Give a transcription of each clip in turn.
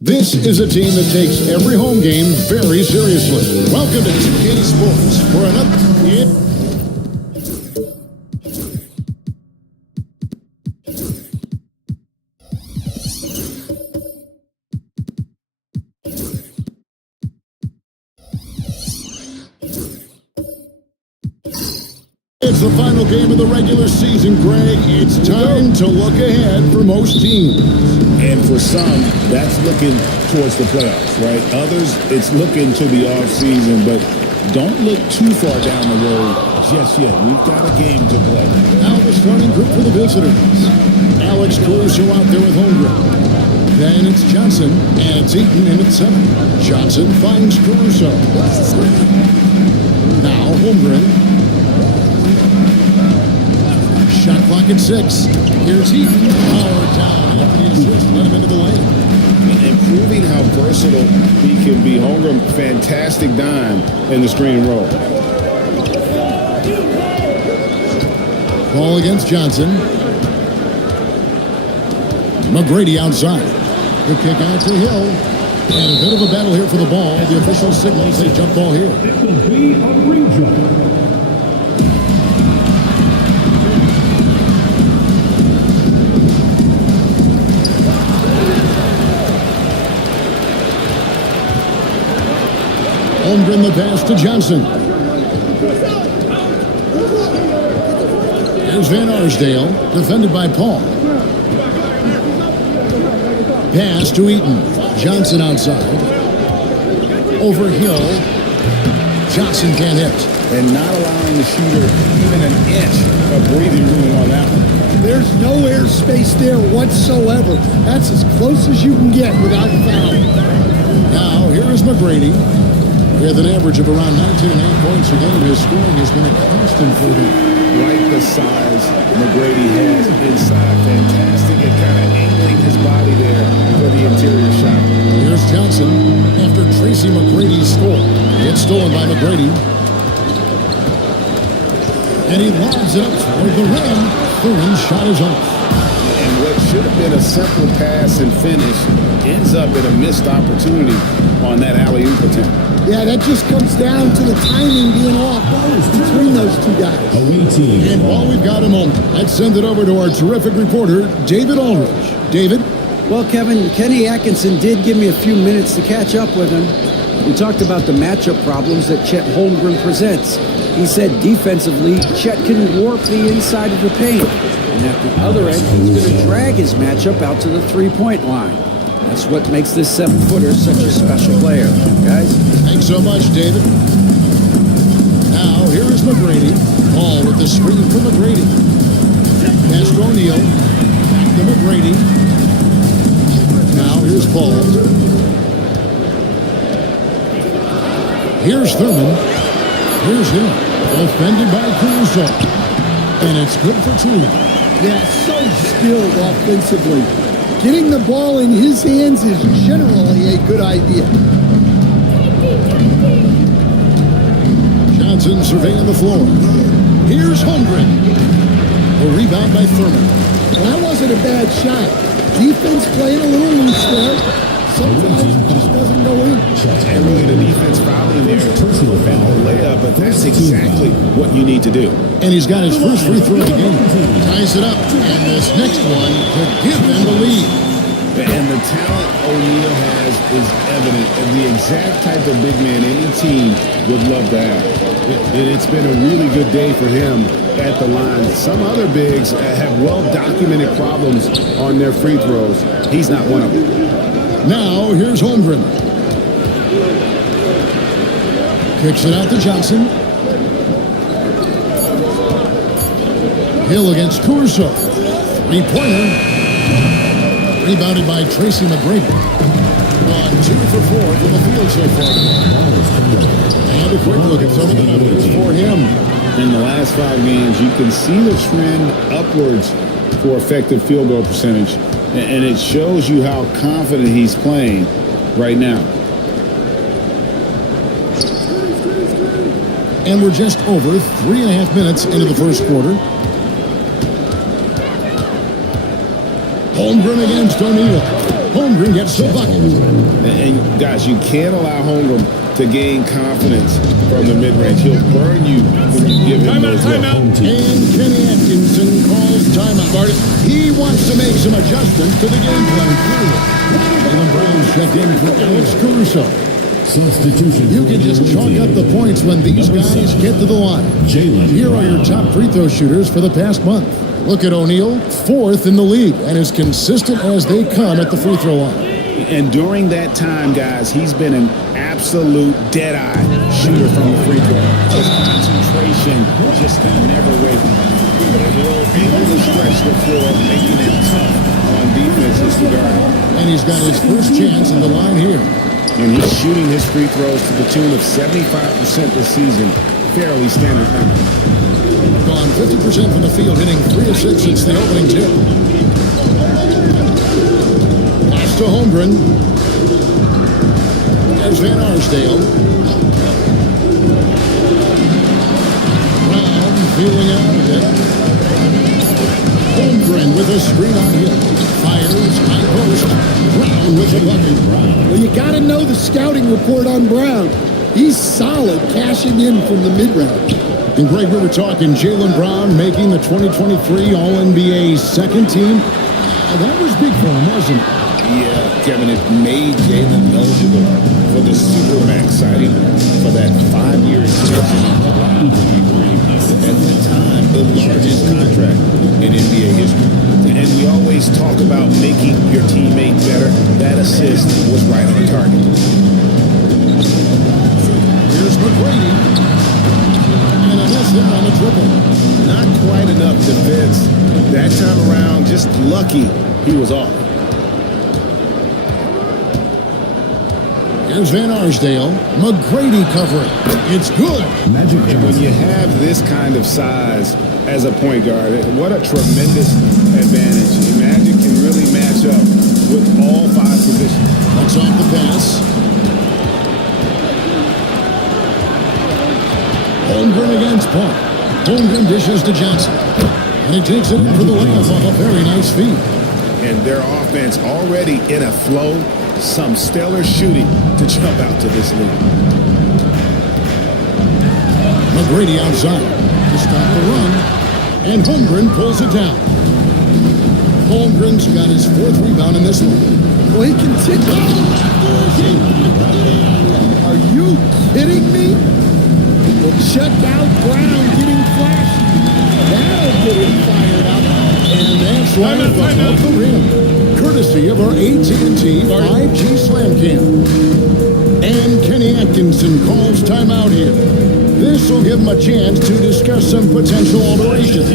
This is a team that takes every home game very seriously. Welcome to 2K Sports for an update. It's the final game of the regular season, Greg. It's time to look ahead for most teams. And for some, that's looking towards the playoffs, right? Others, it's looking to the offseason, but don't look too far down the road just yet. We've got a game to play. Now the starting group for the visitors. Alex Caruso out there with Holmgren. Then it's Johnson, and it's Eaton in at 7. Johnson finds Caruso. Now Holmgren. Shot clock at 6. Here's Eaton. Power down. Anthony assists. Let him into the lane. And proving how versatile he can be. Holmgren, fantastic dime in the screen and roll. Ball against Johnson. McGrady outside. The kick out to Hill. And a bit of a battle here for the ball. The official signals a jump ball here. It will be a ring jump. Holmgren the pass to Johnson. There's Van Arsdale, defended by Paul. Pass to Eaton. Johnson outside. Over Hill. Johnson can't hit. And not allowing the shooter even an inch of breathing room on that one. There's no air space there whatsoever. That's as close as you can get without a foul. Now, here is McGrady. With an average of around 19.5 points a game, his scoring has been a constant for them. Right the size McGrady has inside. Fantastic at kind of angling his body there for the interior shot. Here's Johnson after Tracy McGrady's score. It's stolen by McGrady. And he lobs it up toward the rim. Thurman's shot is off. And what should have been a simple pass and finish ends up in a missed opportunity on that alley-oop attempt. Yeah, that just comes down to the timing being off between those two guys. And while we've got a moment, let's send it over to our terrific reporter, David Aldridge. David? Well, Kevin, Kenny Atkinson did give me a few minutes to catch up with him. We talked about the matchup problems that Chet Holmgren presents. He said defensively, Chet can warp the inside of the paint. And at the other end, he's going to drag his matchup out to the three-point line. That's what makes this 7-footer such a special player, guys. Thanks so much, David. Now, here is McGrady. Ball with the screen for McGrady. Pass to O'Neal. Back to McGrady. Now, here's Paul. Here's Thurman. Here's him. Defended by Caruso. And it's good for 2. Yeah, so skilled offensively. Getting the ball in his hands is generally a good idea. Johnson surveying the floor. Here's Holmgren. A rebound by Thurman. Well, that wasn't a bad shot. Defense playing a little loose there. Sometimes it just doesn't go in. And really the defense fouling there. Personal foul layup, but that's exactly what you need to do. And he's got his first free throw of the game. Ties it up, and this next one could give them the lead. And the talent O'Neal has is evident, and the exact type of big man any team would love to have. It's been a really good day for him at the line. Some other bigs have well-documented problems on their free throws. He's not one of them. Now, here's Holmgren. Kicks it out to Johnson. Hill against Caruso. Three-pointer. Rebounded by Tracy McGrady. On 2 for 4 from the field so far. And a quick look at some of the numbers for him. In the last 5 games, you can see the trend upwards for effective field goal percentage. And it shows you how confident he's playing right now. And we're just over 3.5 minutes into the first quarter. Holmgren against O'Neal. Holmgren gets the bucket. And guys, you can't allow Holmgren to gain confidence from the mid-range. He'll burn you when you give him those looks. And Kenny Atkinson calls timeout. He wants to make some adjustments to the game plan. Jaylen Brown checked in for Alex Caruso. Substitution. You can just chalk up the points when these guys get to the line. Here are your top free throw shooters for the past month. Look at O'Neal, 4th in the league, and as consistent as they come at the free throw line. And during that time, guys, he's been an absolute dead-eye shooter from the free throw. His concentration just never wavering. He'll be able to stretch the floor, making it tough on defenses to guard. And he's got his first chance in the line here. And he's shooting his free throws to the tune of 75% this season. Fairly standard number. Gone 50% from the field, hitting 3 of 6 since the opening tip. Pass to Holmgren. There's Van Arsdale. Brown feeling out of it. Holmgren with a screen on him. Fires, high post. Brown with the bucket. Well, you got to know the scouting report on Brown. He's solid cashing in from the mid-range. And Greg, we were talking Jaylen Brown making the 2023 All-NBA second team. That was big for him, wasn't it? Yeah, Kevin, it made Jaylen eligible for the Supermax signing for that 5-year extension. At the time, the largest contract in NBA history. And we always talk about making your teammate better. That assist was right on target. Here's McGrady. And a miss there on the triple. Not quite enough defense. That time around, just lucky he was off. Here's Van Arsdale. McGrady covering. It's good. Magic When Johnson. you have this kind of size as a point guard, what a tremendous advantage. Magic can really match up with all 5 positions. Cuts off the pass. Holmgren against Park. Holmgren dishes to Johnson. And he takes it in for the layup off a very nice feed. And their offense already in a flow. Some stellar shooting to jump out to this lead. McGrady outside to stop the run. And Holmgren pulls it down. Holmgren's got his 4th rebound in this one. Well, he can tick. Are you kidding me? Well, check out Brown getting flashy. That'll get him fired up. And that's right above the rim. Courtesy of our AT&T 5G Slam Cam. And Kenny Atkinson calls timeout here. This will give him a chance to discuss some potential alterations.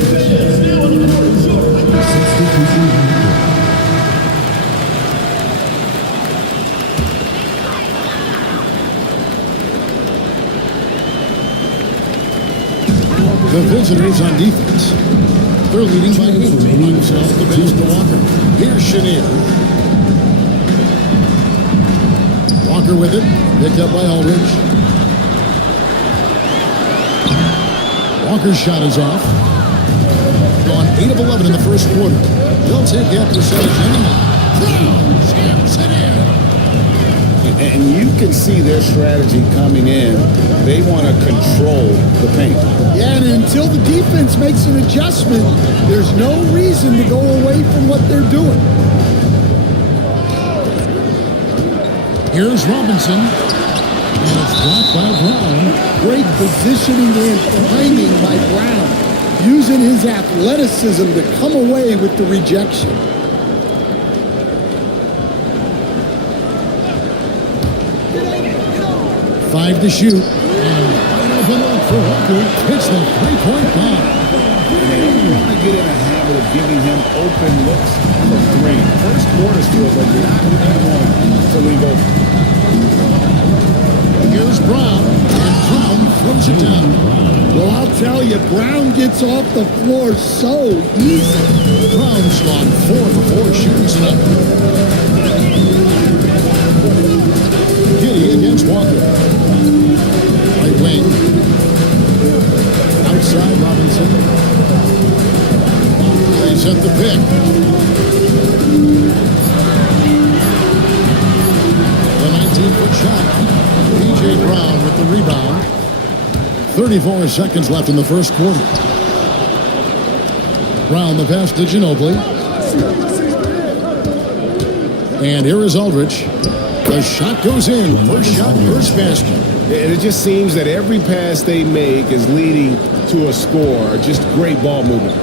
The visitors on defense. They're leading by 8. Himself the pass to Walker. Here's Chenier. Walker with it. Picked up by Aldridge. Walker's shot is off. Gone 8 of 11 in the first quarter. They'll take that percentage anyway. Brown snaps it in. And you can see their strategy coming in. They want to control the paint. Yeah, and until the defense makes an adjustment, there's no reason to go away from what they're doing. Here's Robinson. And it's blocked by Brown. Great positioning and timing by Brown, using his athleticism to come away with the rejection. Five to shoot. And wide open look for Walker. Hits the three-point bomb. get in a habit of giving him open looks for three. First quarter feels like not what you want to leave open. Here's Brown, and Brown throws it down. Well, I'll tell you, Brown gets off the floor so easy. Brown's gone 4 for 4 shooting tonight. Giddy against Walker. Right wing. Outside Robinson. They set the pick. The 19-foot shot. P.J. Brown with the rebound. 34 seconds left in the first quarter. Brown the pass to Ginobili. And here is Aldridge. The shot goes in. First shot, first basket. And it just seems that every pass they make is leading to a score. Just great ball movement.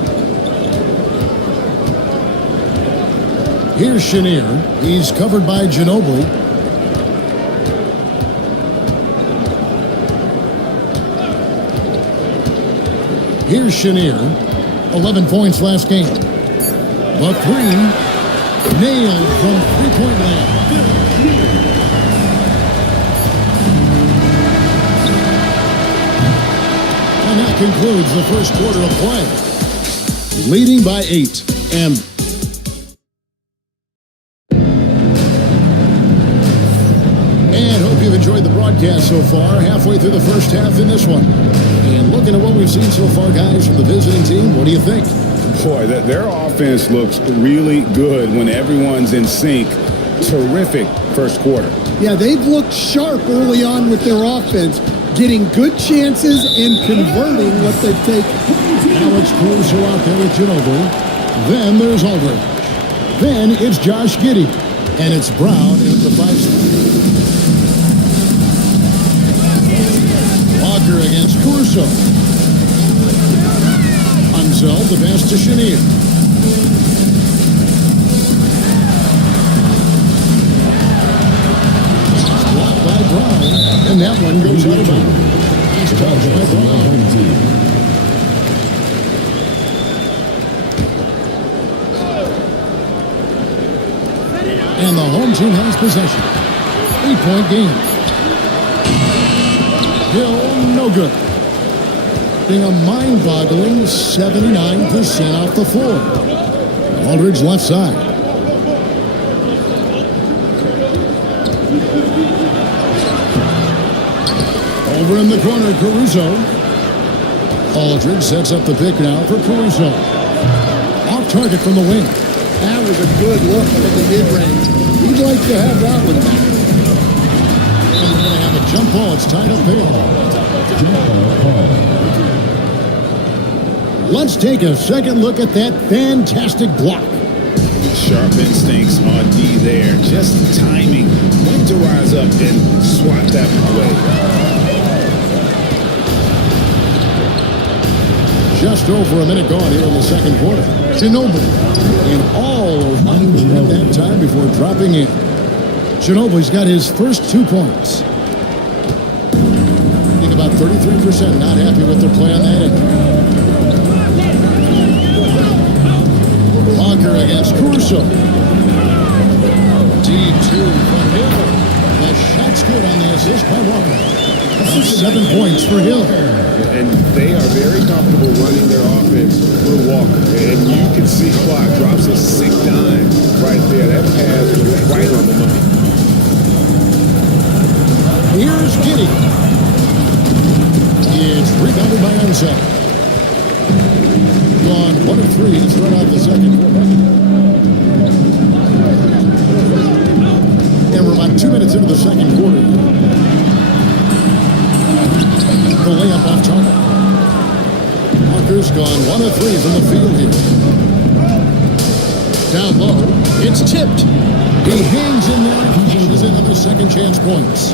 Here's Chenier. He's covered by Ginobili. Here's Chenier. 11 points last game. The three nailed from three-point land. And that concludes the first quarter of play. Leading by 8. And hope you've enjoyed the broadcast so far. Halfway through the first half in this one. And looking at what we've seen so far, guys, from the visiting team, what do you think? Boy, their offense looks really good when everyone's in sync. Terrific first quarter. Yeah, they've looked sharp early on with their offense, getting good chances and converting what they've taken. Now it's Caruso out there with Ginobili. Then there's Aldridge. Then it's Josh Giddey. And it's Brown in the 5 spot. Walker against Caruso. Unzel, the pass to Chenier. Blocked by Brown, and that one goes out of bounds. He's touched by Brown. And the home team has possession. 8-point game. Hill, no good. Being a mind-boggling 79% off the floor. Aldridge left side. Over in the corner, Caruso. Aldridge sets up the pick now for Caruso. Off target from the wing. That was a good look at the mid-range. He'd like to have that one back. And we're going to have a jump ball. It's tied up there. Let's take a second look at that fantastic block. Sharp instincts on D there. Just timing when to rise up and swat that one away. Just over a minute gone here in the second quarter. Ginobili in all of at that time before dropping in. Ginobili's got his first 2 points. I think about 33% not happy with their play on that end. Walker against Caruso. D2 from Hill. The shot's good on the assist by Walker. 7 points for Hill. And they are very comfortable running their offense through Walker. And you can see clock drops a sick dime right there. That pass was right on the money. Here's Giddey. It's rebounded by Unzel. Gone 1 of 3 to start out the second quarter. And we're about 2 minutes into the second quarter. The layup off target. Walker's gone 1 of 3 from the field here. Down low, it's tipped. He hangs in there and pushes in on the second chance points.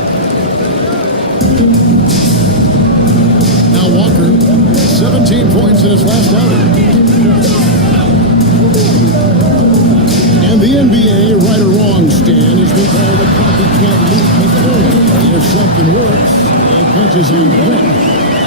Now Walker, 17 points in his last outing. And the NBA right or wrong stand is we call the copycat league before. If something works, punches on point.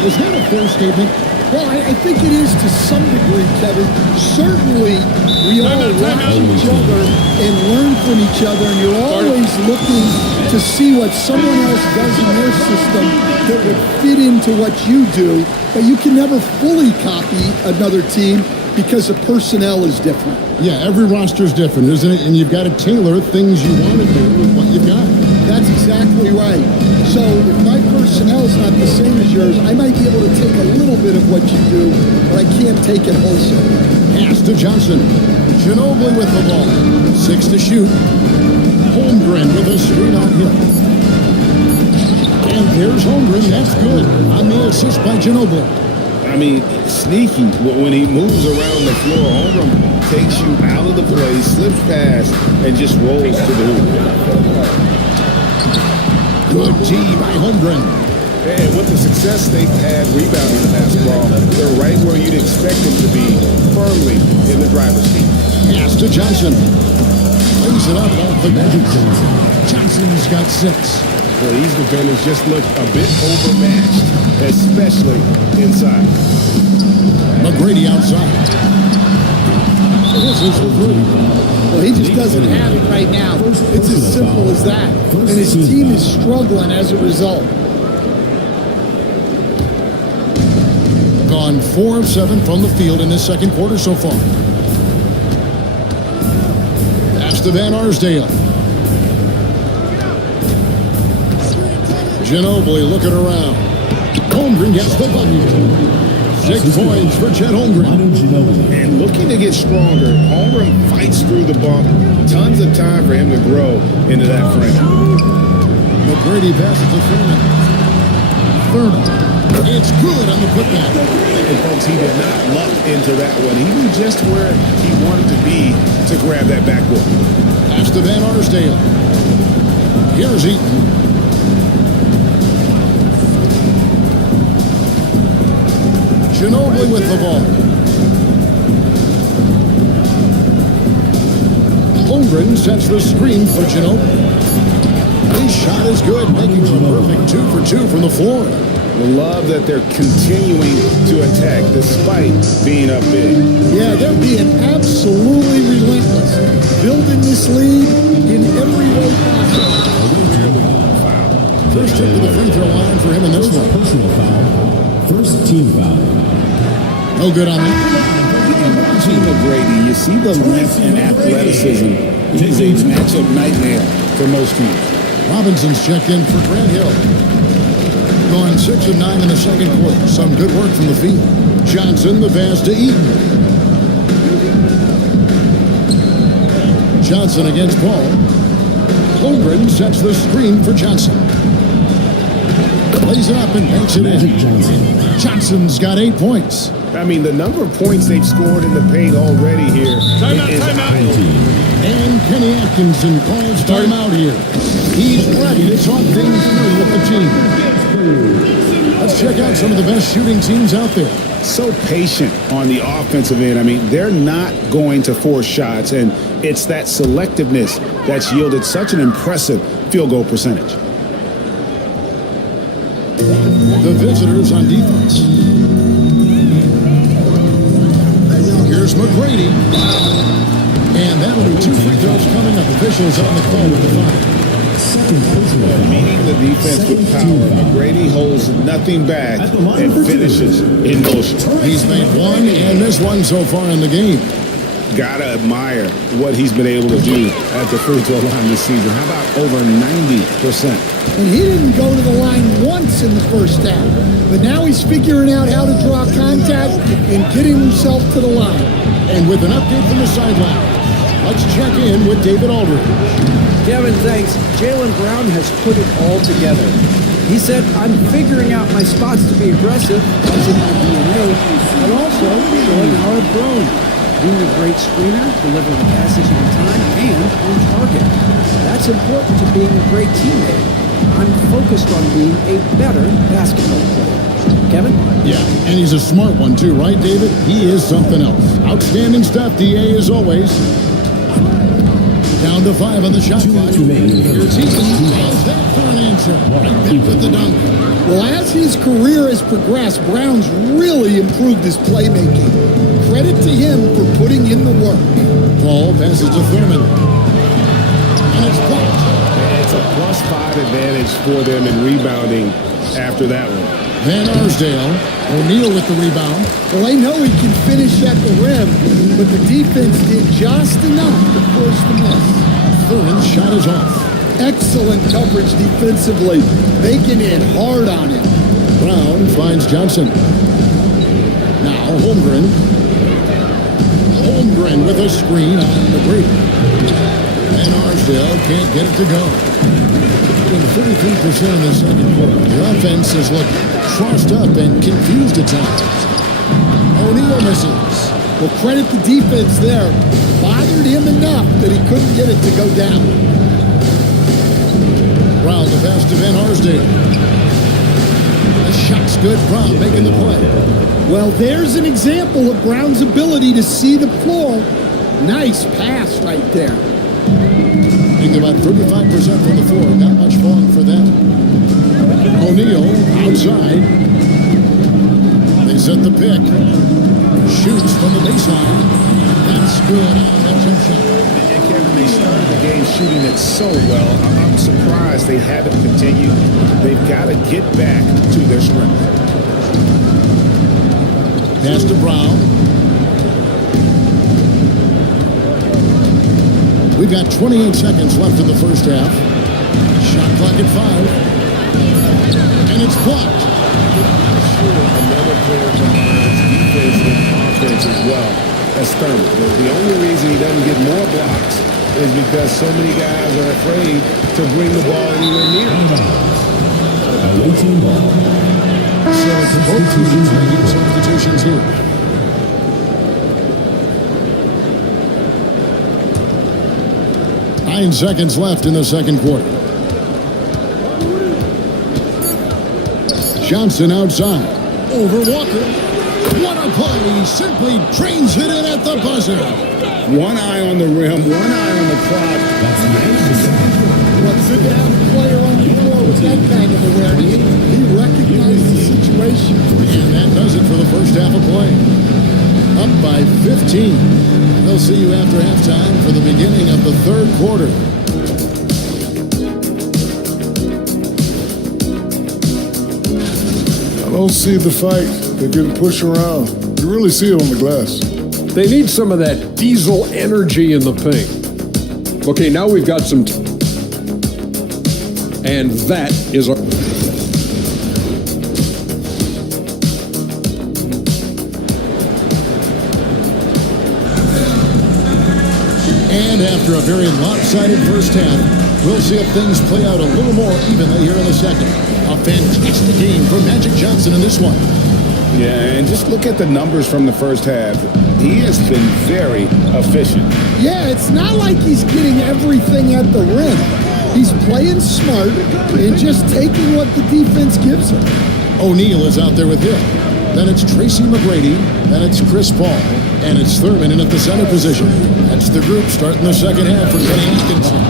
Is that a fair statement? Well, I think it is to some degree, Kevin. Certainly, we all watch each other and learn from each other, and you're always looking to see what someone else does in their system that would fit into what you do, but you can never fully copy another team because the personnel is different. Yeah, every roster's different, isn't it? And you've got to tailor things you want to do with what you've got. That's exactly right. So if my personnel's not the same as yours, I might be able to take a little bit of what you do, but I can't take it wholesale. Pass to Johnson. Ginobili with the ball. 6 to shoot. Holmgren with a straight on hit. And there's Holmgren. That's good. On the assist by Ginobili. I mean, sneaky. When he moves around the floor, Holmgren takes you out of the play, slips past, and just rolls to the hoop. Good D by Holmgren. And with the success they've had rebounding the basketball, they're right where you'd expect them to be, firmly in the driver's seat. Pass to Johnson. Lays it up off the magic. Johnson's got 6. Well, these defenders just look a bit overmatched, especially inside. McGrady outside. This is the 3. Well, he just doesn't have it right now. It's as simple as that. And his team is struggling as a result. Gone 4 of 7 from the field in this second quarter so far. Pass to Van Arsdale. Ginobili looking around. Holmgren gets the bucket. 6 points for Chet Holmgren. And looking to get stronger, Holmgren fights through the bump. Tons of time for him to grow into that frame. McGrady passes to Thurman. It's good on the putback. And folks, he did not luck into that one. He knew just where he wanted to be to grab that backboard. Pass to Van Arsdale. Here's Eaton. Ginobili with the ball. Holmgren sets the screen for Ginobili. His shot is good, making it a perfect 2 for 2 from the floor. We love that they're continuing to attack despite being up big. Yeah, they're being absolutely relentless, building this lead in every way possible. First trip to the free throw line for him in this one. Personal foul. First team foul. No good on that. And watching McGrady, you see the length and athleticism. He's a matchup nightmare for most teams. Robinson's checked in for Grant Hill. Gone 6 of 9 in the second quarter. Some good work from the field. Johnson, the pass to Eaton. Johnson against Paul. Holmgren sets the screen for Johnson. Plays it up and banks it in. Johnson's got 8 points. I mean, the number of points they've scored in the paint already here is And Kenny Atkinson calls timeout here. He's ready to talk things through with the team. Let's check out some of the best shooting teams out there. so patient on the offensive end. I mean, they're not going to force shots, and it's that selectiveness that's yielded such an impressive field goal percentage. The visitors on defense. Here's McGrady. And that'll be 2 free throws coming up. Officials on the call with the foul. Meeting the defense with power, McGrady holds nothing back and finishes in motion. He's made one and missed one so far in the game. Gotta admire what he's been able to do at the free throw line this season. How about over 90%? And he didn't go to the line once in the first half. But now he's figuring out how to draw contact and getting himself to the line. And with an update from the sideline, let's check in with David Aldridge. Kevin, thanks. Jaylen Brown has put it all together. He said, I'm figuring out my spots to be aggressive, that's in my DNA, but also showing how I've grown. Being a great screener, delivering passes on time, and on target. That's important to being a great teammate. I'm focused on being a better basketball player. Kevin? Yeah, and he's a smart one too, right, David? He is something else. Outstanding stuff, DA, as always. Down to 5 on the shot clock. remaining. Here's Eaton. How's that for an answer? Right back with the dunk. Well, as his career has progressed, Brown's really improved his playmaking. Credit to him for putting in the work. Paul passes to Thurman. And it's blocked. It's a +5 advantage for them in rebounding after that one. Van Arsdale. O'Neal with the rebound. Well, they know he can finish at the rim, but the defense did just enough to force the miss. Thurman's shot is off. Excellent coverage defensively, making it hard on him. Brown finds Johnson. Now Holmgren. Holmgren with a screen on McGrady. Van Arsdale can't get it to go. In 33% in the second quarter, the offense has looked crossed up and confused at times. O'Neal misses. Well, credit the defense there. Bothered him enough that he couldn't get it to go down. Brown the pass to Van Arsdale. The shot's good. Brown making the play. Well, there's an example of Brown's ability to see the floor. Nice pass right there. Making about 35% from the floor. Not much falling for them. O'Neal outside. They set the pick. Shoots from the baseline. That's good. That jump shot. And Kevin, they started the game shooting it so well. I'm surprised they haven't continued. They've got to get back to their strength. Pass to Brown. We've got 28 seconds left in the first half. Shot clock at 5. And it's blocked. Another player combines defense and offense as well as Thurman. The only reason he doesn't get more blocks is because so many guys are afraid to bring the ball anywhere near him. Awaiting ball. So it's both teams making substitutions here. Nine seconds left in the second quarter. Johnson outside. Over Walker. What a play. He simply drains it in at the buzzer. One eye on the rim, one eye on the clock. What's it to have a player on the floor with that kind of awareness? He recognized the situation. And that does it for the first half of play. Up by 15. We'll see you after halftime for the beginning of the third quarter. I don't see the fight. They're getting pushed around. You really see it on the glass. They need some of that diesel energy in the paint. Okay, now we've got some... and that is our... And after a very lopsided first half, we'll see if things play out a little more evenly here in the second. A fantastic game from Magic Johnson in this one. Yeah, and just look at the numbers from the first half. He has been very efficient. Yeah, it's not like he's getting everything at the rim. He's playing smart and just taking what the defense gives him. O'Neal is out there with him. Then it's Tracy McGrady. Then it's Chris Paul. And it's Thurman in at the center position. That's the group starting the second half for Kenny Atkinson.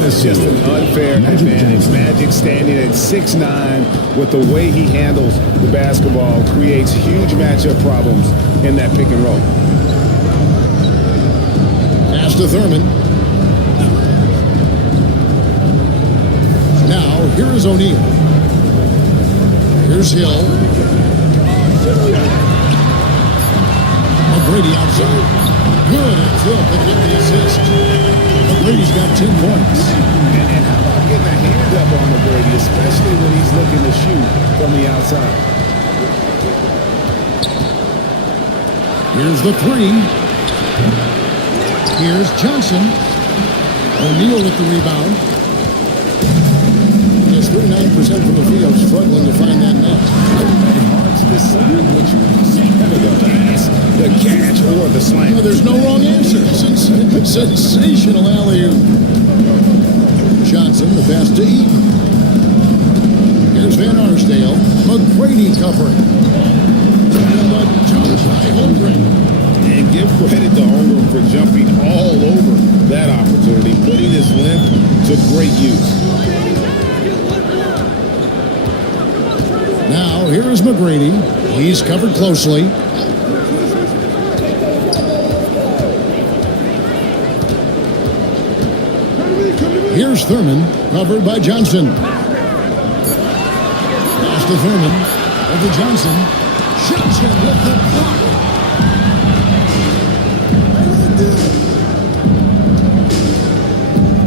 It's just an unfair advantage. Magic standing at 6'9", with the way he handles the basketball, creates huge matchup problems in that pick and roll. Pass to Thurman. Now, here is O'Neal. Here's Hill. McGrady outside. Good. And Hill picking up the assist. McGrady's got 10 points. And how about getting a hand up on McGrady, especially when he's looking to shoot from the outside? Here's the three. Here's Johnson. O'Neal with the rebound. Just 39% from the field, struggling to find that net. Hard to decide which was better, the pass, the catch, or the slam. Well, there's no wrong answer. Sensational alley-oop. Johnson, the pass to Eaton. Here's Van Arsdale. McGrady covering. And the jump by Holmgren. And give credit to Holmgren for jumping all over that opportunity, putting his length to great use. Now, here is McGrady. He's covered closely. Here's Thurman, covered by Johnson. Pass to Thurman, over Johnson. Johnson with the block.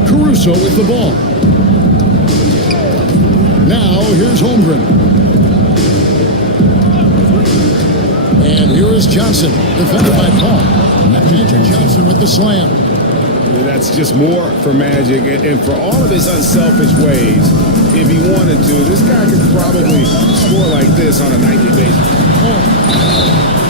Caruso with the ball. Now, here's Holmgren. And here is Johnson, defended by Paul. Magic Johnson with the slam. That's just more for Magic, and for all of his unselfish ways, if he wanted to, this guy could probably score like this on a nightly basis.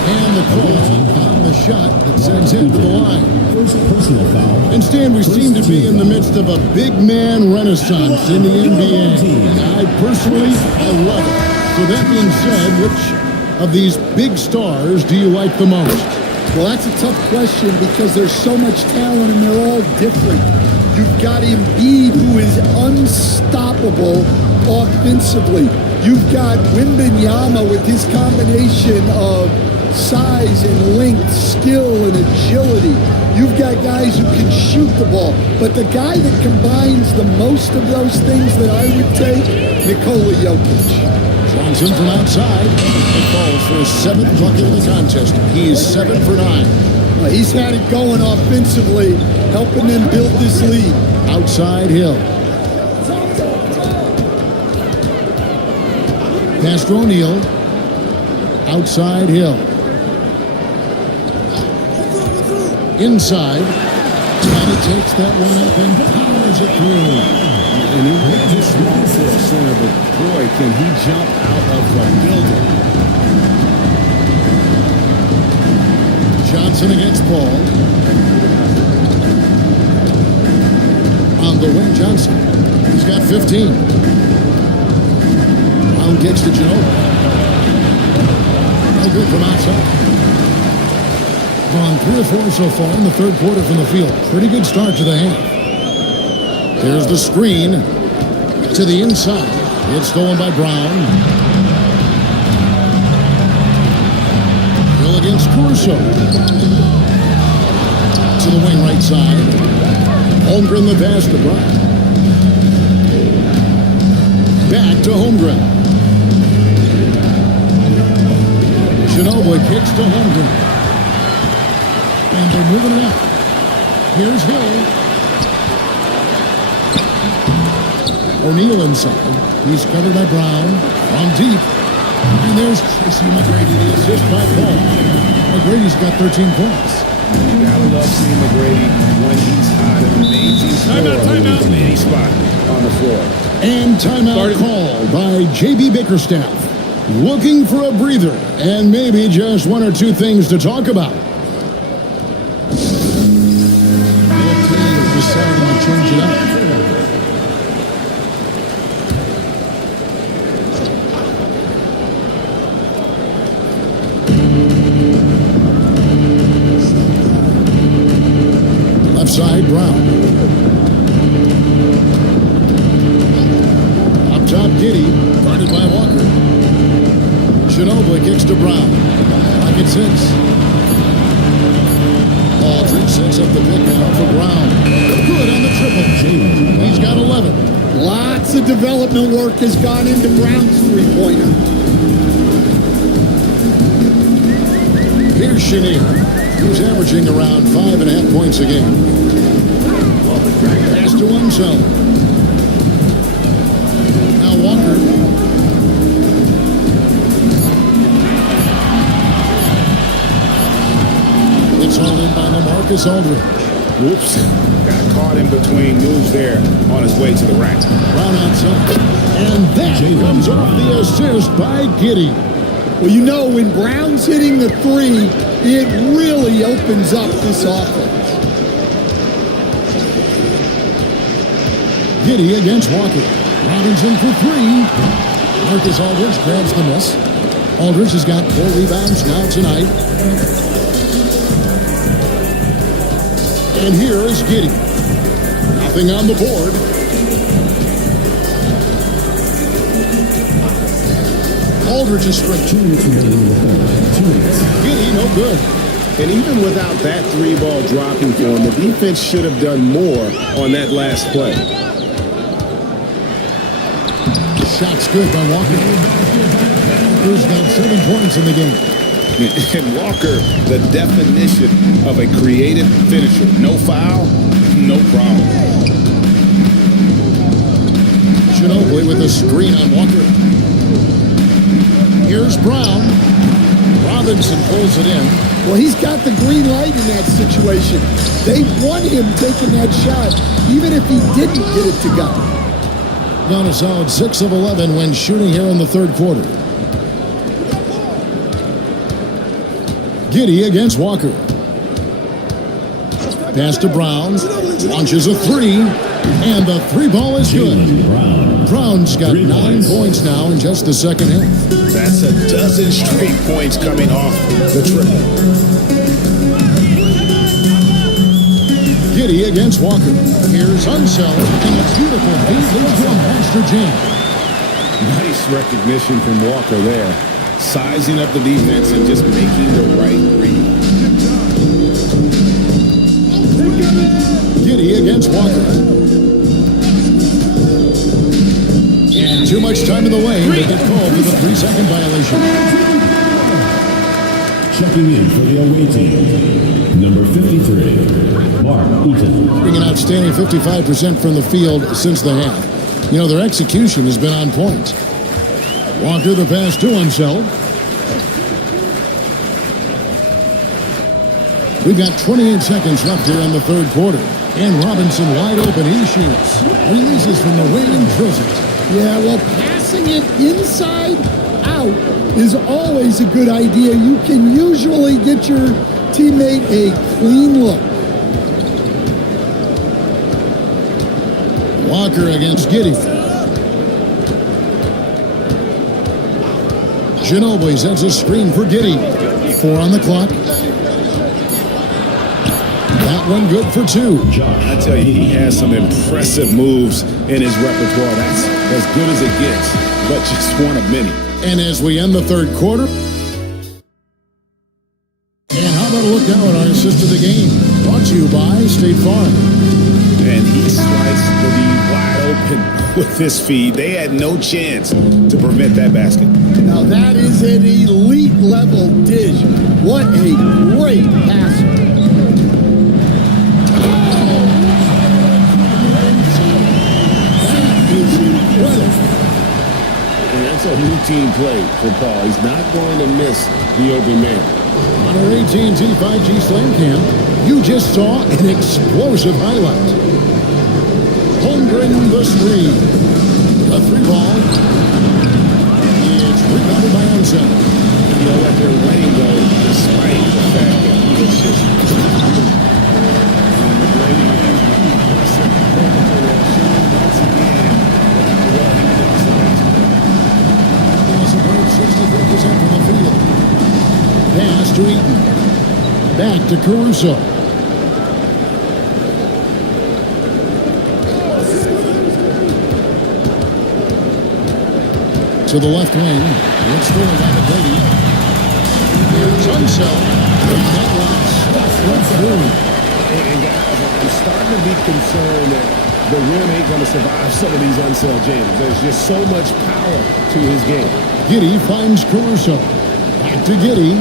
And the call on the shot that sends him to the line. First personal foul. And Stan, we seem to be in the midst of a big man renaissance in the NBA. And I personally, I love it. So that being said, which of these big stars do you like the most? Well, that's a tough question because there's so much talent and they're all different. You've got Embiid, who is unstoppable offensively. You've got Wembanyama with his combination of size and length, skill and agility. You've got guys who can shoot the ball. But the guy that combines the most of those things that I would take, Nikola Jokic. Johnson from outside. It falls for his 7th bucket of the contest. He is 7 for 9. He's had it going offensively, helping them build this lead. Outside Hill. Pass to O'Neal. Outside Hill. Inside. And he takes that one up and powers it through. And he hit this small for a center, but boy, can he jump out of the building. Johnson against Paul. On the wing, Johnson. He's got 15. Brown kicks to Ginobili. No good from outside. Gone 3 or 4 so far in the third quarter from the field. Pretty good start to the half. There's the screen to the inside. It's stolen by Brown. Hill against Caruso. To the wing right side. Holmgren the pass to Brown. Back to Holmgren. Ginobili kicks to Holmgren. And they're moving it up. Here's Hill. O'Neal inside. He's covered by Brown. From deep. And there's Tracy McGrady, the assist by Paul. McGrady's got 13 points. You gotta love seeing McGrady when he's hot. An amazing scorer from any spot on the floor. And timeout called by J.B. Bickerstaff. Looking for a breather and maybe just 1 or 2 things to talk about. The team is deciding to change it up. Left side, Brown. Up top, Giddey, guarded by Walker. Ginobili kicks to Brown. Pocket 6. Aldridge sets up the pick now for Brown. Good on the triple. He's got 11. Lots of development work has gone into Brown's three-pointer. Here's Chenier, who's averaging around 5.5 points a game. Pass to one zone. Now Walker. It's hauled in by LaMarcus Aldridge. Whoops. Got caught in between moves there on his way to the rack. Brown outside. And that comes off the assist by Giddey. Well, you know, when Brown's hitting the three, it really opens up this offense. Giddey against Walker. Robinson for 3. Marcus Aldridge grabs the miss. Aldridge has got 4 rebounds now tonight. And here is Giddey. Nothing on the board. Aldridge is straight. 2 minutes remaining in the fourth. 2 minutes. Giddey, no good. And even without that three ball dropping for him, the defense should have done more on that last play. Shot's good by Walker. Walker's got 7 points in the game. And Walker, the definition of a creative finisher. No foul, no problem. Ginobili with a screen on Walker. Here's Brown. Robinson pulls it in. Well, he's got the green light in that situation. They want him taking that shot, even if he didn't get it to go. Down a solid 6 of 11 when shooting here in the third quarter. Giddey against Walker. Pass to Brown. Launches a three. And the three ball is good. Brown's got 9 points now in just the second half. That's a dozen straight points coming off the triple. Giddey against Walker. Here's Unseld. And a beautiful feed leads to a monster jam. Nice recognition from Walker there. Sizing up the defense and just making the right read. Giddey against Walker. And too much time in the lane. They get called for the 3-second violation. Checking in for the away team, number 53, Mark Eaton. Bringing an outstanding 55% from the field since the half. You know, their execution has been on point. Walker the pass to Unseld. We've got 28 seconds left here in the third quarter. And Robinson wide open. He shoots. Releases from the rim and drills it. Yeah, well, passing it inside out is always a good idea. You can usually get your teammate a clean look. Walker against Giddey. Ginobili sets a screen for Giddey. 4 on the clock. That one good for 2. I tell you, he has some impressive moves in his repertoire. That's as good as it gets, but just one of many. And as we end the third quarter. And how about a look now at our assist of the game? Brought to you by State Farm. And he sliced the lead wide open with his feed. They had no chance to prevent that basket. Now that is an elite level dish. What a great passer. And that's a routine play for Paul. He's not going to miss the open man. On our AT&T 5G Slam Cam, you just saw an explosive highlight. Holmgren the screen. The 3 ball. It's rebounded by Unseld. You know what? They're letting go despite the fact that he was just from the field. Pass to Eaton. Back to Caruso. To the left wing. It's scored by McGrady. Here's Unseld. That one stuffed right through. And guys, I'm starting to be concerned that the rim ain't going to survive some of these Unseld jams. There's just so much power to his game. Giddey finds Caruso. Back to Giddey.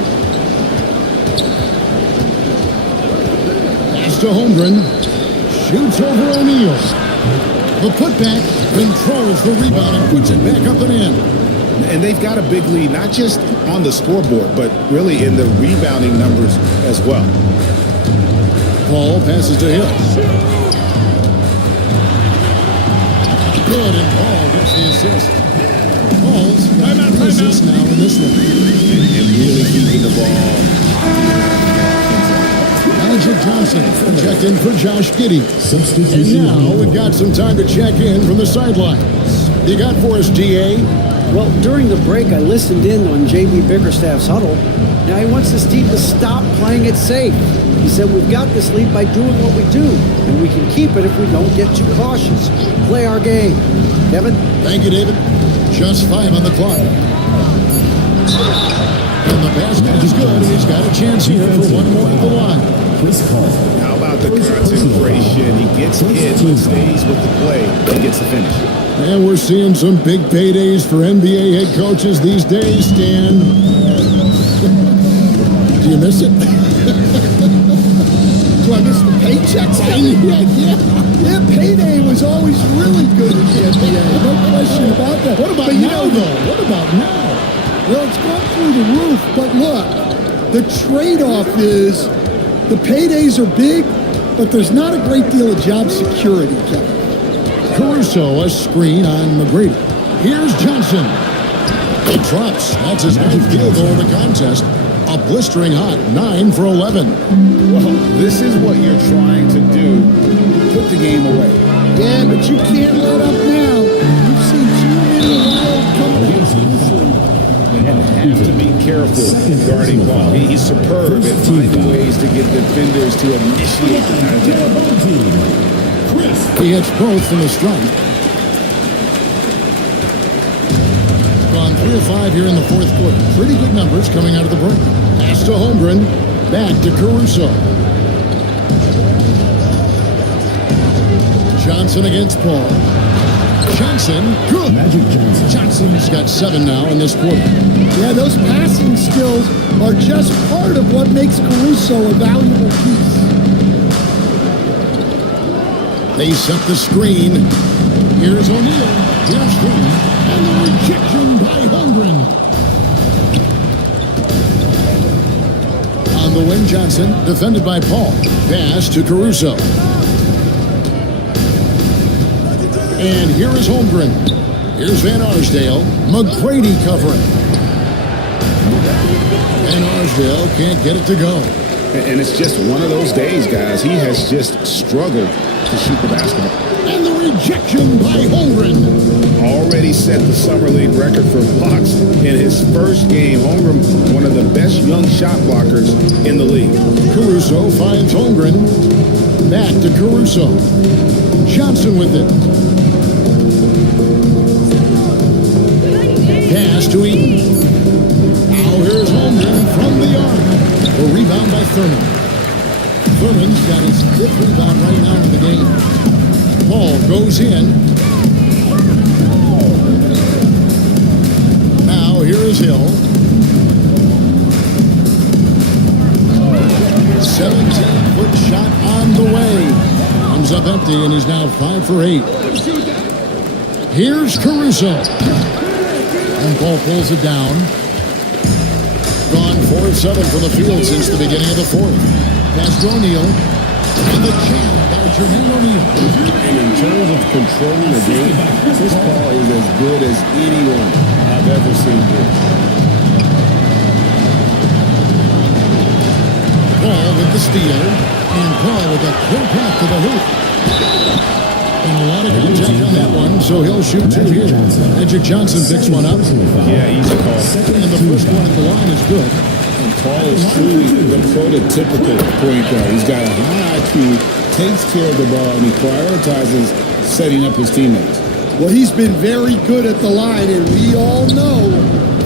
Pass to Holmgren. Shoots over O'Neal. The putback controls the rebound and puts it back up and in. And they've got a big lead, not just on the scoreboard, but really in the rebounding numbers as well. Paul passes to Hill. Good, and Paul gets the assist. Paul's got 3 assists now in this one. And really keeping the ball. Magic Johnson checked in for Josh Giddey. Substitution. And now we've got some time to check in from the sidelines. You got for us, DA? Well, during the break, I listened in on J.B. Bickerstaff's huddle. Now he wants his team to stop playing it safe. He said, we've got this lead by doing what we do, and we can keep it if we don't get too cautious. Play our game. Kevin? Thank you, David. Just 5 on the clock. And the basket is good, and he's got a chance here for one more at the line. How about the concentration? He gets hit, but stays with the play and gets the finish. And we're seeing some big paydays for NBA head coaches these days, Stan. Do you miss it? Do I miss the paychecks? Yeah, payday was always really good in the NBA. No question about that. What about now, though? What about now? Well, it's gone through the roof, but look, the trade-off is the paydays are big, but there's not a great deal of job security, Kevin. Caruso, a screen on McGrady. Here's Johnson. It drops. That's his ninth field goal of the contest. A blistering hot 9 for 11. Well, this is what you're trying to do. Put the game away. Yeah, but you can't let up now. You've seen too many wild comebacks in this league. And have to be careful guarding ball. He's superb at finding ways to get defenders to initiate the attack. He hits both from the strike. Gone 3 of 5 here in the fourth quarter. Pretty good numbers coming out of the break. Pass to Holmgren. Back to Caruso. Johnson against Paul. Johnson, good. Magic Johnson. Johnson's got 7 now in this quarter. Yeah, those passing skills are just part of what makes Caruso a valuable piece. They set the screen. Here's O'Neal. Here's Green. And the rejection by Holmgren. On the wing, Johnson, defended by Paul. Pass to Caruso. And here is Holmgren. Here's Van Arsdale. McGrady covering. Van Arsdale can't get it to go. And it's just one of those days, guys. He has just struggled to shoot the basketball. And the rejection by Holmgren. Already set the Summer League record for blocks in his first game. Holmgren, one of the best young shot blockers in the league. Caruso finds Holmgren. Back to Caruso. Johnson with it. Pass to Eaton. Now here's Holmgren from the arc. A rebound by Thurman. Thurman's got his 5th rebound right now in the game. Paul goes in. Now here is Hill. 17-foot shot on the way. Comes up empty, and he's now 5 for 8. Here's Caruso. And Paul pulls it down. Gone 4 of 7 from the field since the beginning of the fourth. Pass to O'Neal. And the jam by Jermaine O'Neal. And in terms of controlling the game, Chris Paul is as good as anyone I've ever seen here. Paul with the steal. And Paul with a quick path to the hoop. And a lot of contact on that one, so he'll shoot 2 here. Magic Johnson picks one up. Yeah, easy call. And the first one at the line is good. And Paul is truly the prototypical point guard. He's got a high IQ, takes care of the ball, and he prioritizes setting up his teammates. Well, he's been very good at the line, and we all know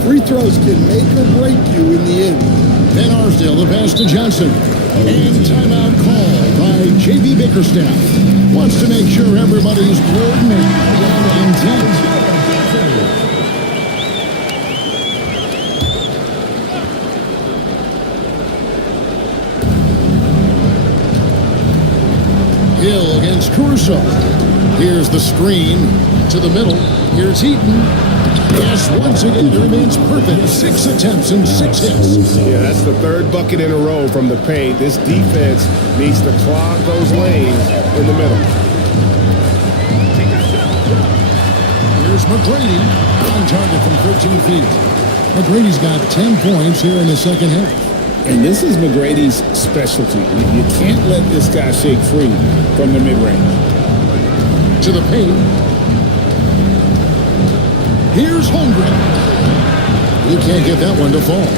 free throws can make or break you in the end. Van Arsdale, the pass to Johnson. And timeout call by J.B. Bickerstaff. Wants to make sure everybody's coordinated and intent. Hill against Caruso. Here's the screen to the middle. Here's Eaton. Yes, once again, it remains perfect. 6 attempts and 6 hits. Yeah, that's the 3rd bucket in a row from the paint. This defense needs to clog those lanes in the middle. Here's McGrady on target from 13 feet. McGrady's got 10 points here in the second half. And this is McGrady's specialty. You can't let this guy shake free from the mid-range. To the paint. Here's Holmgren. He can't get that one to fall.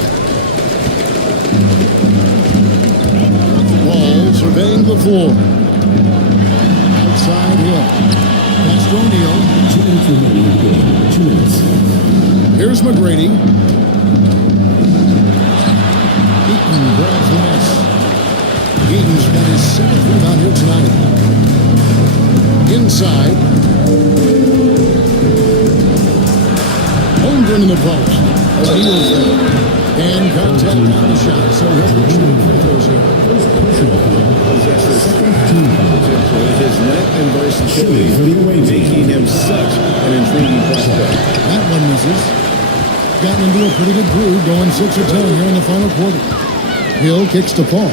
Ball surveying the floor. Outside Hill. That's O'Neal. 2 minutes remaining in the game. 2 minutes. Here's McGrady. Eaton grabs the miss. Eaton's got his 7th rebound here tonight. Inside. Holmgren in the post. O'Neal's there. And contact on the shot, so he'll be shooting free throws here. His length and versatility making him such an intriguing prospect. That one misses. Gotten into a pretty good groove, going 6 or 10 here in the final quarter. Hill kicks to Paul.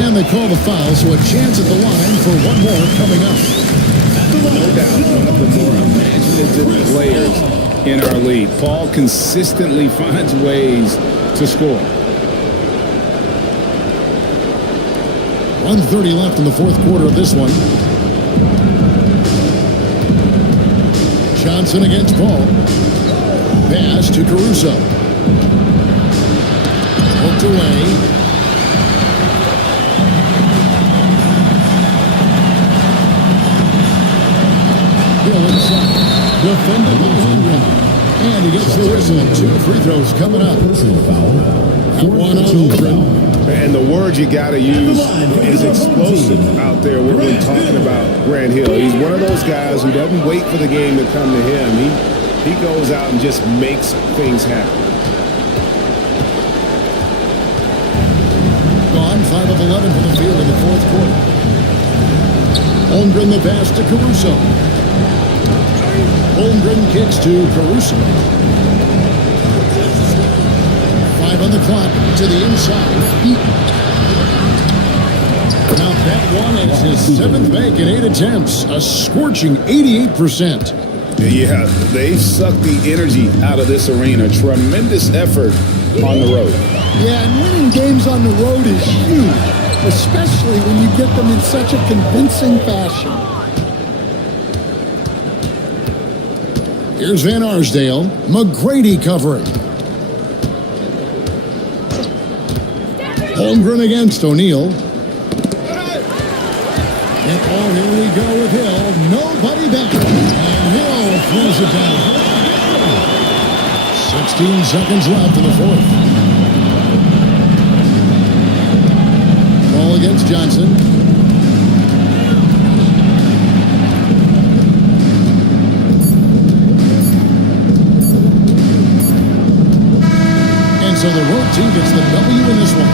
And they call the foul, so a chance at the line for one more coming up. No doubt one of the more imaginative players in our league. Paul consistently finds ways to score. 1:30 left in the fourth quarter of this one. Johnson against Paul. Pass to Caruso. Hooked away. Hill inside. Defended by Holmgren. And he gets the whistle. 2 free throws coming up. Personal foul. That one on Holmgren. And the word you got to use is explosive out there when we're talking about Grant Hill. He's one of those guys who doesn't wait for the game to come to him. He goes out and just makes things happen. Gone 5 of 11 from the field in the fourth quarter. Holmgren the pass to Caruso. Holmgren kicks to Caruso. 5 on the clock to the inside. Now that one is his 7th make in 8 attempts. A scorching 88%. Yeah, they've sucked the energy out of this arena. Tremendous effort on the road. Yeah, and winning games on the road is huge, especially when you get them in such a convincing fashion. Here's Van Arsdale. McGrady covering. Holmgren against O'Neal. And oh, here we go with Hill. Nobody back. And Hill throws it down. 16 seconds left in the fourth. Ball against Johnson. And so the road team gets the W in this one.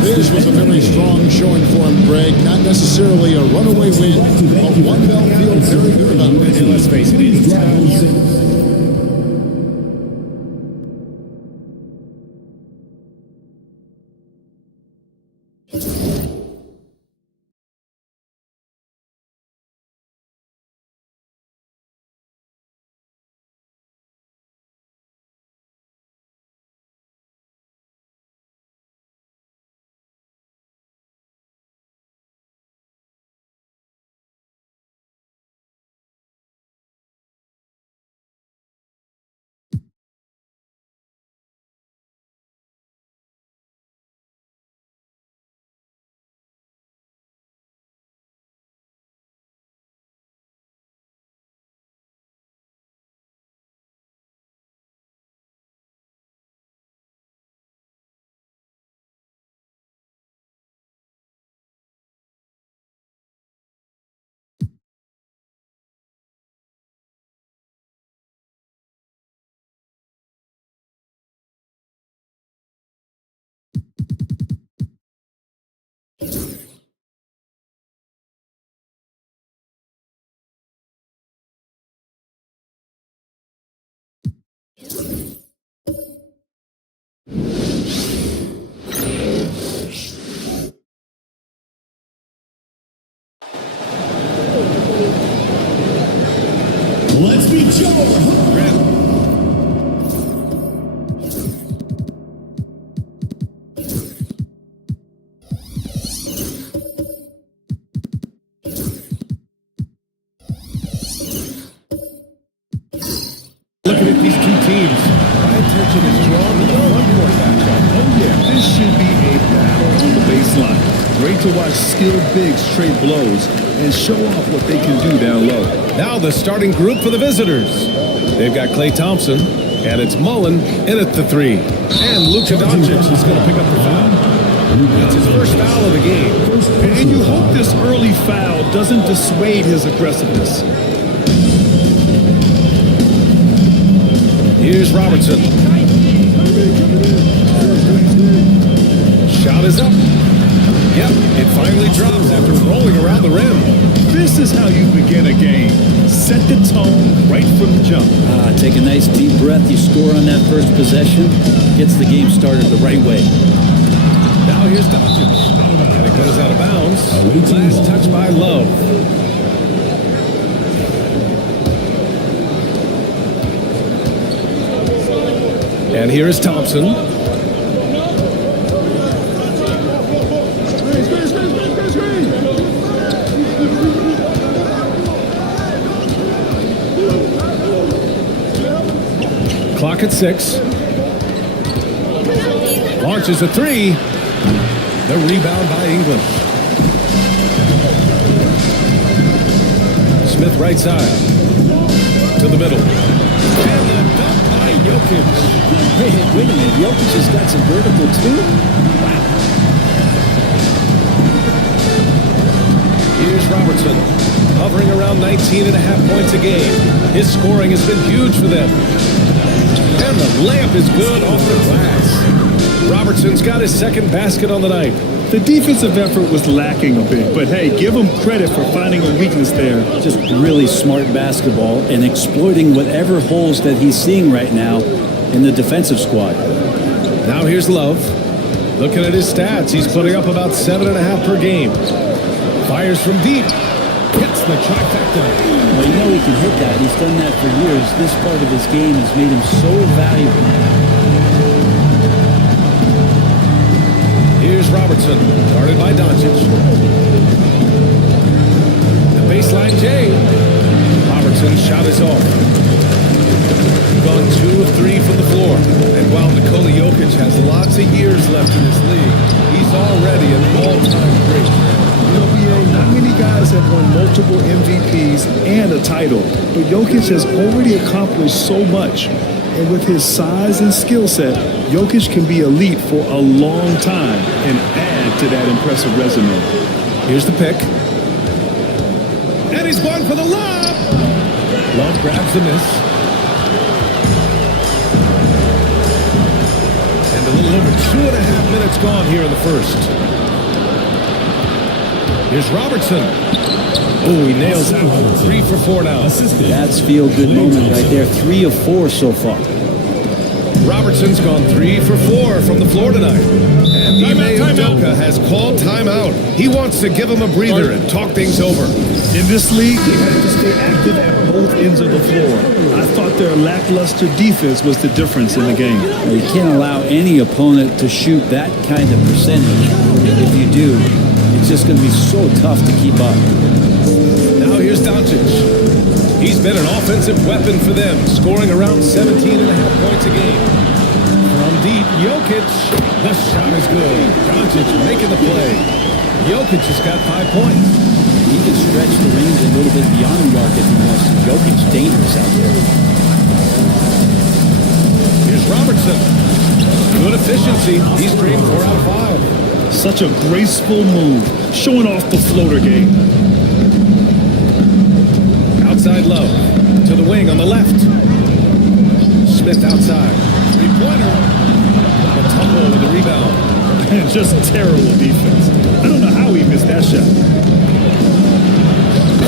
This was a very strong showing for him, Greg. Not necessarily a runaway win, but one they'll feel very good about it. And let's face it, anytime Let's meet Joe. looking at these two teams, my attention is drawn to the baseline. Great to watch skilled bigs trade blows and show off what they can do down low. Now the starting group for the visitors. They've got Klay Thompson, and it's Mullen in at the 3. And Luka Doncic is going to pick up the foul. That's his first foul of the game. And you hope this early foul doesn't dissuade his aggressiveness. Here's Robertson. Shot is up. Yep, it finally drops after rolling around the rim. This is how you begin a game. Set the tone right from the jump. Take a nice deep breath. You score on that first possession. Gets the game started the right way. Now here's Doncic. And it goes out of bounds. Last touch by Love. And here is Thompson. Clock at 6. Launches a 3. The rebound by England. Smith right side. To the middle. And the dunk by Jokic. Hey, wait a minute. Jokic has got some vertical too? Wow. Here's Robertson. Hovering around 19.5 points a game. His scoring has been huge for them. And the layup is good off the glass. Robertson's got his second basket on the night. The defensive effort was lacking a bit, but hey, give him credit for finding a weakness there. Just really smart basketball and exploiting whatever holes that he's seeing right now in the defensive squad. Now here's Love. Looking at his stats, he's putting up about 7.5 per game. Fires from deep. Hits the trifecta. Well, you know he can hit that. He's done that for years. This part of his game has made him so valuable. Here's Robertson, guarded by Doncic. The baseline J. Robertson's shot is off. Gone 2 of 3 from the floor. And while Nikola Jokic has lots of years left in this league, he's already an all-time great. You know, BA, not many guys have won multiple MVPs and a title, but Jokic has already accomplished so much. And with his size and skill set, Jokic can be elite for a long time and add to that impressive resume. Here's the pick. And he's going for the lob. Love grabs the miss. And a little over 2.5 minutes gone here in the first. Here's Robertson. Oh, he nails that one. 3 for 4 now. That's feel-good moment right there. 3 of 4 so far. Robertson's gone 3 for 4 from the floor tonight. And Ime Udoka has called timeout. He wants to give him a breather and talk things over. In this league, they have to stay active at both ends of the floor. I thought their lackluster defense was the difference in the game. Well, you can't allow any opponent to shoot that kind of percentage. If you do, it's just going to be so tough to keep up. Now here's Doncic. He's been an offensive weapon for them, scoring around 17.5 points a game. From deep, Jokic. The shot is good. Doncic making the play. Jokic has got 5 points. He can stretch the range a little bit beyond the arc if he wants to. Jokic's dangerous out there. Here's Robertson. Good efficiency. He's drained 4 out of 5. Such a graceful move, showing off the floater game. Outside Love. To the wing on the left. Smith outside. Three-pointer. A tumble with the rebound. Just terrible defense. I don't know how he missed that shot.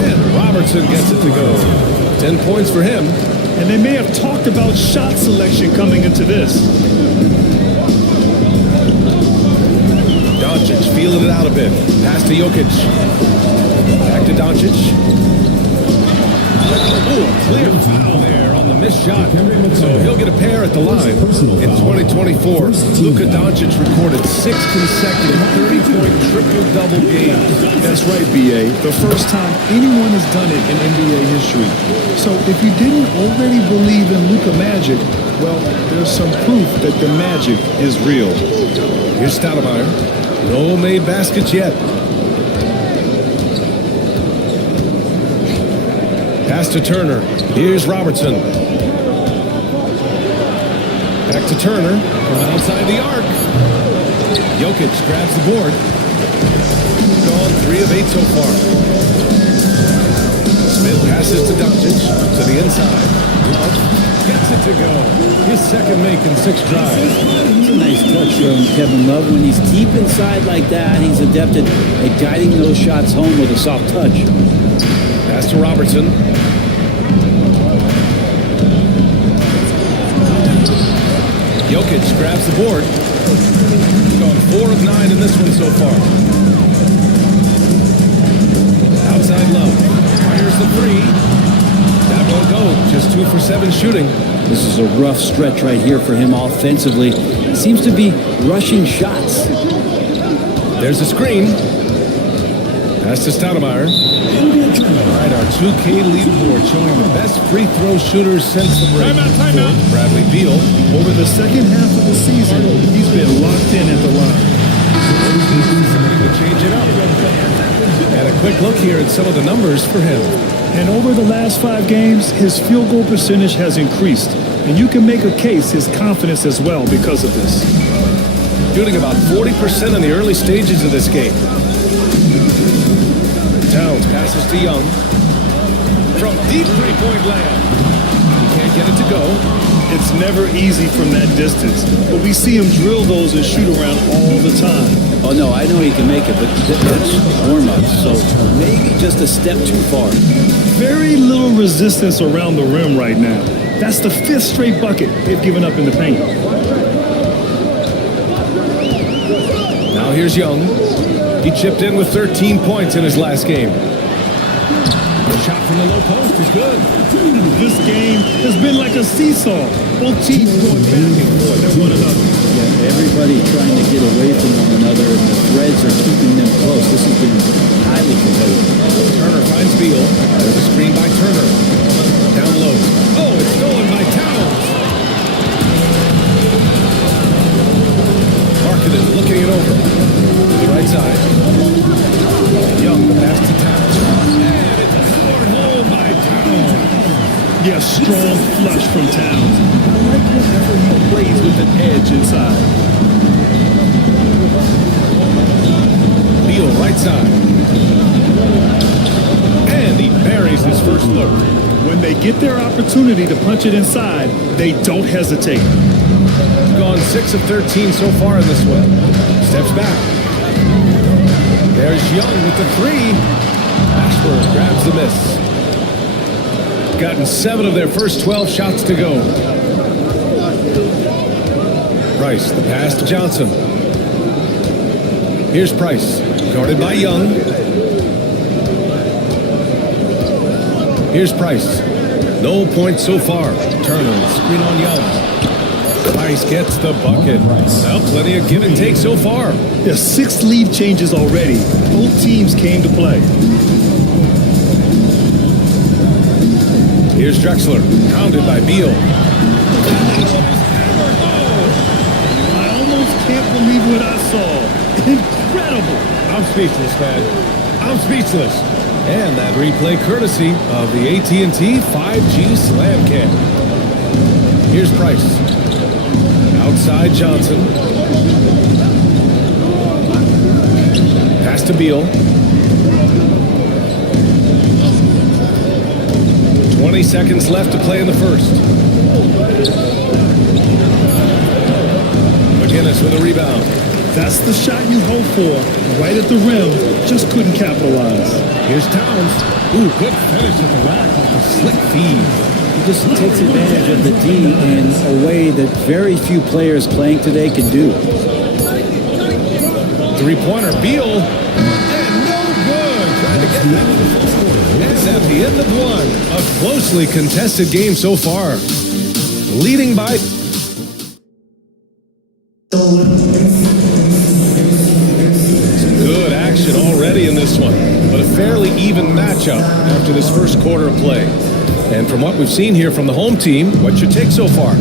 And Robertson gets it to go. 10 points for him. And they may have talked about shot selection coming into this. Doncic feeling it out a bit. Pass to Jokic. Back to Doncic. Oh, a clear foul there on the missed shot. So he'll get a pair at the line. In 2024, Luka Doncic recorded 6 consecutive 30-point triple-double games. That's right, BA. The first time anyone has done it in NBA history. So if you didn't already believe in Luka Magic, well, there's some proof that the magic is real. Here's Stoudemire. No made baskets yet. Pass to Turner. Here's Robertson. Back to Turner from outside the arc. Jokic grabs the board. Gone 3 of 8 so far. Smith passes to Doncic to the inside. Love gets it to go. His second make in 6 drives. It's a nice touch from Kevin Love. When he's deep inside like that, he's adept at guiding those shots home with a soft touch. Pass to Robertson. Jokic grabs the board. He's gone 4 of 9 in this one so far. Outside Love. Fires the 3. That won't go. Just 2 for 7 shooting. This is a rough stretch right here for him offensively. He seems to be rushing shots. There's a screen. Pass to Stoudemire. All right, our 2K leaderboard showing the best free throw shooters since the break. Timeout. Bradley Beal. Over the second half of the season, he's been locked in at the line. To change it up. And a quick look here at some of the numbers for him. And over the last 5 games, his field goal percentage has increased. And you can make a case his confidence as well because of this. Shooting about 40% in the early stages of this game. Towns passes to Young. From deep three-point land. He can't get it to go. It's never easy from that distance, but we see him drill those and shoot around all the time. Oh, no, I know he can make it, but that's warm-up, so maybe just a step too far. Very little resistance around the rim right now. That's the 5th straight bucket they've given up in the paint. Now here's Young. He chipped in with 13 points in his last game. The shot from the low post is good. This game has been like a seesaw. Both teams going back and forth at one another. Yeah, everybody trying to get away from one another, and the threads are keeping them close. This has been highly competitive. Turner finds Beal. There's a screen by Turner. Down low. Oh, it's stolen by Towns. Marketed, looking it over. To the right side. Young, pass to Towns. And it's scored home by Towns. Yeah, strong flush from Towns. I like whenever he plays with an edge inside. Beal, right side. And he buries his first look. When they get their opportunity to punch it inside, they don't hesitate. Gone 6 of 13 so far in this one. Steps back. There's Young with the 3. Ashburn grabs the miss. Gotten 7 of their first 12 shots to go. Price, the pass to Johnson. Here's Price, guarded by Young. Here's Price. No points so far. Turner, screen on Young. Price gets the bucket. Now plenty of give and take so far. There's 6 lead changes already. Both teams came to play. Here's Drexler, pounded by Beal. I almost can't believe what I saw. Incredible. I'm speechless, man. I'm speechless. And that replay courtesy of the AT&T 5G Slam Cam. Here's Price. Outside Johnson. Pass to Beal. 20 seconds left to play in the first. McGinnis with a rebound. That's the shot you hope for. Right at the rim. Just couldn't capitalize. Here's Towns. Ooh, good finish at the rack off a slick feed. He just takes advantage of the D in a way that very few players playing today can do. Three-pointer, Beal. And no good. Trying to get that in the fourth. It's at the end of one. A closely contested game so far. Leading by... Some good action already in this one. But a fairly even matchup after this first quarter of play. And from what we've seen here from the home team, what's your take so far?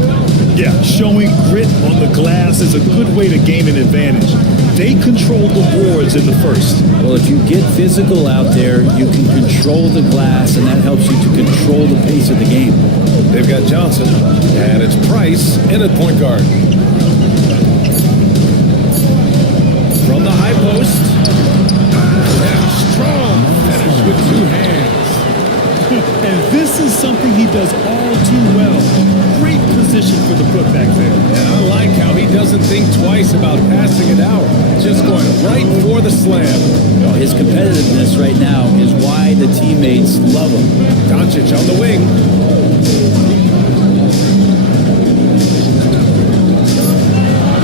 Yeah, showing grit on the glass is a good way to gain an advantage. They controlled the boards in the first. Well, if you get physical out there, you can control the glass, and that helps you to control the pace of the game. They've got Johnson, and it's Price in at point guard. From the high post, and strong finish with two hands. And this is something he does all too well. Great position for the putback there. And I like how he doesn't think twice about passing it out. Just going right for the slam. Well, his competitiveness right now is why the teammates love him. Doncic on the wing.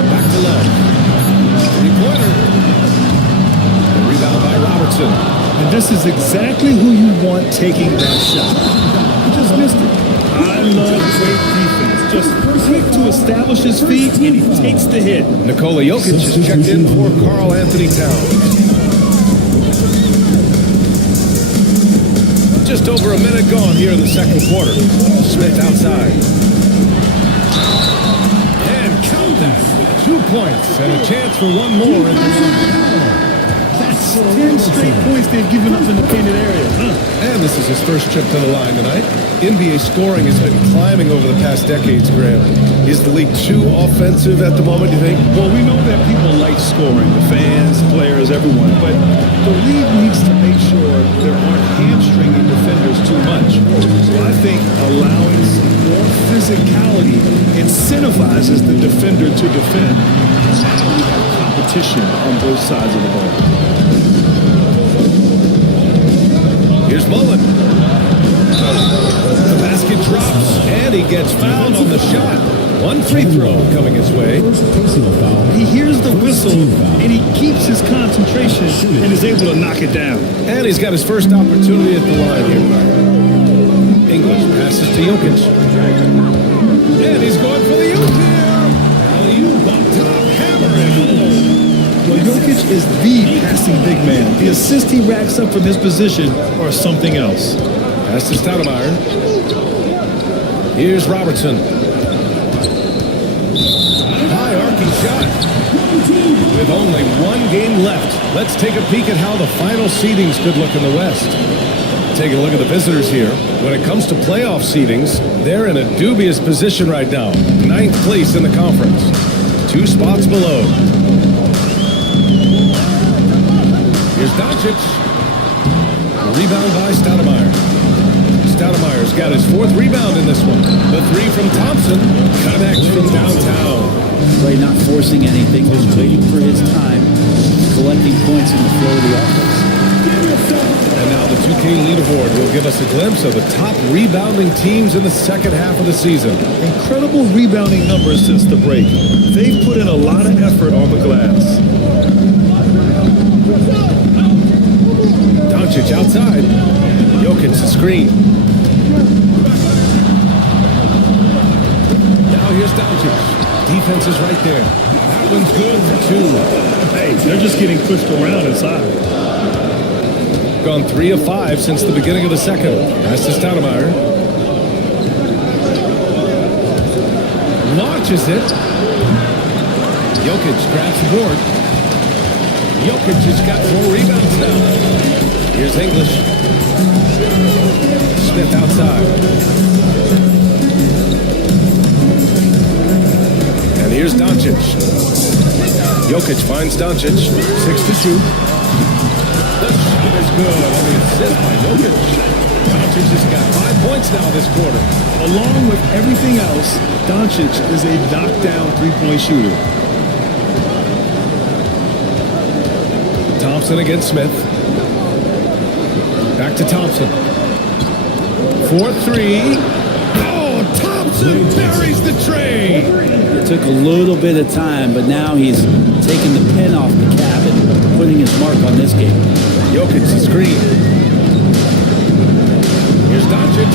Back to left. Three-pointer. Rebound by Robertson. And this is exactly who you want taking that shot. He just missed it. I love great defense. Just quick to establish his feet, and he takes the hit. Nikola Jokic is checked in for Karl Anthony Towns. Just over a minute gone here in the second quarter. Smith outside. And count that. 2 points and a chance for one more in the game. 10 straight points they've given up in the painted area. And this is his first trip to the line tonight. NBA scoring has been climbing over the past decades, Graham. Is the league too offensive at the moment, you think? Well, we know that people like scoring, the fans, players, everyone, but the league needs to make sure there aren't hamstringing defenders too much. So I think allowing some more physicality incentivizes the defender to defend. Now we have competition on both sides of the ball. Here's Mullen. The basket drops, and he gets fouled on the shot. One free throw coming his way. He hears the whistle, and he keeps his concentration and is able to knock it down. And he's got his first opportunity at the line here. English passes to Jokic. And he's going for the oop here. Alley-oop on top, hammer it home. Well, Jokic is the passing big man. The assist he racks up from his position or something else. Pass to Stoudemire. Here's Robertson. High arcing shot. With only one game left, let's take a peek at how the final seedings could look in the West. Taking a look at the visitors here. When it comes to playoff seedings, they're in a dubious position right now. 9th place in the conference. 2 spots below. Here's Doncic. Rebound by Stoudemire. Stoudemire's got his 4th rebound in this one. The 3 from Thompson connects from downtown. Clay not forcing anything, just waiting for his time, collecting points in the flow of the offense. And now the 2K leaderboard will give us a glimpse of the top rebounding teams in the second half of the season. Incredible rebounding numbers since the break. They've put in a lot of effort on the glass. Doncic outside. Jokic the screen. Now here's Doncic. Defense is right there. That one's good for 2. Hey, they're just getting pushed around inside. Gone 3 of 5 since the beginning of the second. Pass to Stoudemire. Launches it. Jokic grabs the board. Jokic has got 4 rebounds now. Here's English. Smith outside. And here's Doncic. Jokic finds Doncic. 6 to shoot. The shot is good on the assist by Jokic. Doncic has got 5 points now this quarter. Along with everything else, Doncic is a knockdown three-point shooter. Thompson against Smith. Back to Thompson. 4-3. Oh, Thompson buries the tray. It took a little bit of time, but now he's taking the pen off the cap and putting his mark on this game. Jokic the screen. Here's Doncic.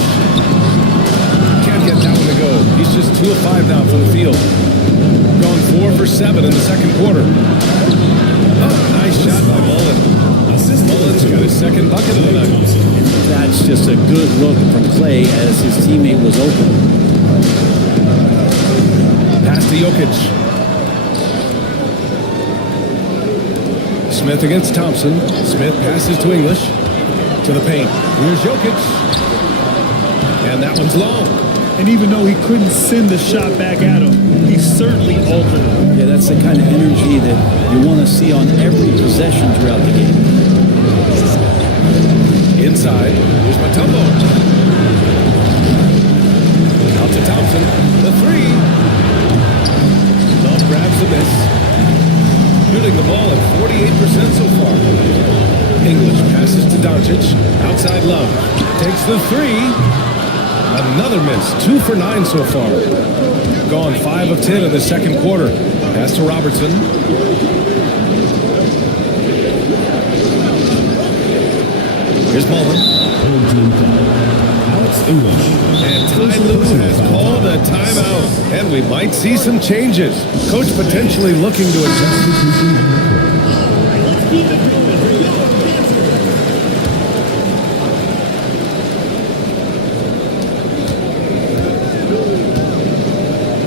Can't get that one to go. He's just 2 of 5 now from the field. Gone 4 for 7 in the second quarter. Oh, nice shot by Mullen. Mullen's got his second bucket of the night. That's just a good look from Clay as his teammate was open. Pass to Jokic. Smith against Thompson. Smith passes to English. To the paint. Here's Jokic. And that one's long. And even though he couldn't send the shot back at him, he certainly altered it. Yeah, that's the kind of energy that you want to see on every possession throughout the game. Inside. Here's Mutombo. Out to Thompson. The three. Love grabs the miss. Shooting the ball at 48% so far. English passes to Doncic. Outside Love. Takes the three. Another miss. 2 for 9 so far. Gone 5 of 10 in the second quarter. Pass to Robertson. Here's Mullen. Alex English. And Ty Lue has called a timeout. And we might see some changes. Coach potentially looking to adjust.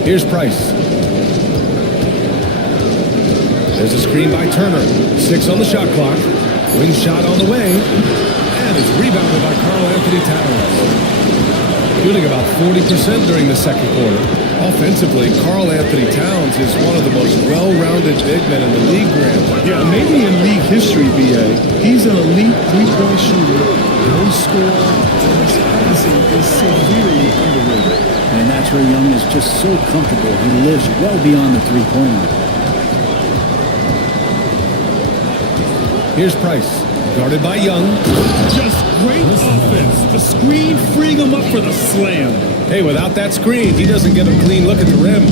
Here's Price. There's a screen by Turner. 6 on the shot clock. Wing shot on the way. And it's rebounded by Karl Anthony Towns. Shooting about 40% during the second quarter. Offensively, Karl Anthony Towns is one of the most well-rounded big men in the league, Grant. Yeah, maybe in league history, B.A. He's an elite three-point shooter. No score. And his passing is severely underrated. And that's where Young is just so comfortable. He lives well beyond the three-point line. Here's Price. Guarded by Young. Just great offense. The screen freeing him up for the slam. Hey, without that screen, he doesn't get a clean look at the rim.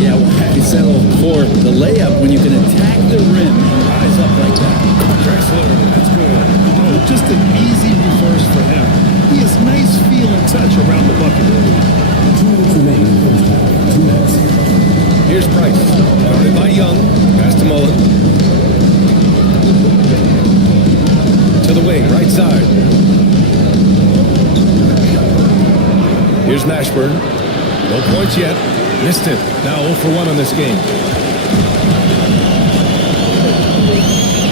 Yeah, well, happy settle for the layup when you can attack the rim and rise up like that. Drexler, that's good. Oh, just an easy reverse for him. He has nice feel and touch around the bucket. 2 minutes remaining in the first half. 2 minutes. Here's Price. Guarded by Young. Pass to Mullen. To the wing, right side. Here's Mashburn. No points yet. Missed it. Now 0 for 1 in this game.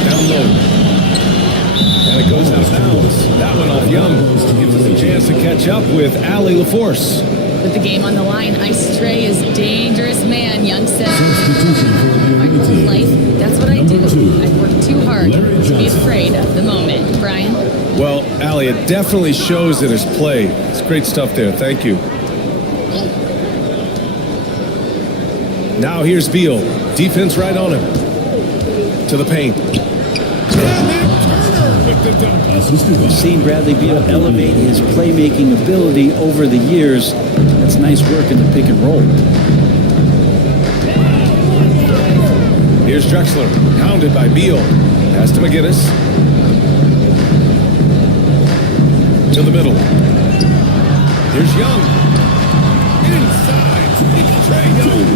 Down low. And it goes out of bounds. That one off Young. Gives us a chance to catch up with Allie LaForce. With the game on the line, Ice Trey is dangerous man, Young said. My whole life, that's what I do. I work too hard to be afraid of the moment. Brian? Well, Allie, it definitely shows in his play. It's great stuff there. Thank you. Now here's Beal. Defense right on him. To the paint. We've seen Bradley Beal elevate his playmaking ability over the years. That's nice work in the pick and roll. Here's Drexler, hounded by Beal. Pass to McGinnis. To the middle. Here's Young. Inside. It's Trae Young.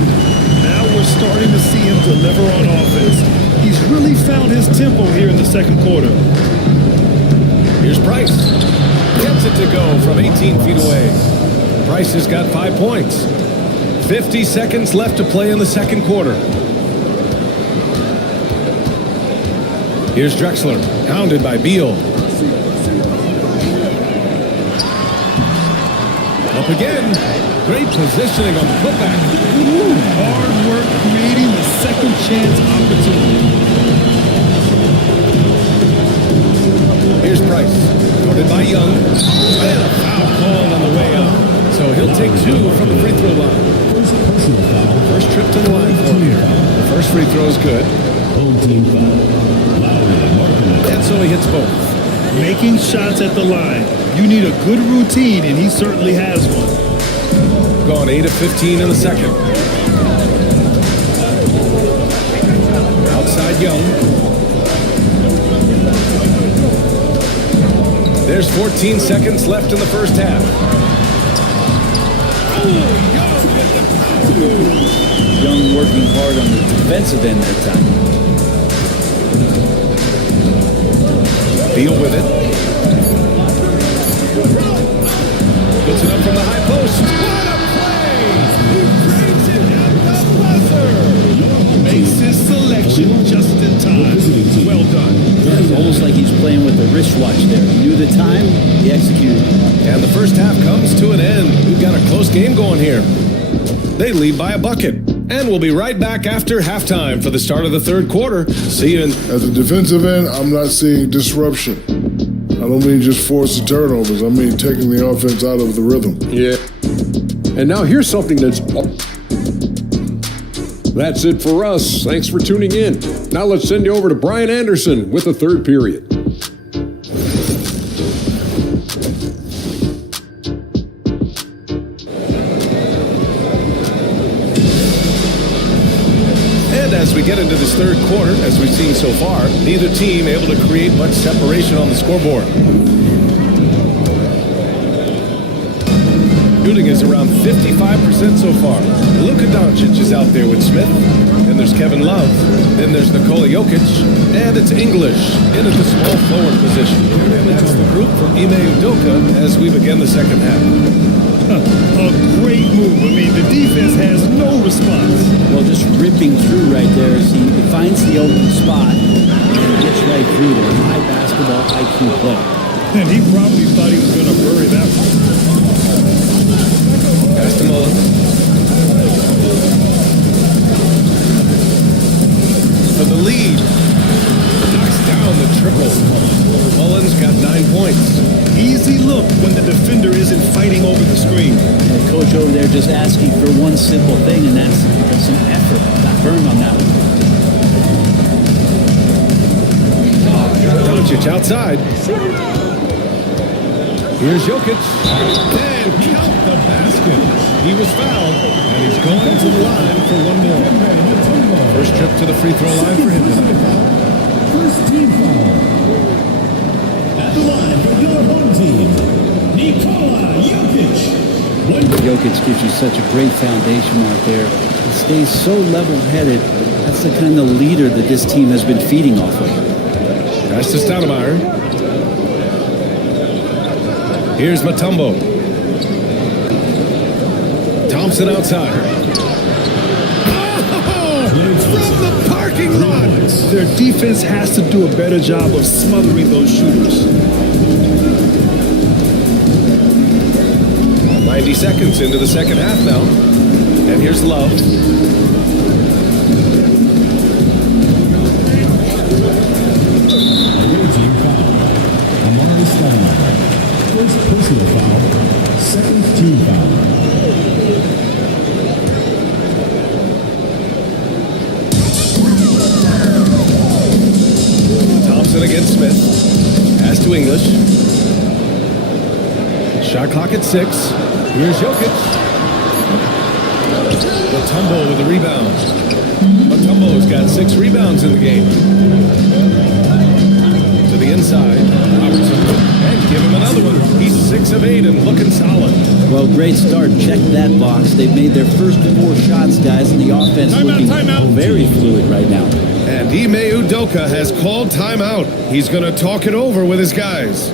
Now we're starting to see him deliver on offense. He's really found his tempo here in the second quarter. Here's Price. Gets it to go from 18 feet away. Price has got 5 points. 50 seconds left to play in the second quarter. Here's Drexler, hounded by Beal. Up again. Great positioning on the putback. Hard work creating the second chance opportunity. Here's Price, guarded by Young. And a foul call on the way up. So he'll take 2 from the free throw line. First trip to the line for him here. The first free throw is good. And so he hits both. Making shots at the line. You need a good routine, and he certainly has one. Gone 8 of 15 in the second. Outside Young. There's 14 seconds left in the first half. Young working hard on the defensive end that time. Beal with it. Puts it up from the high post. What a play! He drains it at the buzzer. Makes his selection. transition just in time. Well done. It's almost like he's playing with a wristwatch there. He knew the time, he executed. And the first half comes to an end. We've got a close game going here. They lead by a bucket. And we'll be right back after halftime for the start of the third quarter. See you in... At the defensive end, I'm not seeing disruption. I don't mean just forcing turnovers. I mean taking the offense out of the rhythm. Yeah. And now here's something that's it for us. Thanks for tuning in. Now let's send you over to Brian Anderson with the third period. And as we get into this third quarter, as we've seen so far, neither team able to create much separation on the scoreboard. Shooting is around 55% so far. Luka Doncic is out there with Smith. Then there's Kevin Love. Then there's Nikola Jokic. And it's English in at the small forward position. And that's the group from Ime Udoka as we begin the second half. A great move. I mean, the defense has no response. Well, just ripping through right there as he finds the open spot and gets right through there. High basketball IQ play. And he probably thought he was going to bury that one. Pass to Mullen. For the lead. Knocks down the triple. Mullen's got 9 points. Easy look when the defender isn't fighting over the screen. The coach over there just asking for one simple thing, and that's some effort. Got burned on that one. Doncic outside. Here's Jokic. And count the basket. He was fouled, and he's going to the line for one more. First trip to the free throw line for him tonight. First team foul. At the line for your home team, Nikola Jokic. Jokic gives you such a great foundation out there. He stays so level-headed. That's the kind of leader that this team has been feeding off of. Pass to Stoudemire. Here's Mutombo. Thompson outside. Oh, from the parking lot. Their defense has to do a better job of smothering those shooters. 90 seconds into the second half now. And here's Love. First personal foul, second team foul. Thompson against Smith. Pass to English. Shot clock at 6. Here's Jokic. Mutombo with the rebound. Mutombo's got 6 rebounds in the game. To the inside. Robertson. And give him another one. He's 6 of 8 and looking solid. Well, great start. Check that box. They've made their first 4 shots, guys, and the offense looking very fluid right now. And Ime Udoka has called timeout. He's going to talk it over with his guys.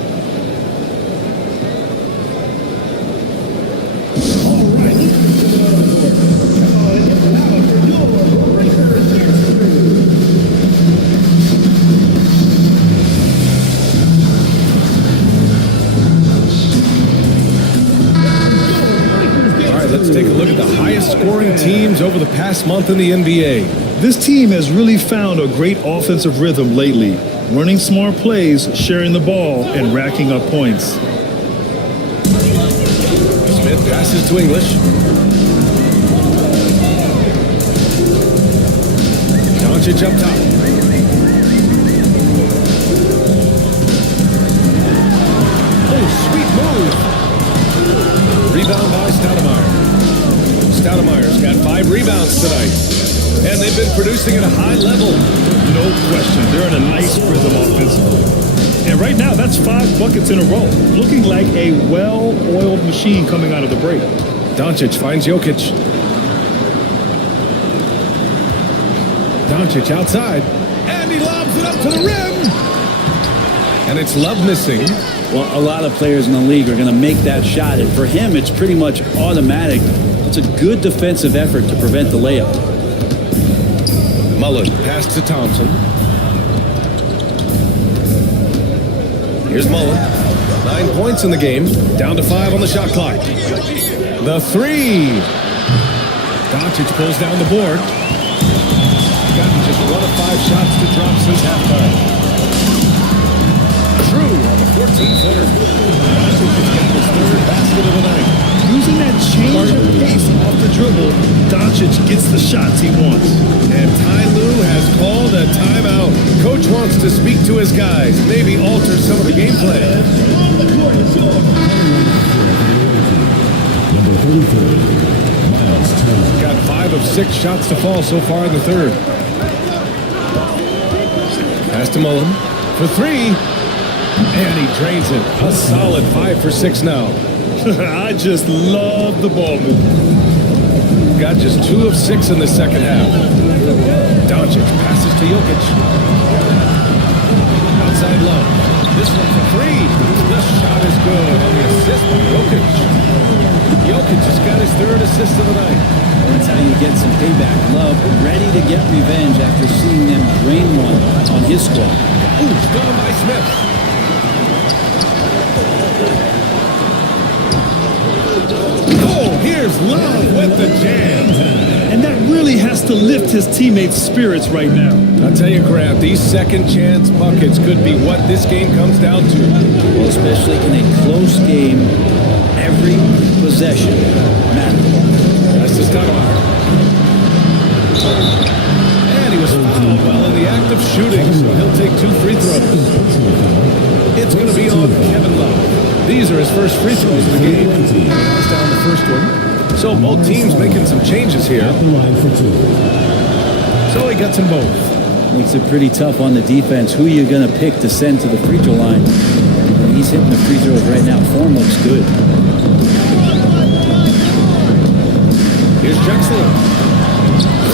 Let's take a look at the highest scoring teams over the past month in the NBA. This team has really found a great offensive rhythm lately, running smart plays, sharing the ball, and racking up points. Smith passes to English. Doncic up top. Oh, sweet move. Rebound by Stoudemire. Stoudemire's got 5 rebounds tonight. And they've been producing at a high level. No question. They're in a nice rhythm offensively. And right now, that's 5 buckets in a row. Looking like a well-oiled machine coming out of the break. Doncic finds Jokic. Doncic outside. And he lobs it up to the rim. And it's Love missing. Well, a lot of players in the league are going to make that shot. And for him, it's pretty much automatic. It's a good defensive effort to prevent the layup. Mullen, pass to Thompson. Here's Mullen. 9 points in the game. Down to 5 on the shot clock. The three. Doncic pulls down the board. Gotten just 1 of 5 shots to drop since halftime. True on the 14-footer. Doncic has got his 3rd basket of the night. Using that change of pace off the dribble, Doncic gets the shots he wants. And Ty Lue has called a timeout. Coach wants to speak to his guys, maybe alter some of the game plan. Number 34, Miles Turner. Got 5 of 6 shots to fall so far in the 3rd. Pass to Mullen for 3. And he drains it. A solid 5 for 6 now. I just love the ball movement. Got just 2 of 6 in the second half. Doncic passes to Jokic. Outside Love. This one for 3. The shot is good on the assist by Jokic. Jokic just got his 3rd assist of the night. That's how you get some payback. Love ready to get revenge after seeing them drain one on his squad. Ooh, stolen by Smith. Oh, here's Love with the jam. And that really has to lift his teammates' spirits right now. I'll tell you, Grant, these second chance buckets could be what this game comes down to. Well, especially in a close game, every possession matters. That's the Stoudemire. And he was fouled while in the act of shooting, so he'll take 2 free throws. It's going to be on Kevin Love. These are his first free throws of the game. Knocks down the first one. So both teams making some changes here. So he gets them both. Makes it pretty tough on the defense. Who you're going to pick to send to the free throw line? And he's hitting the free throws right now. Form looks good. Here's Drexler.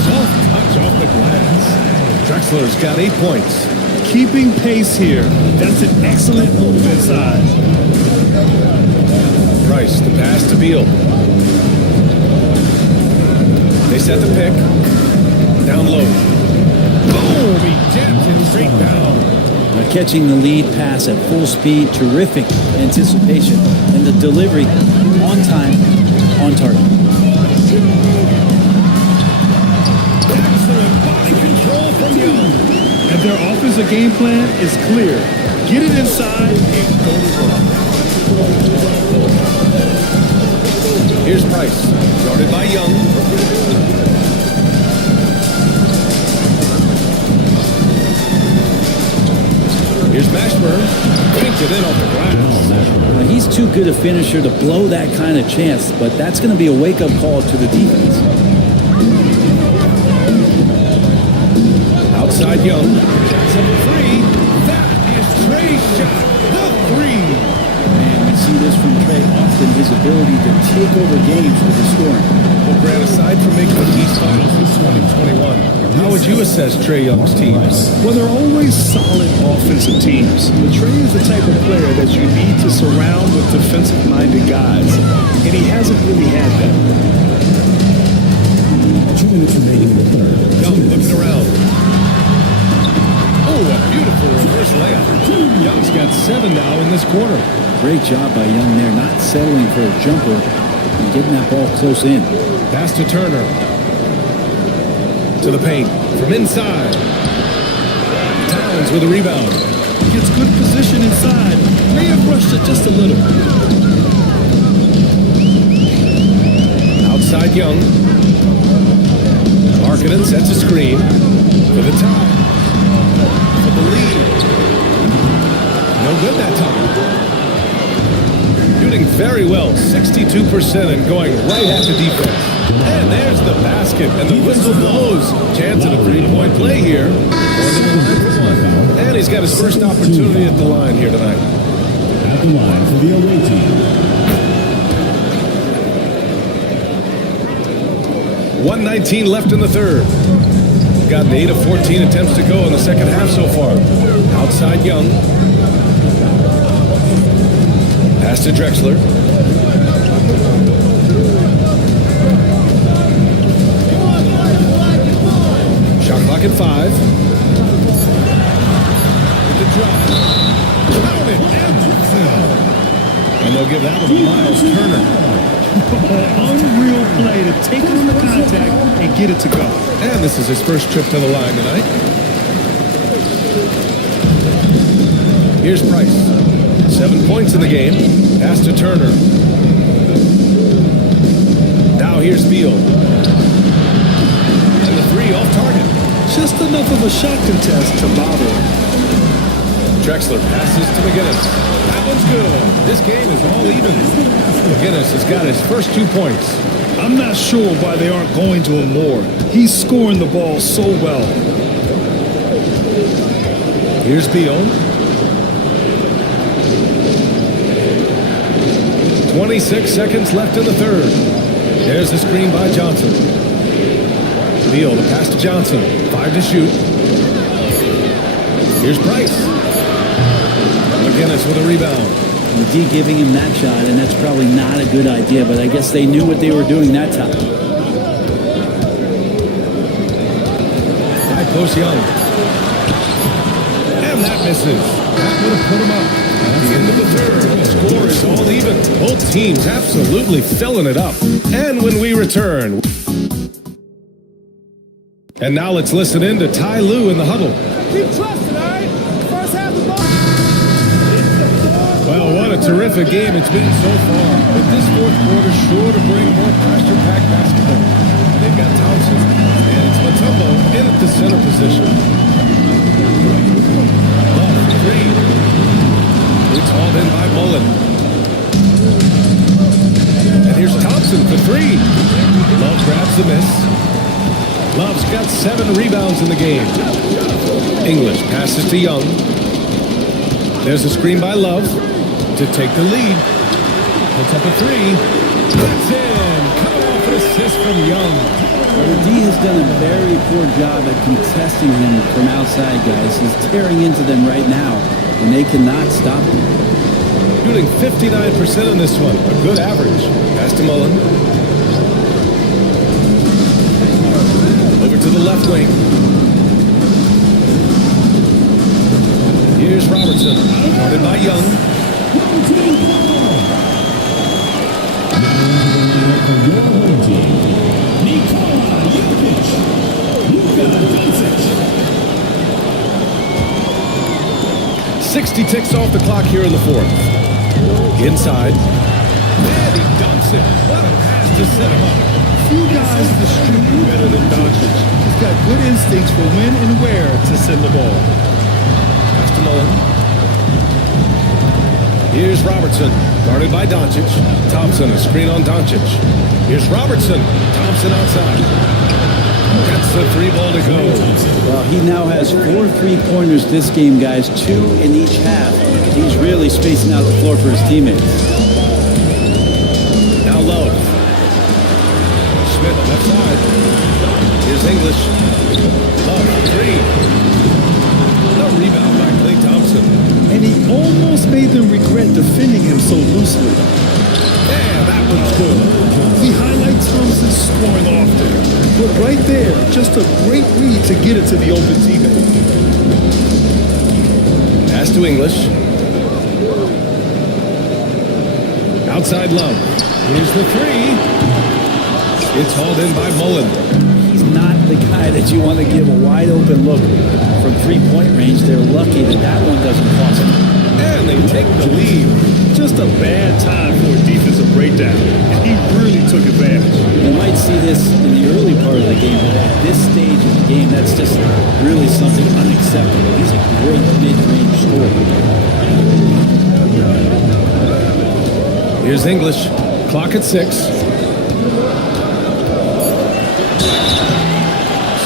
Soft touch off the glass. Drexler's got 8 points. Keeping pace here. That's an excellent move inside. Price, the pass to Beal. They set the pick. Down low. Boom! He jams it straight down. Now catching the lead pass at full speed. Terrific anticipation. And the delivery on time, on target. Excellent body control from Young. And their offensive game plan is clear. Get it inside and go to work. Here's Price. Guarded by Young. Here's Mashburn. Banked it in off the glass. Now, he's too good a finisher to blow that kind of chance, but that's going to be a wake-up call to the defense. Outside Young. Jackson 3. That is Trey's shot. The 3. And we see this from Trey often, his ability to take over games with his scoring. Well, Grant, aside from making the East Finals in 2021, how would you assess Trey Young's teams? Well, they're always solid offensive teams. But Trey is the type of player that you need to surround with defensive-minded guys. And he hasn't really had that. 2 minutes remaining in the 3rd. Young looking around. Oh, a beautiful reverse layup. Young's got 7 now in this quarter. Great job by Young there, not settling for a jumper and getting that ball close in. Pass to Turner. To the paint. From inside. Towns with a rebound. Gets good position inside. May have rushed it just a little. Outside Young. Markkanen sets a screen. For the tie. For the lead. No good that time. Shooting very well, 62% and going right at the defense. And there's the basket, and the whistle blows. Chance at a 3-point play here. And he's got his first opportunity at the line here tonight. At the line for the away team. 1:19 left in the 3rd. Gotten 8 of 14 attempts to go in the second half so far. Outside Young. Pass to Drexler. Shot clock Clock at 5. With the drive. Counted and foul. And they'll give that one to Miles Turner. Unreal play to take on the contact and get it to go. And this is his first trip to the line tonight. Here's Price. 7 points in the game. Pass to Turner. Now here's Beal. And the 3 off target. Just enough of a shot contest to bother him. Drexler passes to McGinnis. That one's good. This game is all even. McGinnis has got his first 2 points. I'm not sure why they aren't going to him more. He's scoring the ball so well. Here's Beal. 26 seconds left in the third. There's the screen by Johnson. Beal, the pass to Johnson. 5 to shoot. Here's Price. McGinnis with a rebound. McGee giving him that shot, and that's probably not a good idea, but I guess they knew what they were doing that time. High post Young. And that misses. That would have put him up. At the end of the third, the score is all even. Both teams absolutely filling it up. And when we return... And now let's listen in to Ty Lue in the huddle. Keep trusting, all right? First half of the ball. Well, what a terrific game it's been so far. But this fourth quarter sure to bring more pressure-packed basketball. They've got Thompson, and it's Mutombo in at the center position. Love, 3. It's hauled in by Mullen. And here's Thompson for 3. Love grabs the miss. Love's got 7 rebounds in the game. English passes to Young. There's a screen by Love to take the lead. Puts up a 3. That's in. Coming off an assist from Young. Well, the D has done a very poor job at contesting him from outside, guys. He's tearing into them right now, and they cannot stop him. Shooting 59% in this one. A good average. Pass to Mullen. Over to the left wing. Here's Robertson. Guarded by Young. Your home team, Nikola Jokic, Luka Doncic. 60 ticks off the clock here in the fourth. Inside. And he dumps it. What a pass to set him up. Few guys distribute better than Doncic. He's got good instincts for when and where to send the ball. Pass to Mullen. Here's Robertson, guarded by Doncic. Thompson, a screen on Doncic. Here's Robertson. Thompson outside. That's the 3 ball to go. Well, he now has 4 3-pointers this game, guys, 2 in each half. He's really spacing out the floor for his teammates. Now Love. Smith left side. Here's English. Love, 3. No rebound by Klay Thompson. And he almost made them regret defending him so loosely. Yeah, that one's good. We highlight Thompson scoring often, but right there, just a great read to get it to the open teammate. Pass to English. Outside Love. Here's the 3. It's hauled in by Mullen. He's not the guy that you want to give a wide open look from 3-point range. They're lucky that that one doesn't cost them. And they take the lead. Just a bad time for a defensive breakdown, and he really took advantage. You might see this in the early part of the game, but at this stage of the game, that's just really something unacceptable. He's a great mid-range scorer. Here's English. Clock at 6.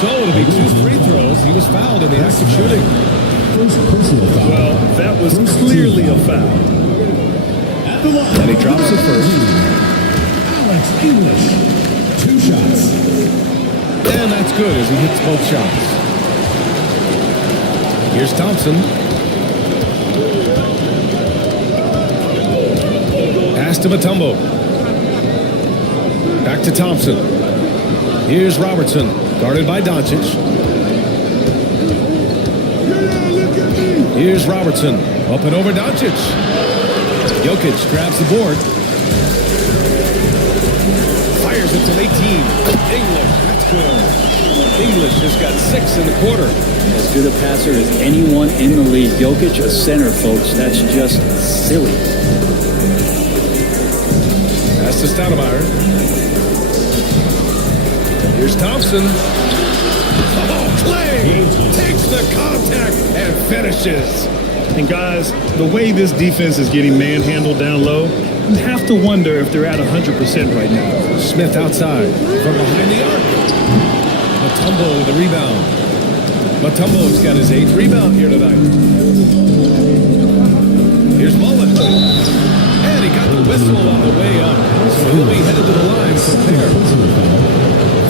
So it'll be 2 free throws. He was fouled in the act of shooting. First personal foul. Well, that was clearly a foul. At the line. And he drops it first. Alex English. 2 shots. And that's good as he hits both shots. Here's Thompson. Pass to Mutombo. Back to Thompson. Here's Robertson, guarded by Doncic. Here's Robertson. Up and over Doncic. Jokic grabs the board. Fires it from 18. English, that's good. English just got 6 in the quarter. As good a passer as anyone in the league. Jokic, a center, folks. That's just silly. Pass to Stoudemire. Here's Thompson. Oh, Clay takes the contact and finishes. And guys, the way this defense is getting manhandled down low, you have to wonder if they're at 100% right now. Smith outside from behind the arc. Mutombo with the rebound. Mutombo's got his 8th rebound here tonight. Here's Mullen. And he got the whistle on the way up. So he'll be headed to the line for a pair.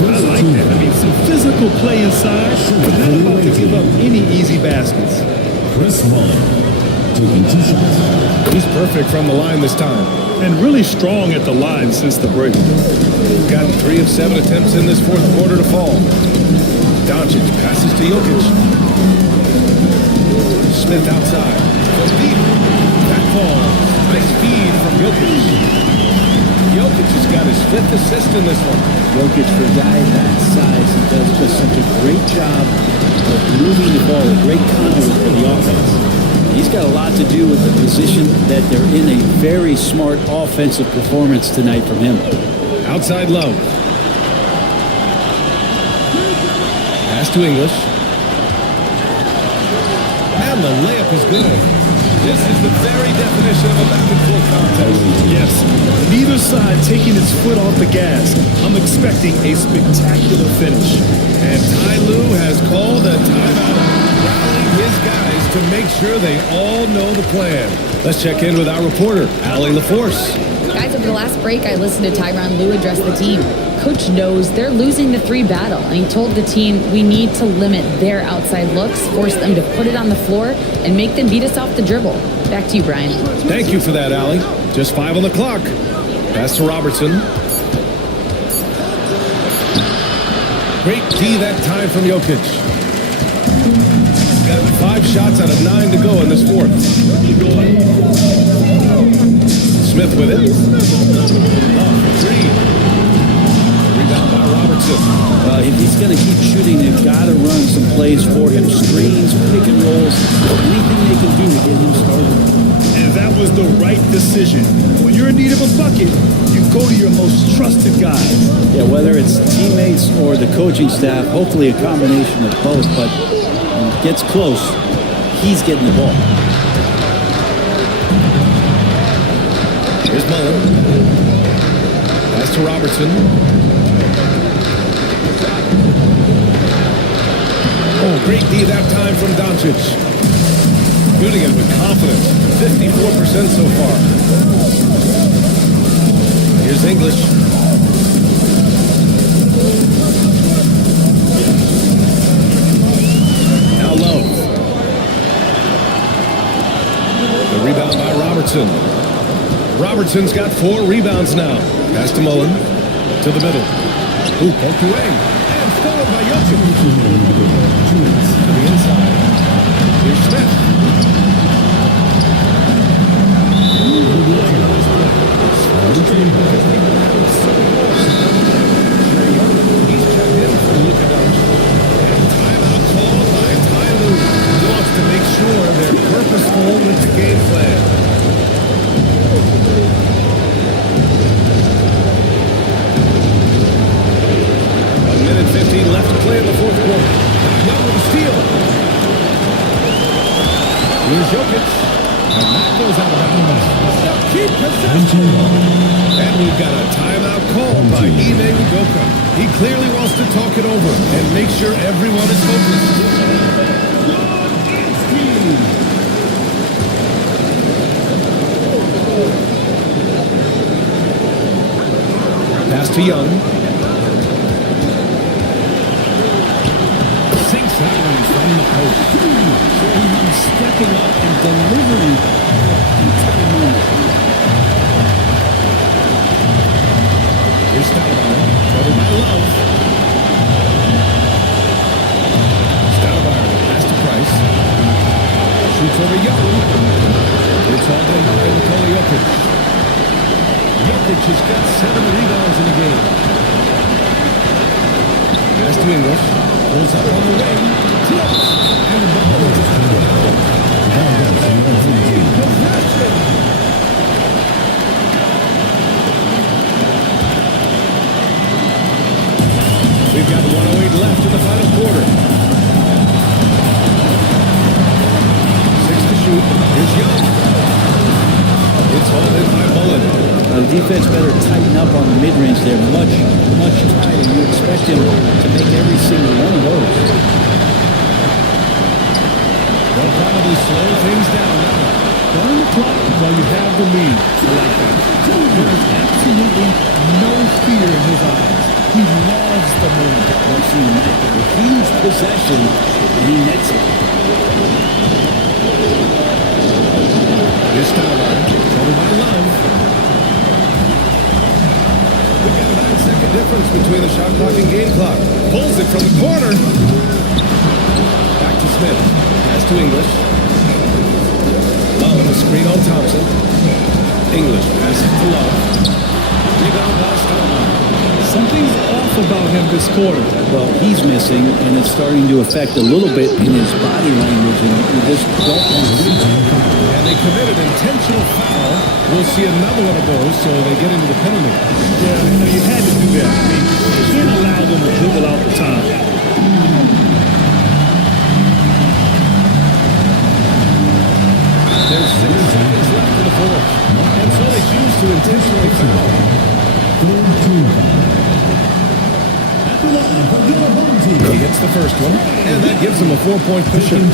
I like that. I mean, some physical play inside, but not about to give up any easy baskets. Chris Mullen taking 2 shots. He's perfect from the line this time. And really strong at the line since the break. Got 3 of 7 attempts in this 4th quarter to fall. Doncic passes to Jokic. Smith outside. From deep. That ball. Nice feed from Jokic. Jokic has got his 5th assist in this one. Jokic, for a guy that size, he does just such a great job of moving the ball, a great conduit for the offense. He's got a lot to do with the position that they're in. A very smart offensive performance tonight from him. Outside Love. Pass to English. And the layup is good. This is the very definition of a back-and-forth contest. Yes, neither side taking its foot off the gas. I'm expecting a spectacular finish. And Ty Lue has called a timeout, rallying his guys to make sure they all know the plan. Let's check in with our reporter, Allie LaForce. Guys, over the last break, I listened to Tyronn Lue address the team. Coach knows they're losing the 3 battle, and he told the team we need to limit their outside looks, force them to put it on the floor, and make them beat us off the dribble. Back to you, Brian. Thank you for that, Allie. Just 5 on the clock. Pass to Robertson. Great D that time from Jokic. Got 5 shots out of 9 to go in this 4th. Smith with it. Love, 3. Rebound by Robertson. If he's going to keep shooting, they've got to run some plays for him. Screens, pick and rolls, anything they can do to get him started. And that was the right decision. When you're in need of a bucket, you go to your most trusted guys. Yeah, whether it's teammates or the coaching staff, hopefully a combination of both, but when it gets close, he's getting the ball. Here's Mullen. Pass to Robertson. Oh, great D that time from Doncic. Shooting it with confidence. 54% so far. Here's English. Now Love. The rebound by Robertson. Robertson's got 4 rebounds now. Pass to Mullen. To the middle. Ooh, poked away. And stolen by Jokic. To the inside. Here's Smith. He's checked in for Luka Doncic. And timeout called by Ty Lue. He wants to make sure they're purposeful with the game plan. A minute 15 left to play in the 4th quarter. Young with a steal. Here's Jokic. And that goes out of bounds. Keep possession. And we've got a timeout called by Ime Udoka. He clearly wants to talk it over and make sure everyone is focused. Pass to Young. Sinks that one from the post. So he's stepping up and delivering in time moment. Here's Stoudemire. Covered by Love. Stoudemire pass to Price. Shoots Jokic has got 7 rebounds in the game. Pass to English. Pulls up on the wing. Tips. And the ball is possession. We've got 1:08 left in the final quarter. 6 to shoot. Here's Young. It's all in by Mullen. The defense better tighten up on the mid-range there. Much tighter. You expect him to make every single one of those. They'll probably slow things down now. Burn the clock while you have the lead. I like that. There is absolutely no fear in his eyes. He loves the move. Once you make a huge possession, and he nets it. Here's Stauber. Covered by Love. We've got a 9-second difference between the shot clock and game clock. Pulls it from the corner. Back to Smith. Pass to English. Love on the screen on Thompson. English passes to Love. Rebound by Stauber. Something's off about him this quarter. Well, he's missing, and it's starting to affect a little bit in his body language, and you just don't want to see that. And they committed intentional foul. We'll see another one of those, so they get into the penalty. Yeah, you had to do that. I mean, you can't allow them to dribble out the time. There's 6 seconds left in the fourth. And so they choose to intentionally foul. He hits the first one, and that gives him a 4-point cushion.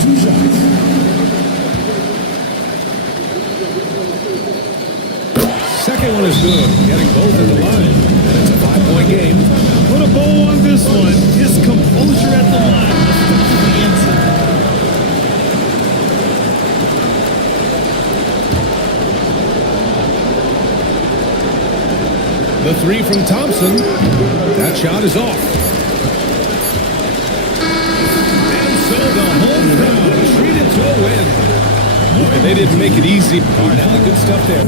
Second one is good, getting both in the line, and it's a 5-point game. Put a bow on this one. His composure at the line was the answer. The 3 from Thompson. That shot is off. And so the home crowd treated to a win. Boy, they didn't make it easy. Parnell, good stuff there.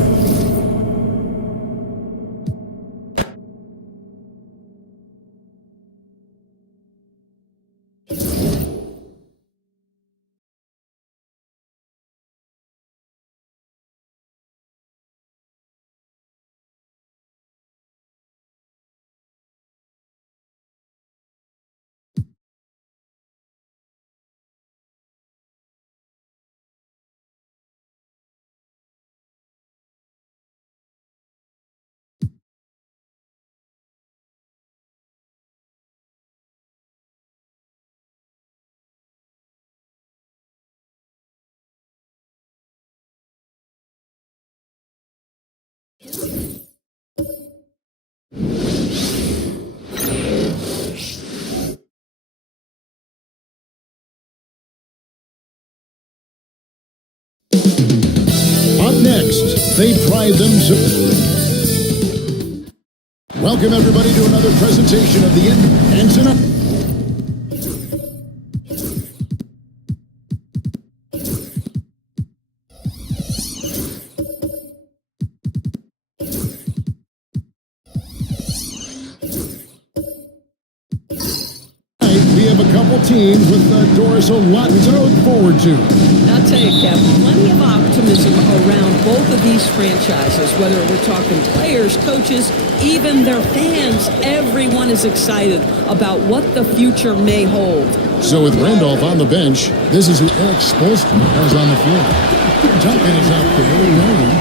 Up next, they pride themselves. Welcome everybody to another presentation of the Ensign. We have a couple teams with Doris a lot to look forward to. I'll tell you, Kevin, plenty of optimism around both of these franchises, whether we're talking players, coaches, even their fans. Everyone is excited about what the future may hold. So with Randolph on the bench, this is who Eric Spoelstra has on the floor. Duncan is out there, we know him.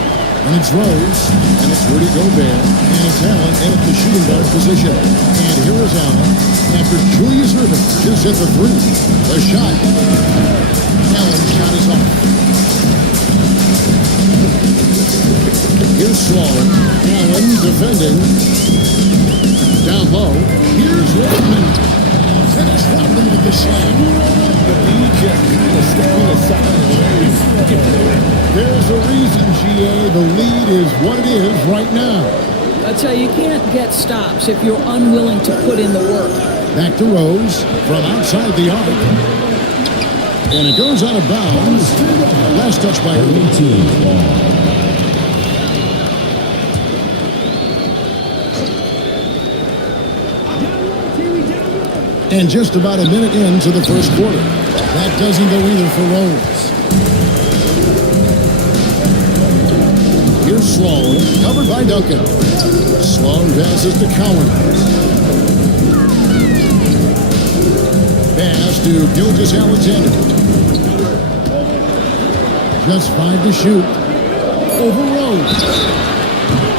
And it's Rose, and it's Rudy Gobert, and it's Allen in at the shooting guard position. And here is Allen after Julius Erving just hit the three. The shot. Allen's shot is off. Here's Sloan. Allen defending. Down low. Here's Rodman. Dennis Rodman with the slam. The lead just kind of standing aside and There's a reason, GA. The lead is what it is right now. I tell you, you can't get stops if you're unwilling to put in the work. Back to Rose from outside the arc. And it goes out of bounds. Last touch by Irving. And just about a minute into the first quarter. That doesn't go either for Rose. Here's Sloan, covered by Duncan. Sloan passes to Cowan. Pass to Gilgeous-Alexander. Just 5 to shoot. Over Rose.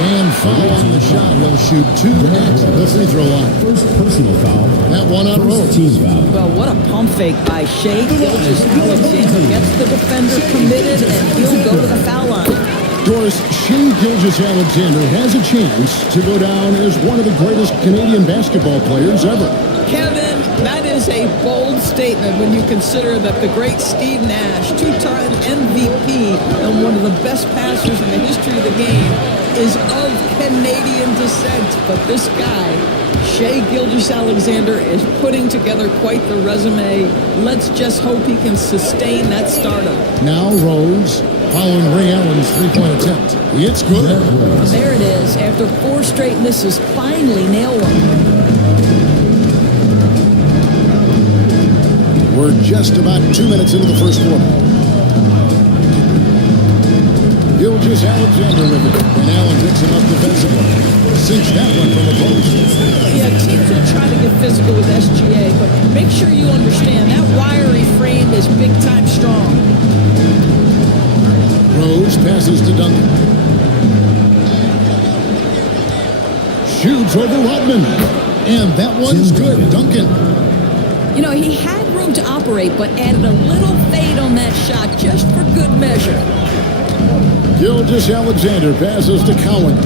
And foul on the shot. He'll shoot 2 at the free throw line. First personal foul. That one on Rose. Team foul. Well, what a pump fake by Shai Gilgeous-Alexander. Gets the defender committed, and he'll go to the foul line. Doris, Shai Gilgeous-Alexander has a chance to go down as one of the greatest Canadian basketball players ever. Kevin, that is a bold statement when you consider that the great Steve Nash, 2-time MVP and one of the best passers in the history of the game, is of Canadian descent. But this guy, Shai Gilgeous-Alexander, is putting together quite the resume. Let's just hope he can sustain that stardom. Now Rose, following Ray Allen's three-point attempt. It's good. There it is. After 4 straight misses, finally nail one. We're just about 2 minutes into the first quarter. Gilgeous-Alexander with it. And Allen picks him up defensively. Cinched that one from the post. Yeah, teams will try to get physical with SGA, but make sure you understand that wiry frame is big-time strong. Rose passes to Duncan. Shoots over Rodman. And that one's good. Duncan. You know, he had room to operate, but added a little fade on that shot just for good measure. Gilgeous-Alexander passes to Cowan.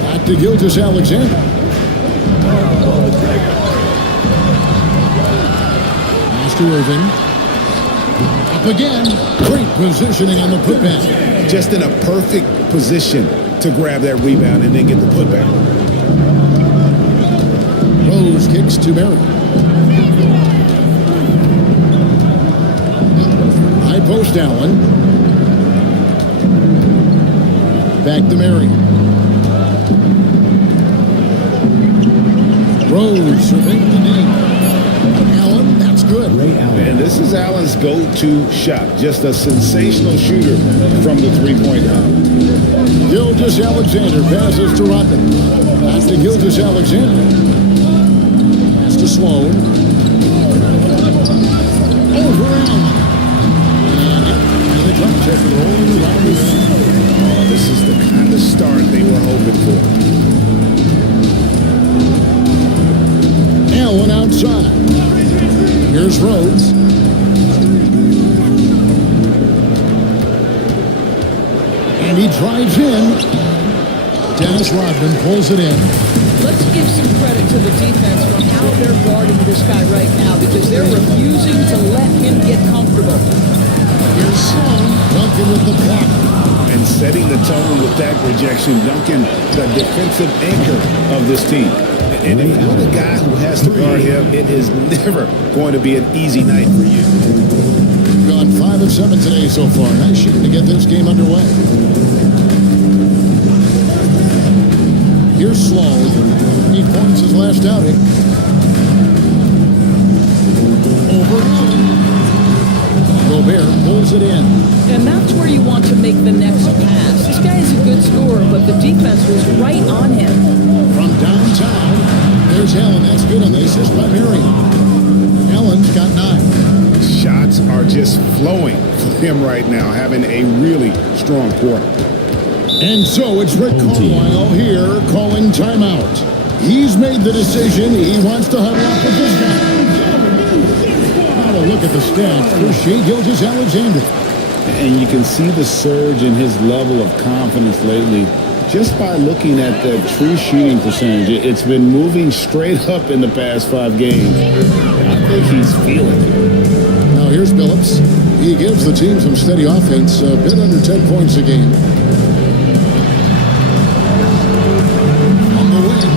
Back to Gilgeous-Alexander. Pass to Irving. Up again. Great positioning on the putback. Just in a perfect position to grab that rebound and then get the putback. Rose kicks to Mary. High post Allen. Back to Mary. Rose surveying the knee. Allen, that's good. And this is Allen's go-to shot. Just a sensational shooter from the three-point line. Gilgeous-Alexander passes to Rodman. Pass to Gilgeous-Alexander. Pass to Sloan. Over Allen. And the jump check rolling around the end. Oh, this is the kind of start they were hoping for. Allen outside. Here's Rhodes. And he drives in. Dennis Rodman pulls it in. Let's give some credit to the defense for how they're guarding this guy right now, because they're refusing to let him get comfortable. Here's Sloan. Duncan with the block. And setting the tone with that rejection, Duncan, the defensive anchor of this team. And if you're the guy who has to guard him, it is never going to be an easy night for you. Gone 5 of 7 today so far. Nice shooting to get this game underway. Here's Sloan. He points his last outing. Over Allen. Gobert pulls it in. And that's where you want to make the next pass. This guy is a good scorer, but the defense was right on him. From downtown, there's Allen. That's good on the assist by Mary. Allen's got 9. Shots are just flowing for him right now, having a really strong quarter. And so it's Rick Carlisle here calling timeout. He's made the decision. He wants to huddle up with this guy. Now a look at the stats for Shai Gilgeous-Alexander. And you can see the surge in his level of confidence lately just by looking at the true shooting percentage. It's been moving straight up in the past 5 games. I think he's feeling it. Now here's Billups. He gives the team some steady offense, a bit under 10 points a game. On the wing,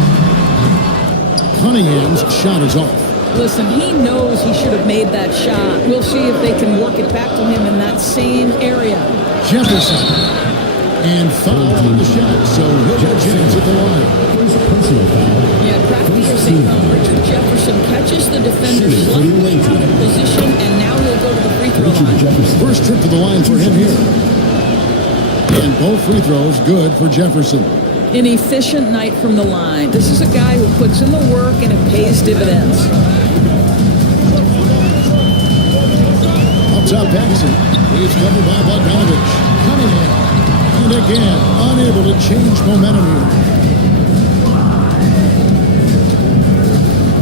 Cunningham's shot is off. Listen, he knows he should have made that shot. We'll see if they can work it back to him in that same area. Jefferson. And foul on the shot, so he'll get chance at the line. Yeah, Crafty as they come. Richard Jefferson catches the defender slightly out of position, and now he'll go to the free throw line. First trip to the line for him here. And both free throws good for Jefferson. An efficient night from the line. This is a guy who puts in the work and it pays dividends. Up top, Paxson. He's covered by Bogdanovich. Cunningham. And again, unable to change momentum here.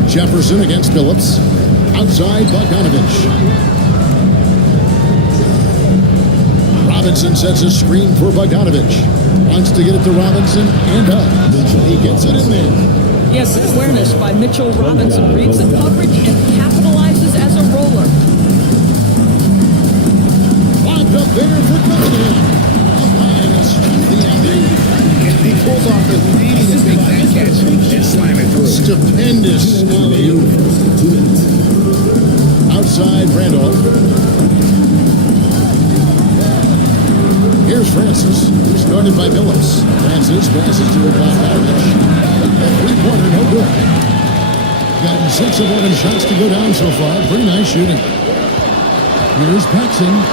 Jefferson against Phillips. Outside, Bogdanovich. Robinson sets a screen for Bogdanovich. Wants to get it to Robinson and up. He gets it in there. Yes, awareness by Mitchell Robinson reads the coverage and capitalizes as a roller. Locked up there for Cunningham. Up high and strike the alley. He pulls off the Houdini to make that catch and slam it through. Stupendous alley-oop. Outside, Randolph. Here's Francis, who's guarded by Billups. Francis passes to Bogdanovich. A three-pointer, no good. Gotten 6 of 11 shots to go down so far. Pretty nice shooting. Here's Paxson.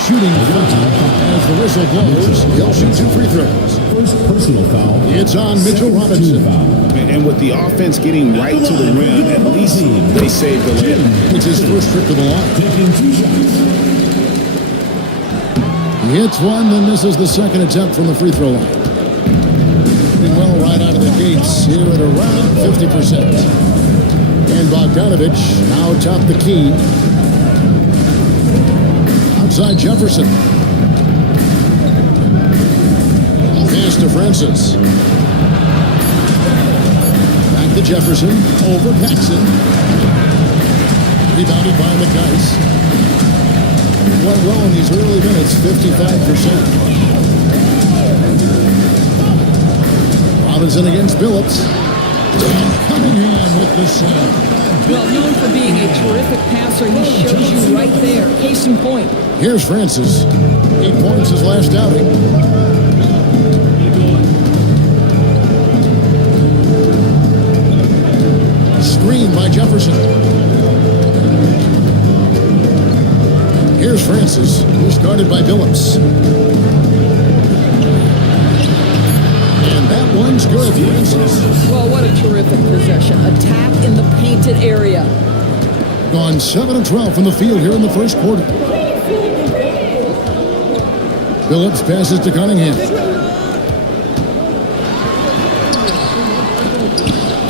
Shooting foul as the whistle blows. He'll shoot 2 free throws. First personal foul. It's on Mitchell Robinson. And with the offense getting right to the rim, at least they saved the layup. It's his first trip to the line. Taking 2 shots. He hits one, then misses the second attempt from the free throw line. Doing well right out of the gates here at around 50%. And Bogdanovich now top the key. Outside Jefferson. Pass to Francis. Back to Jefferson. Over Paxson. Rebounded by McDyess. Went well in these early minutes, 55%. Robinson against Billups. And Cunningham with the slam. Well, known for being a terrific passer, he shows you right there. Case in point. Here's Francis. 8 points his last outing. Screen by Jefferson. Here's Francis, who's guarded by Billups. And that one's good, Francis. Well, what a terrific possession. Attack in the painted area. Gone 7 of 12 from the field here in the first quarter. Billups passes to Cunningham.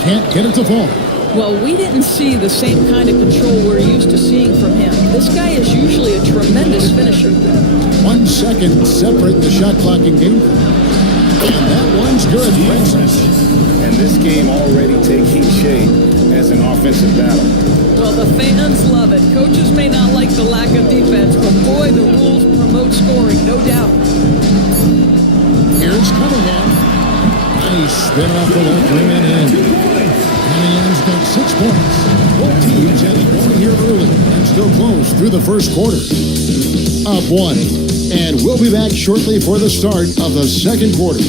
Can't get it to fall. Well, we didn't see the same kind of control we're used to seeing from him. This guy is usually a tremendous finisher. 1 second separate the shot clock in game. And that one's good, Francis. And this game already taking shape as an offensive battle. Well, the fans love it. Coaches may not like the lack of defense, but boy, the rules promote scoring, no doubt. Here's Cunningham. Nice spin off the left rim and in. Cunningham's got 6 points. Both teams had it going here early and still close through the first quarter. Up 1. And we'll be back shortly for the start of the second quarter.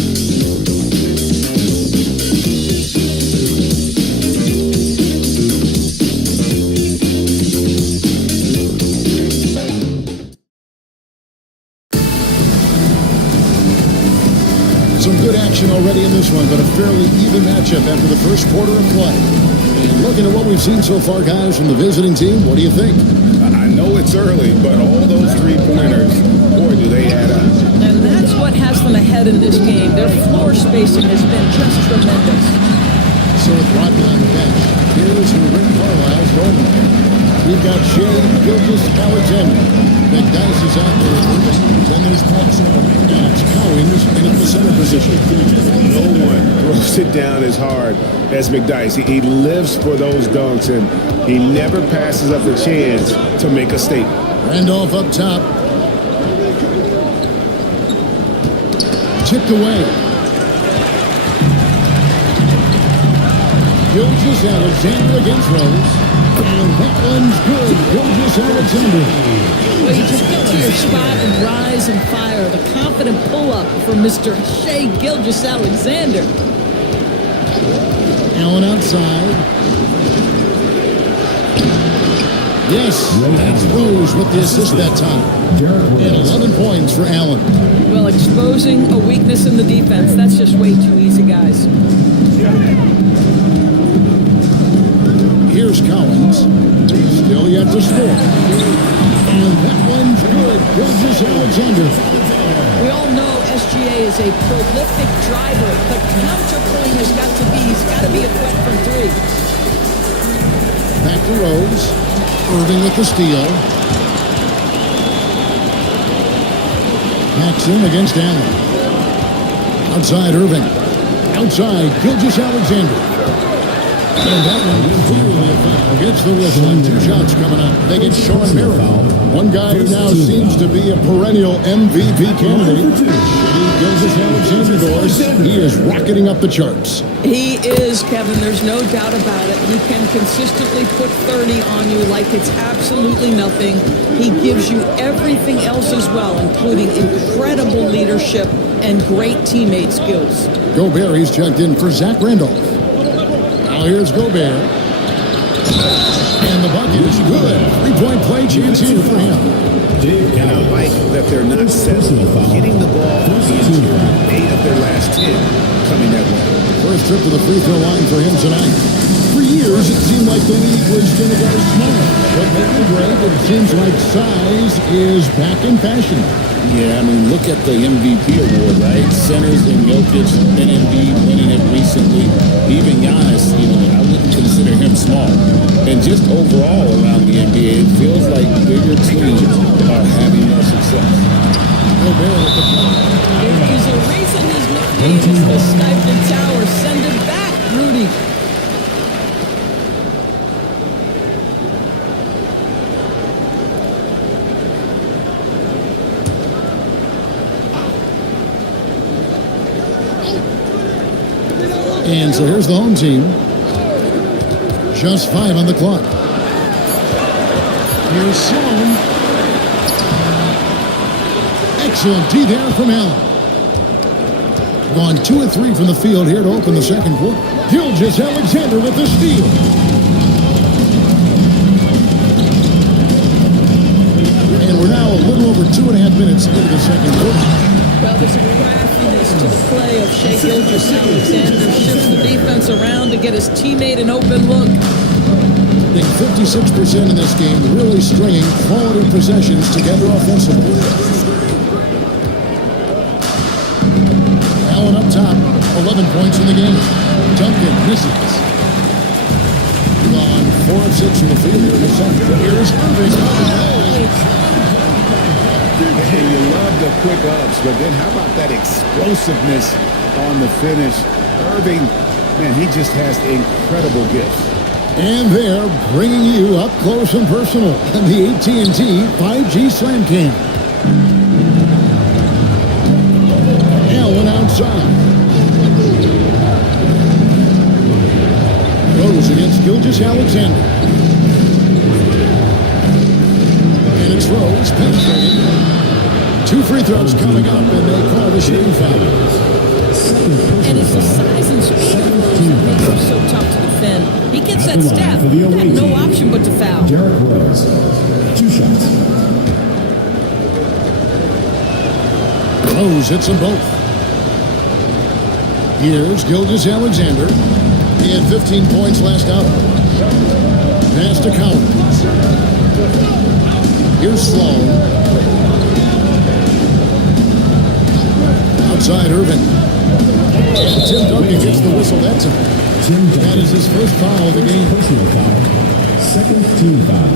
Some good action already in this one, but a fairly even matchup after the first quarter of play. And looking at what we've seen so far, guys, from the visiting team, what do you think? I know it's early, but all those three-pointers, boy, do they add up. And that's what has them ahead in this game. Their floor spacing has been just tremendous. So with Rodman on the bench, here's who Rick Carlisle's going with. We've got Shea Gilgeous-Alexander. McDyess is out there. Then there's Paxson. And it's Cowings in the center position. No one throws it down as hard as McDyess. He lives for those dunks, and he never passes up a chance to make a statement. Randolph up top. Tipped away. Gilgeous-Alexander against Rose. And that one's good. Gilgeous-Alexander. Well, you just get to your spot and rise and fire. The confident pull-up from Mr. Shea Gilgeous-Alexander. Allen outside. Yes, that's Rose with the assist that time. And 11 points for Allen. Well, exposing a weakness in the defense, that's just way too easy, guys. Here's Collins. Still yet to score. And that one's good. Gilgeous-Alexander. We all know SGA is a prolific driver. The counterpoint has got to be, he's got to be a threat from three. Back to Rose. Irving with the steal. Paxson against Allen. Outside Irving. Outside Gilgeous-Alexander. And that one clearly a foul. Gets the whistle and 2 shots coming up. They get Sean Merrill. One guy who now seems to be a perennial MVP candidate. Gilgeous-Alexander doors. He is rocketing up the charts. He is, Kevin. There's no doubt about it. He can consistently put 30 on you like it's absolutely nothing. He gives you everything else as well, including incredible leadership and great teammate skills. Gobert, he's checked in for Zach Randolph. Now here's Gobert. And the bucket is good. 3-point play chance here for him. And I like that they're not settling. Hitting the ball, 8 of their last 10 coming that way. First trip to the free throw line for him tonight. For years, it seemed like the league was going to go small. But lately, Greg, it seems like size is back in fashion. Yeah, I mean, look at the MVP award, right? Centers and Jokic and Embiid winning it recently. Even Giannis, I wouldn't consider him small. And just overall around the NBA, it feels like bigger teams are having more success. If there's a reason his nickname is the Stifling Tower, send it back, Rudy. And so here's the home team. Just 5 on the clock. Here's Sloan. Excellent D there from Allen. Gone 2 of 3 from the field here to open the second quarter. Gilgeous-Alexander with the steal. And we're now a little over 2.5 minutes into the second quarter. Well, there's a craftiness to the play of Shai Gilgeous-Alexander. Shifts the defense around to get his teammate an open look. I think 56% in this game, really stringing quality possessions together offensively. Allen up top, 11 points in the game. Duncan misses. Gone 4 of 6 from the field here in the second. Here's Irving. Hey, you love the quick ups, but then how about that explosiveness on the finish? Irving, man, he just has incredible gifts. And they're bringing you up close and personal in the AT&T 5G Slam Cam. Allen outside. Rose against Gilgeous-Alexander. And it's Rose penetrating. 2 free throws coming up, and they call the shooting foul. And it's the size and speed of Rose that makes him so tough to defend. He gets that step. He had no option but to foul. Derrick Rose, 2 shots. Rose hits them both. Here's Gilgeous-Alexander. He had 15 points last out. Pass to Collins. Here's Sloan. Outside Irving. And Tim Duncan gets the whistle that time. That is his first foul of the game. Personal foul. Second team foul.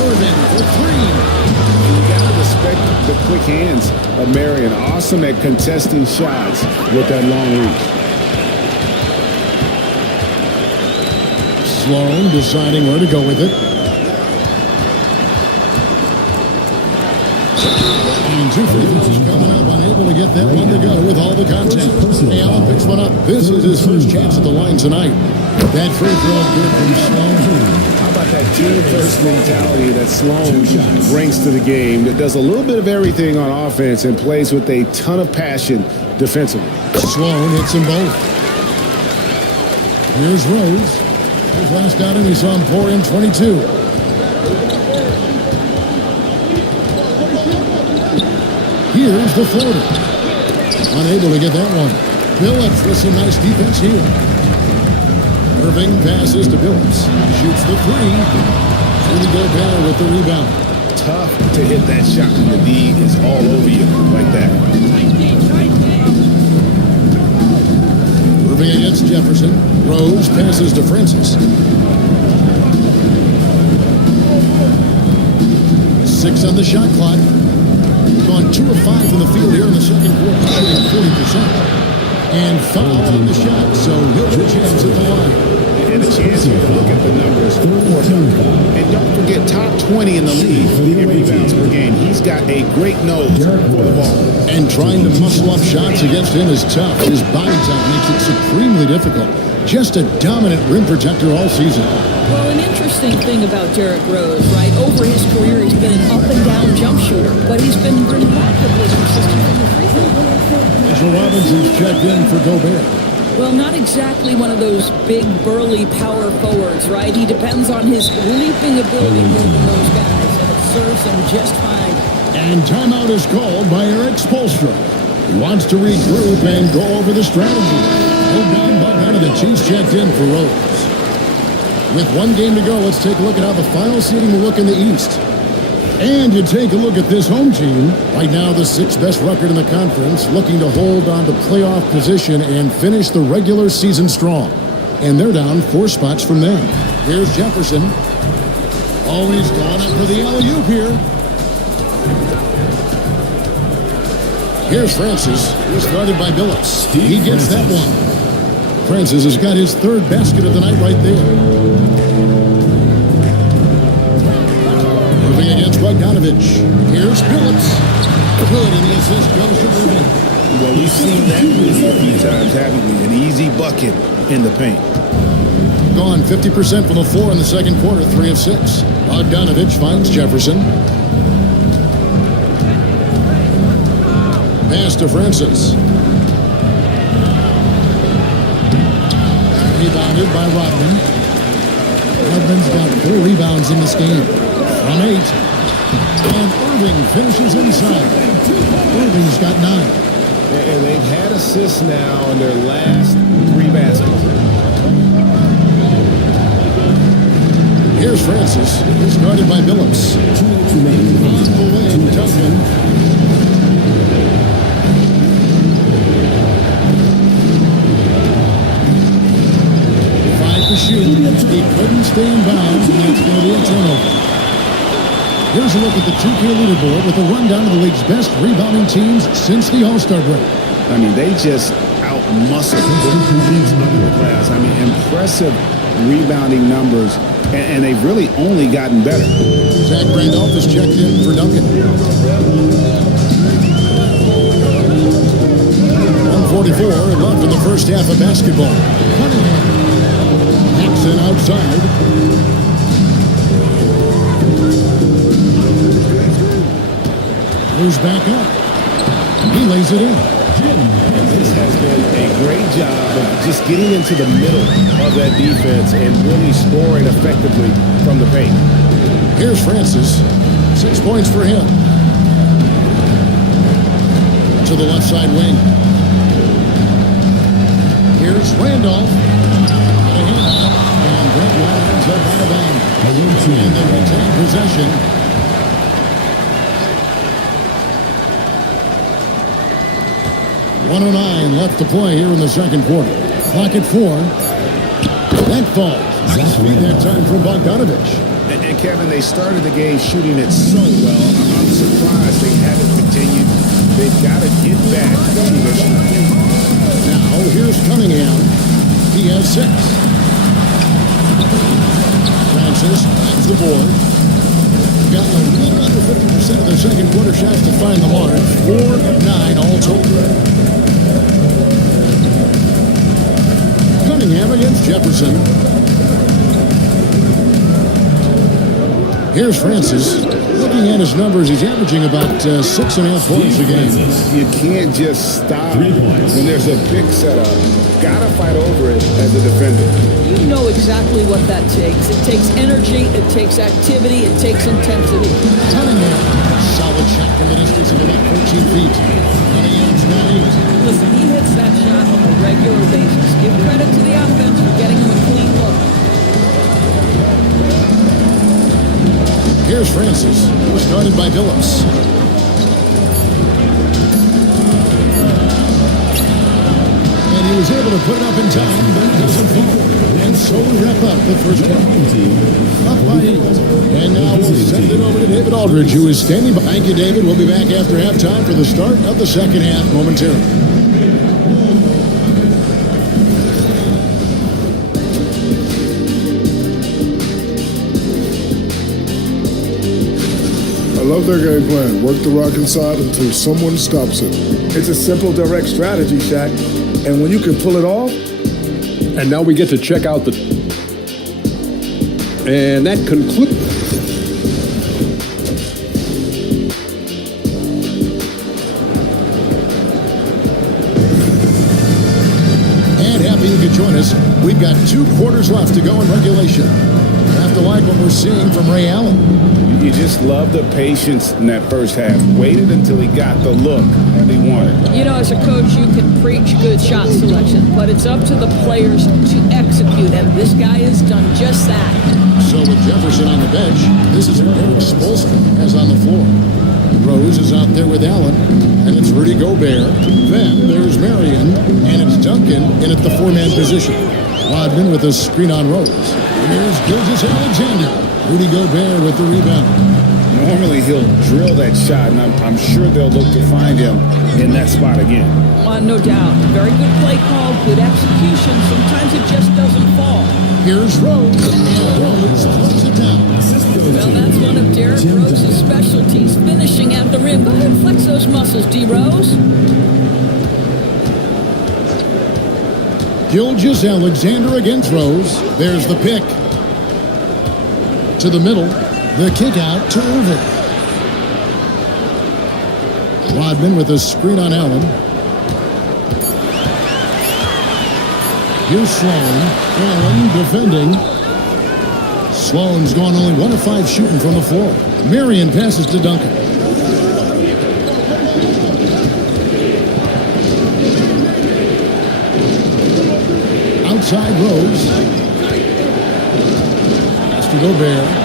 Irving for 3. You gotta respect the quick hands of Marion. Awesome at contesting shots with that long reach. Sloan deciding where to go with it. And 2 free throws coming up, unable to get that one to go with all the contact. Hey, Allen picks one up. This is his first chance at the line tonight. That free throw good from Sloan. How about that team-first mentality that Sloan brings to the game, that does a little bit of everything on offense and plays with a ton of passion defensively. Sloan hits them both. Here's Rose. His last outing, we saw him pour in 22. Here's the floater. Unable to get that one. Billups with some nice defense here. Irving passes to Billups. Shoots the three. Rudy Gobert with the rebound. Tough to hit that shot when the D is all over you like that. Irving against Jefferson. Rose passes to Francis. 6 on the shot clock. Gone 2 of 5 from the field here in the second quarter, shooting 40%. And foul on the shot, so he'll get a chance at the line. And a chance here to look at the numbers for And don't forget, top 20 in the league in rebounds per game. He's got a great nose for the ball. And trying to muscle up shots against him is tough. His body type makes it supremely difficult. Just a dominant rim protector all season. Well, an interesting thing about Derrick Rose, right? Over his career, he's been an up-and-down jump shooter, but he's been remarkably consistent from the free throw line. Mitchell Robinson's checked in for Gobert. Well, not exactly one of those big, burly power forwards, right? He depends on his leaping ability more than those guys, and it serves him just fine. And timeout is called by Eric Spoelstra. He wants to regroup and go over the strategy. Bogdan Bogdanovic, he's checked in for Rose. With 1 game to go, let's take a look at how the final seeding will look in the East. And you take a look at this home team. Right now, the 6th best record in the conference, looking to hold on to playoff position and finish the regular season strong. And they're down 4 spots from them. Here's Jefferson. Oh, he's going up for the alley-oop here. Here's Francis. He's guarded by Billups. He gets that one. Francis has got his 3rd basket of the night right there. Irving against Bogdanovic. Here's Billups. Good, and the assist goes to Irving. Well, we've seen that movie a few times, haven't we? An easy bucket in the paint. Gone 50% from the floor in the second quarter, 3 of 6. Bogdanovic finds Jefferson. Pass to Francis. Rebounded by Rodman. Rodman's got 4 rebounds in this game. From 8. And Irving finishes inside. Irving's got 9. And they've had assists now in their last 3 baskets. Here's Francis. He's guarded by Billups. On the way, Duncan. To shoot. He couldn't stay in bounds, and that's going to be a turnover. Here's a look at the 2K leaderboard with a rundown of the league's best rebounding teams since the All-Star break. I mean, they just out-muscled these under the class. I mean, impressive rebounding numbers, and they've really only gotten better. Zach Randolph is checked in for Duncan. 144 left in the first half of basketball. Cunningham. Jackson outside. Moves back up. He lays it in. This has been a great job of just getting into the middle of that defense and really scoring effectively from the paint. Here's Francis. 6 points for him. To the left side wing. Here's Randolph. And Brett winds up out of bounds. And they retain possession. .109 left to play here in the second quarter. Clock at 4. That falls. Nice feed that time from Bogdanovic. And Kevin, they started the game shooting it so well. I'm surprised they haven't continued. They've got to get back to their strength. Now, here's Cunningham. He has 6. Francis finds the board. Got a little under 50% of their second quarter shots to find the mark. 4 of 9 all total. Cunningham against Jefferson. Here's Francis. Looking at his numbers, he's averaging about 6.5 points a game. You can't just stop when there's a big setup. Gotta fight over it as a defender. You know exactly what that takes. It takes energy, it takes activity, it takes intensity. Cunningham, solid shot from the distance of about 14 feet. Cunningham's not easy. Listen, he hits that shot on a regular basis. Give credit to the offense for getting him a clean look. Here's Francis, who started by Billups. And he was able to put it up in time, but it doesn't fall. And so we wrap up the first half. Up by 8. And now we'll send it over to David Aldridge, who is standing by. Thank you, David. We'll be back after halftime for the start of the second half momentarily. I love their game plan. Work the rock inside until someone stops it. It's a simple, direct strategy, Shaq. And when you can pull it off, And now we get to check out the... And that concludes... And happy you could join us. We've got 2 quarters left to go in regulation. Have to like what we're seeing from Ray Allen. You just love the patience in that first half. Waited until he got the look he wanted. You know, as a coach, you can preach good shot selection, but it's up to the players to execute, and this guy has done just that. So with Jefferson on the bench, this is what Eric Spoelstra has on the floor. Rose is out there with Allen, and it's Rudy Gobert. Then there's Marion, and it's Duncan in at the 4-man position. Rodman with a screen on Rose. Here's Gilgeous-Alexander. Rudy Gobert with the rebound. Normally he'll drill that shot, and I'm sure they'll look to find him in that spot again. No doubt. Very good play call, good execution. Sometimes it just doesn't fall. Here's Rose, and Rose throws it down. Well, that's one of Derrick Rose's specialties, finishing at the rim. Go ahead and flex those muscles, D. Rose. Gilgeous-Alexander against Rose. There's the pick. To the middle. The kick out to Irving. Rodman with a screen on Allen. Here's Sloan. Allen defending. Sloan's gone only 1 of 5 shooting from the floor. Marion passes to Duncan. Outside Rose. Pass to Gobert.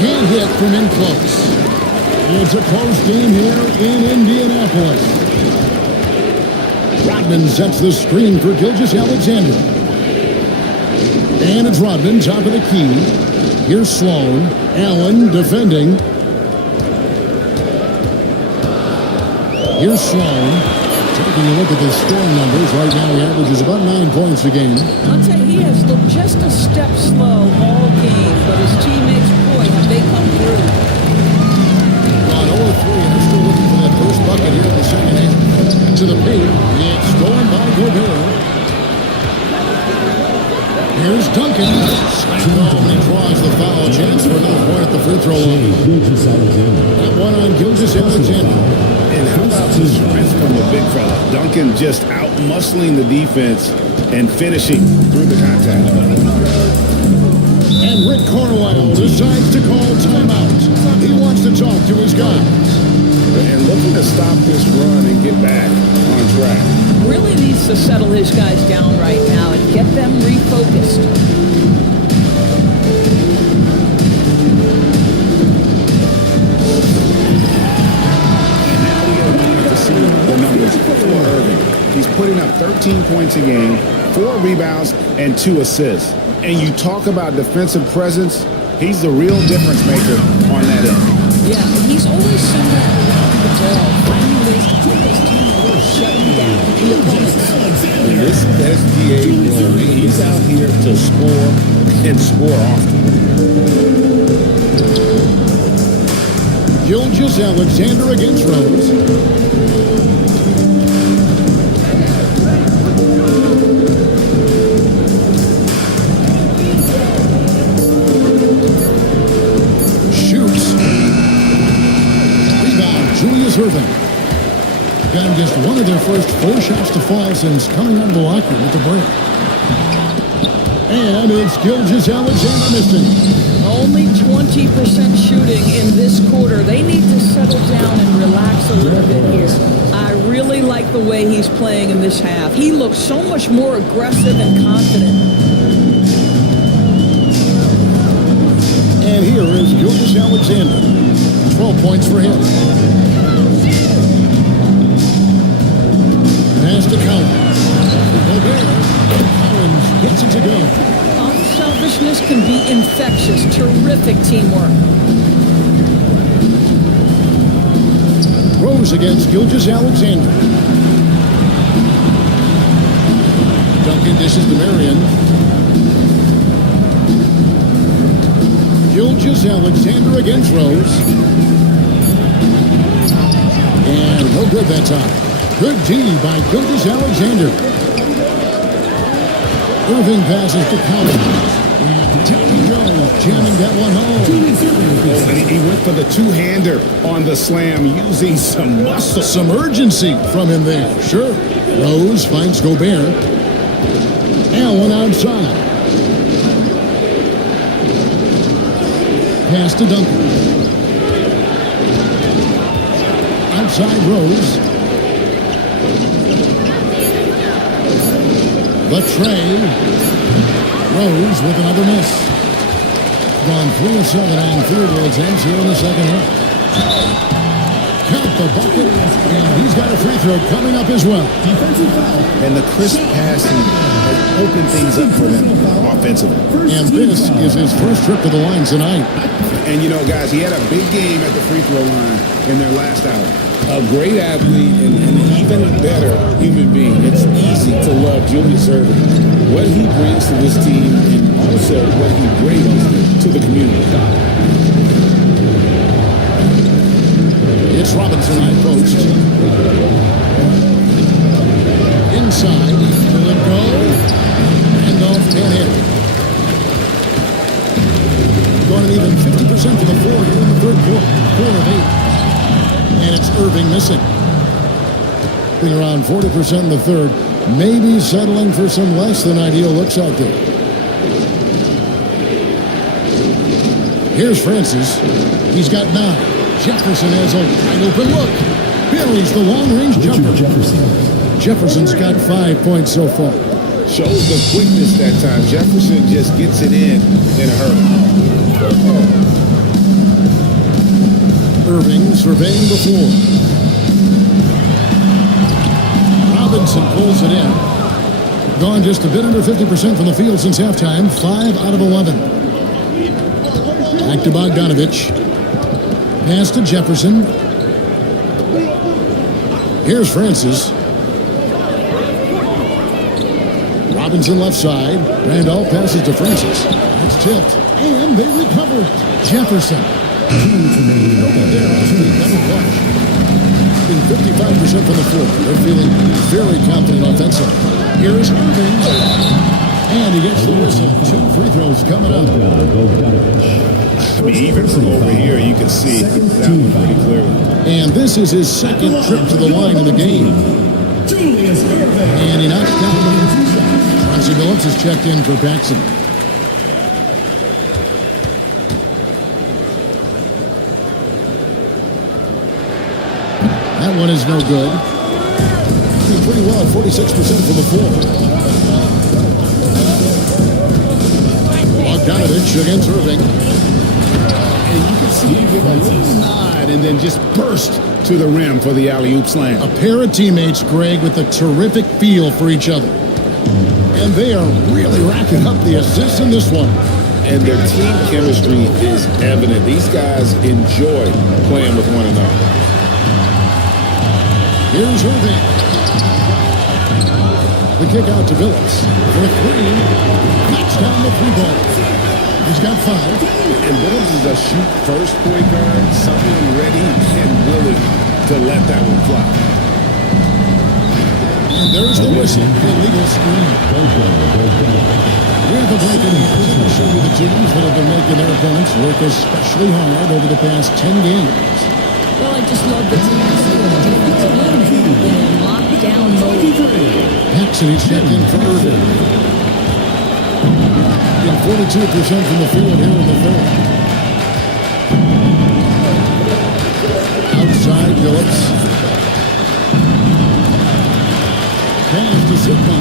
Can't hit from in close. It's a close game here in Indianapolis. Rodman sets the screen for Gilgeous-Alexander. And it's Rodman, top of the key. Here's Sloan. Allen defending. Here's Sloan. Taking a look at the scoring numbers. Right now he averages about 9 points a game. I'll tell you, he has looked just a step slow all game, but his teammates, boy, have they come through. On 0-3, and they're still looking for that first bucket here in the second half. To the paint, it's stolen by Gobert. Here's Duncan. And he draws the foul. Chance for another point at the free throw line. That one on Gilgeous-Alexander. And how about the strength from the big fella? Duncan just out-muscling the defense and finishing through the contact. And Rick Carlisle decides to call timeout. He wants to talk to his guys. And looking to stop this run and get back on track. Really needs to settle his guys down right now and get them refocused. And now we get a moment to see the numbers for Irving. He's putting up 13 points a game, 4 rebounds, and 2 assists. And you talk about defensive presence, he's the real difference maker on that end. Yeah, he's always somewhere around the ball, finding ways to put his team away, shutting down the opponents. In this SGA role, he's out here to score and score often. Gilgeous-Alexander against Rose. Irving. Gotten just one of their first 4 shots to fall since coming out of the locker room at the break. And it's Gilgeous-Alexander missing. Only 20% shooting in this quarter. They need to settle down and relax a little bit here. I really like the way he's playing in this half. He looks so much more aggressive and confident. And here is Gilgeous-Alexander. 12 points for him. Pass to Collins. Collins gets it to go. Unselfishness can be infectious. Terrific teamwork. Rose against Gilgeous-Alexander. Duncan dishes to Marion. Gilgeous-Alexander against Rose. And no good that time. Good D by Gilgeous-Alexander. Irving passes to Collins. And Tony Jones jamming that one home. And he went for the two-hander on the slam using some muscle. Some urgency from him there. Sure. Rose finds Gobert. Allen outside. Pass to Duncan. Outside Rose. The tray. Rose with another miss. Gone 3 of 7 on field goal attempts here in the second half. Count the bucket, and he's got a free throw coming up as well. And the crisp passing has opened things up for them offensively. And this is his first trip to the line tonight. And, you know, guys, he had a big game at the free throw line in their last outing. A great athlete and an even better human being. It's easy to love Julius Erving, what he brings to this team, and also what he brings to the community. It's Robinson high post. Inside, will it go? Randolph can't hit. Going an even 50% for the floor here in the third quarter. 4 of 8. And it's Irving missing. Being around 40% in the third. Maybe settling for some less than ideal looks out there. Here's Francis. He's got 9. Jefferson has a wide open look. Buries the long-range jumper. Jefferson's got 5 points so far. Shows the quickness that time. Jefferson just gets it in a hurry. Irving surveying the floor. Robinson pulls it in. Gone just a bit under 50% from the field since halftime. 5 out of 11. Back to Bogdanovich. Pass to Jefferson. Here's Francis. Robinson left side. Randolph passes to Francis. That's tipped. And they recover. Jefferson. Being 55% from the floor. They're feeling very confident offensively. Here's Irving. And he gets the whistle. 2 free throws coming up. I mean, even from over here, you can see that one pretty clearly. And this is his second trip to the line in the game. And he knocks down. Chauncey Billups has checked in for Paxson. That one is no good. Doing pretty well at 46% from the floor. Bogdanovich against Irving. And you can see him give a little nod and then just burst to the rim for the alley-oop slam. A pair of teammates, Greg, with a terrific feel for each other. And they are really racking up the assists in this one. And their team chemistry is evident. These guys enjoy playing with one another. Here's Irving. The kick out to Billups for 3. Knocks down the 3-ball. He's got 5. And Billups is a shoot-first point guard, someone ready and willing to let that one fly. And there's the whistle. Illegal screen. We have a break in here. We'll show you the teams that have been making their opponents work especially hard over the past 10 games. Well, I just love the teams. in lockdown mode. Paxson, he's checked in for Irvin. In 42% from the field here in the third. Outside, Phillips. Pass to Sigma.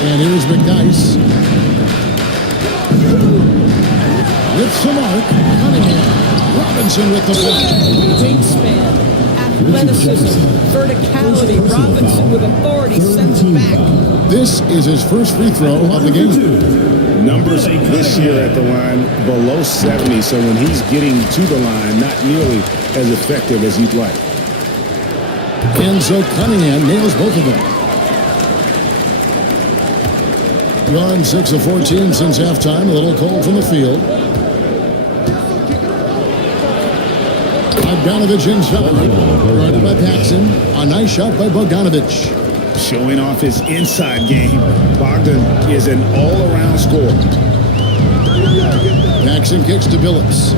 And here's McDice. With some arc, Cunningham. Robinson with the block. Wingspan, athleticism, verticality. Robinson with authority sends it back. This is his first free throw of the game. Numbers this year at the line below 70, so when he's getting to the line, not nearly as effective as you'd like. Enzo Cunningham nails both of them. Gone 6 of 14 since halftime. A little cold from the field. Bogdanovich inside. Guarded by Paxson. A nice shot by Bogdanovich. Showing off his inside game. Bogdan is an all-around scorer. Paxson kicks to Billups.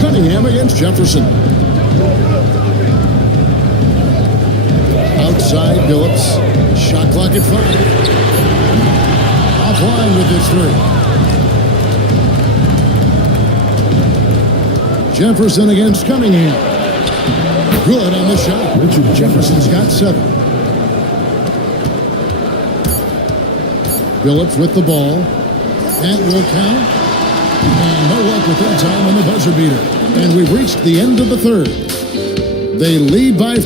Cunningham against Jefferson. Outside Billups. Shot clock at 5. Offline with this three. Jefferson against Cunningham. Good on the shot. Richard Jefferson's got 7. Billups with the ball. That will count. And no luck with that time on the buzzer beater. And we've reached the end of the third. They lead by...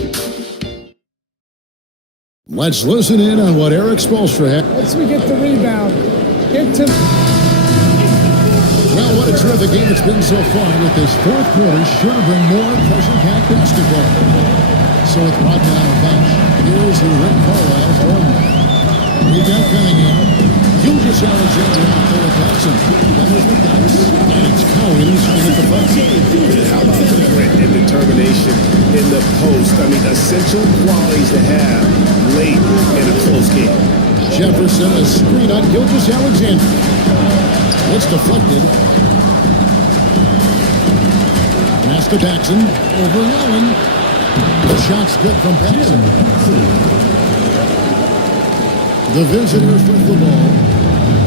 Let's listen in on what Eric Spoelstra had. Once we get the rebound, get to... Well, what a terrific game it's been so far with this fourth quarter. Sure to bring more pressure-packed basketball. So with Rodman on the bench, here's who Rick Carlisle's going with. We've got Cunningham. Gilgeous Alexander out there with Paxson. Then there's McDice. And it's Cowens in at the front. How about the grit and determination in the post? I mean, essential qualities to have late in a close game. Jefferson, a screen on Gilgeous Alexander. It's deflected. Pass to Paxson. Over Allen. The shot's good from Paxson. The visitors with the ball.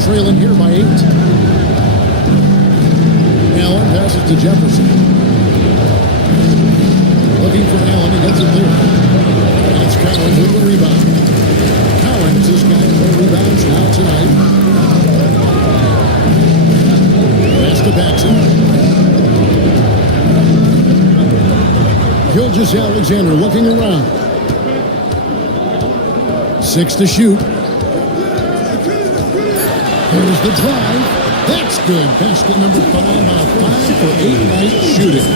Trailing here by 8. Allen passes to Jefferson. Looking for Allen. He gets it there. And it's Cowens with the rebound. Cowens has got 4 rebounds now tonight. Pass to Paxson. Gilgeous Alexander looking around. 6 to shoot. Here's the drive. That's good. Basket number 5 out of 5 for 8-night shooting.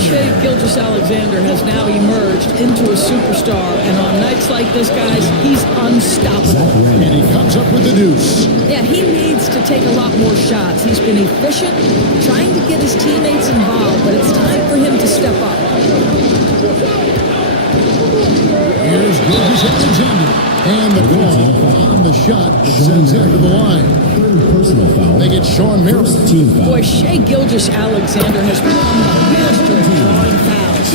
Shea Gilgeous Alexander has now emerged into a superstar, and on nights like this, guys, he's unstoppable. And he comes up with the deuce. Yeah, he needs to take a lot more shots. He's been efficient, trying to get his teammates involved, but it's time for him to step up. Here's Gilgeous Alexander. And the call on the shot that sends him to the line. They get Sean Merritt. Boy, Shea Gilgeous Alexander has become a master of drawing fouls.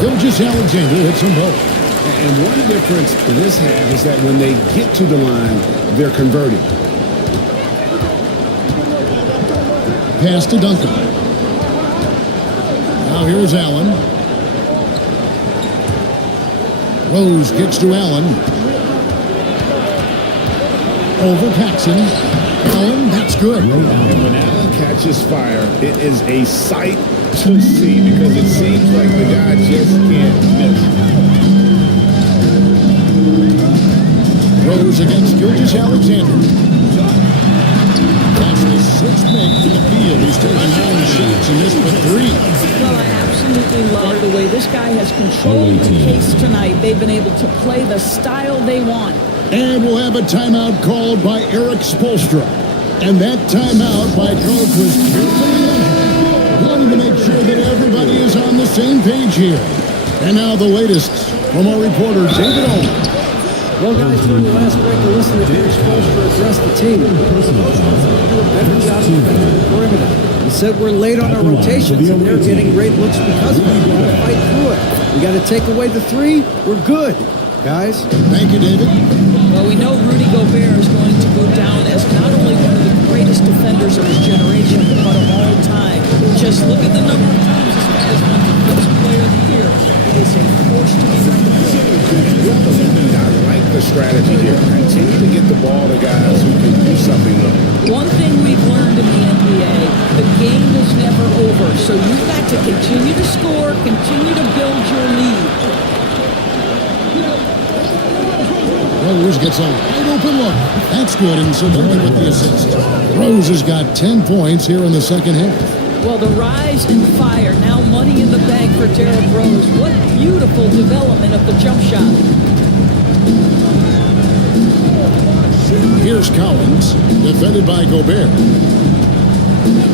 Gilgeous Alexander hits them both. And one difference this has is that when they get to the line, they're converting. Pass to Duncan. Now here's Allen. Rose kicks to Allen. Over Paxson. Allen, that's good. And when Allen catches fire, it is a sight to see because it seems like the guy just can't miss. Rose against Gilgeous Alexander. That's the 6th make to the field. He's taken 9 shots and missed but 3. Well, I absolutely love the way this guy has controlled the pace tonight. They've been able to play the style they want. And we'll have a timeout called by Eric Spoelstra. And that timeout by coach was carefully measured, wanting to make sure that everybody is on the same page here. And now the latest from our reporter, David Owen. Well, guys, during the last break, we listened to Coach Spoelstra address the team. Do a better job defending the perimeter. He said we're late on our rotations and they're getting great looks because of it. We got to fight through it. We got to take away the three. We're good, guys. Thank you, David. Well, we know Rudy Gobert is going to go down as not only one of the greatest defenders of his generation, but of all time. Just look at the number of times this guy has won Defensive Player of the Year. It is a force to be reckoned with. I like the strategy here. Continue to get the ball to guys who can do something with it. One thing we've learned in the NBA, the game is never over. So you've got to continue to score, continue to build your lead. Rose gets a wide open look. That's good, and so Duncan with the assist. Rose has got 10 points here in the second half. Well, the rise and fire, now money in the bank for Derrick Rose. What beautiful development of the jump shot. Here's Collins, defended by Gobert.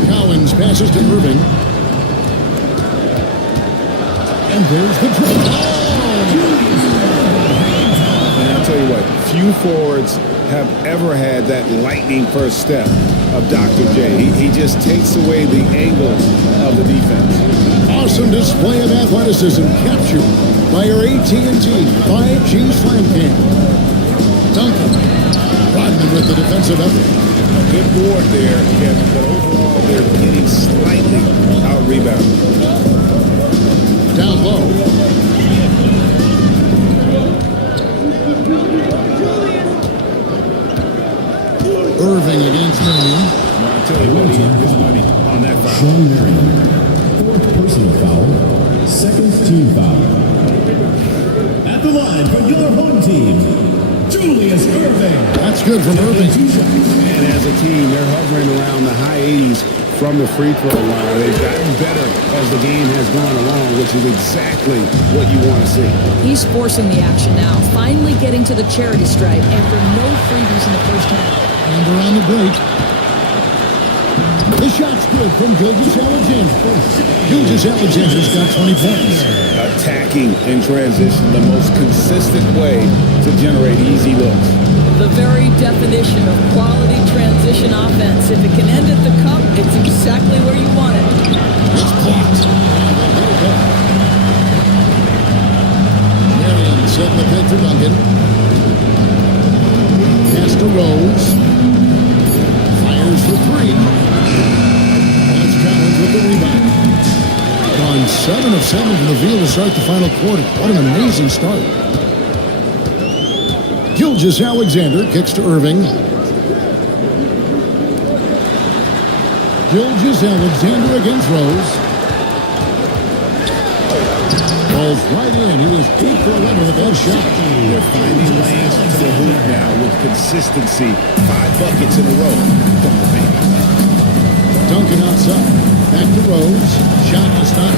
Collins passes to Irving. And there's the dribble. And I'll tell you what, few forwards have ever had that lightning first step of Dr. J. He just takes away the angles of the defense. Awesome display of athleticism captured by your AT&T 5G Slam Cam. Duncan. Rodman with the defensive effort. Good board there, Kevin, but overall they're getting slightly out-rebounded. Down low. Irving against Marion. I'll tell you what, he earned his money on that foul. Sean Marion. Fourth personal foul. Second team foul. At the line for your home team, Julius Irving. That's good from Irving. And as a team, they're hovering around the high 80s from the free throw line. They've gotten better as the game has gone along, which is exactly what you want to see. He's forcing the action now, finally getting to the charity stripe after no freebies in the first half. And around the break. The shot's good from Gilgeous Alexander. Gilgeous Alexander's got 20 points. Attacking in transition, the most consistent way to generate easy looks. The very definition of quality transition offense. If it can end at the cup, it's exactly where you want it. It's blocked. Marion setting the pick for Duncan. Pass to Rose. Fires for three. That's Collins with the rebound. On 7 of 7 from the field to start the final quarter. What an amazing start. Gilgeous Alexander kicks to Irving. Gilgeous Alexander against Rose. Falls right in. He was 8 for 11 with that shot. They're finding lanes to the hoop now with consistency. 5 buckets in a row from the paint. Duncan outside. Back to Rose. Shot is not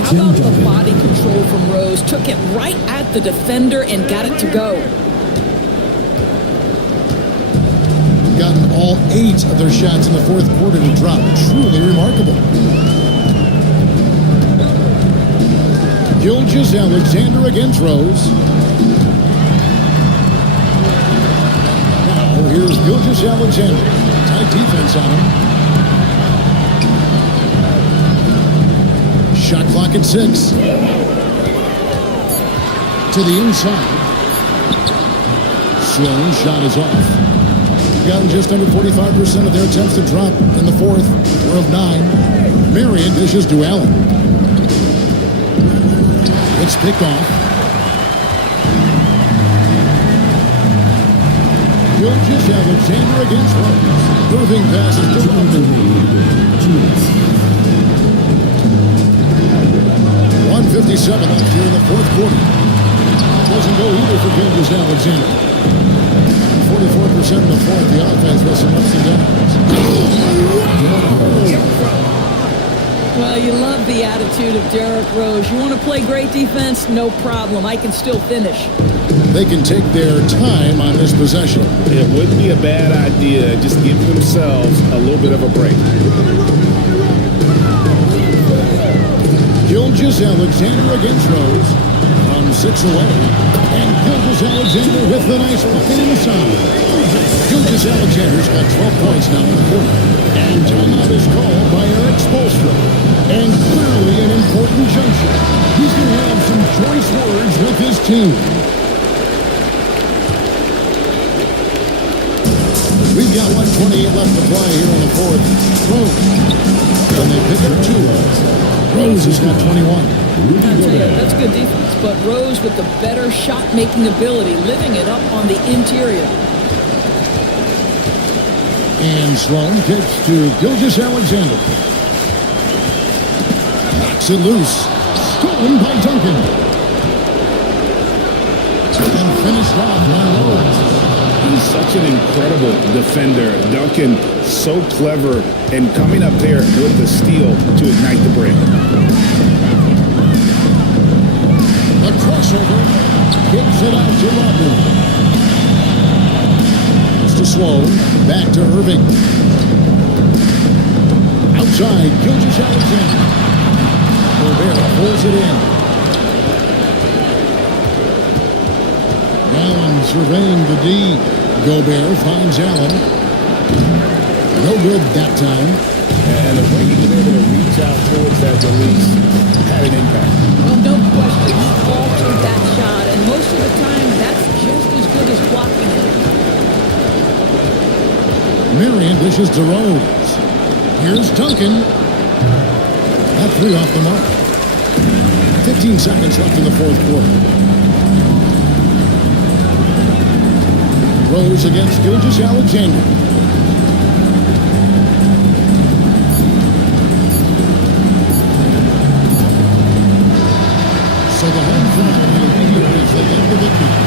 How about the body control from Rose? Took it right at the defender and got it to go. Gotten all 8 of their shots in the fourth quarter to drop. Truly remarkable. Gilgeous Alexander against Rose. Now here's Gilgeous Alexander. Tight defense on him. Shot clock at 6. To the inside. Sloan shot is off. Gotten just under 45% of their attempts to drop in the fourth. 4 of 9. Marion dishes to Allen. It's picked off. Gilgeous Alexander against Rose. Irving passes to Duncan. 1:57 left here in the fourth quarter. Doesn't go either for Gilgeous Alexander. 44% in the fourth. The offense with some ups and downs. Well, you love the attitude of Derrick Rose. You want to play great defense? No problem. I can still finish. They can take their time on this possession. It wouldn't be a bad idea. Just give themselves a little bit of a break. Gilgeous Alexander against Rose from 6 away. And Gilgeous Gilgeous-Alexander with the nice bucket inside. Gilgeous-Alexander's got 12 points now in the quarter. And timeout is called by Eric Spoelstra. And clearly an important juncture. He's going to have some choice words with his team. We've got 1:28 left to play here in the fourth. Rose. And they pick her two. Rose has got 21. I tell you, that's good defense. But Rose with the better shot-making ability, living it up on the interior. And Sloan kicks to Gilgeous-Alexander. Knocks it loose. Stolen by Duncan. And finished off by Rose. He's such an incredible defender. Duncan, so clever, and coming up there with the steal to ignite the break. A crossover. Kicks it out to Rodman. It's to Sloan. Back to Irving. Outside, Gilgeous-Alexander. Gobert pulls it in. Allen surveying the D. Gobert finds Allen. No good that time. And the way he was able to reach out towards that release had an impact. Well, no question. He altered that shot, and most of the time, that's just as good as blocking it. Marion dishes to Rose. Here's Duncan. That three off the mark. 15 seconds left in the fourth quarter. Rose against Gilgeous-Alexander. So the home crowd will be here as they enter the game.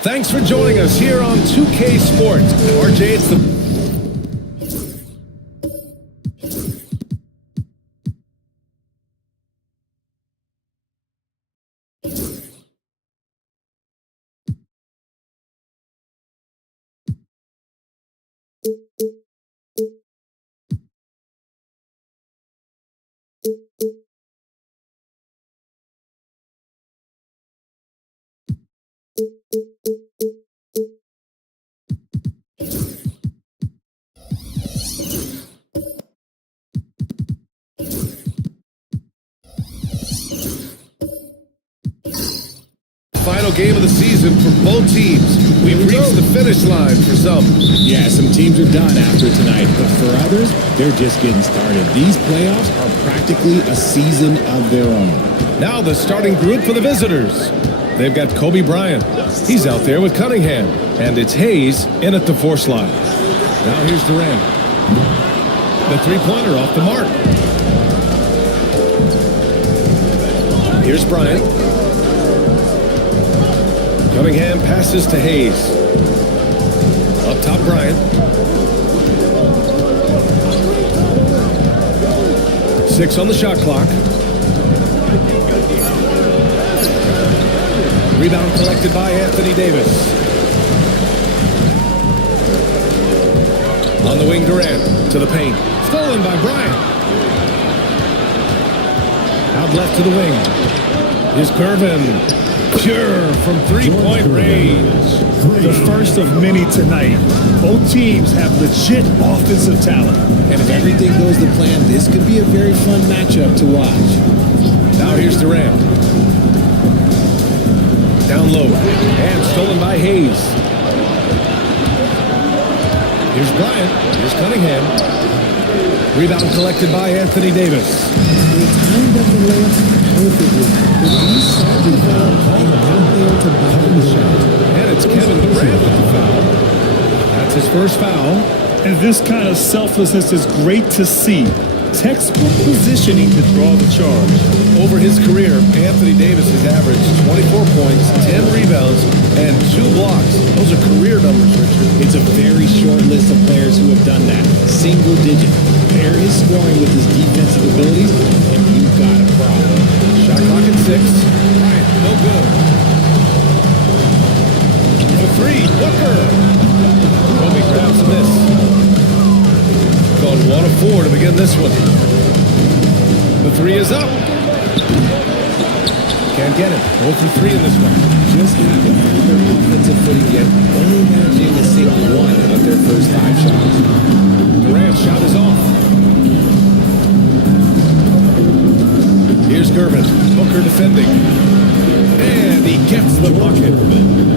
Thanks for joining us here on 2K Sports. RJ, it's the... Final game of the season for both teams. We've reached the finish line for some. Yeah, some teams are done after tonight, but for others, they're just getting started. These playoffs are practically a season of their own. Now the starting group for the visitors. They've got Kobe Bryant. He's out there with Cunningham. And it's Hayes in at the 4 slot. Now here's Durant. The three-pointer off the mark. Here's Bryant. Cunningham passes to Hayes. Up top, Bryant. 6 on the shot clock. Rebound collected by Anthony Davis. On the wing, Durant to the paint. Stolen by Bryant. Out left to the wing. Here's Gervin. Pure from three-point range. The first of many tonight. Both teams have legit offensive talent. And if everything goes to plan, this could be a very fun matchup to watch. Now here's Durant. Down low. And stolen by Hayes. Here's Bryant. Here's Cunningham. Rebound collected by Anthony Davis. They timed up the layup perfectly, but he saw the foul and got there to block the shot. And it's Kevin Durant with the foul. That's his first foul. And this kind of selflessness is great to see. Textbook positioning to draw the charge. Over his career, Anthony Davis has averaged 24 points, 10 rebounds, and 2 blocks. Those are career numbers, Richard. It's a very short list of players who have done that. Single digit. Pair his scoring with his defensive abilities, and you've got a problem. Shot clock at 6. Bryant, no good. The 3, Booker. Kobe grabs a miss. Gone 1 of 4 to begin this one. The 3 is up. Can't get it. 0 for 3 in this one. Just haven't found their offensive footing yet, only managing to sink 1 of their first 5 shots. Durant's shot is off. Here's Gervin. Booker defending. And he gets the bucket.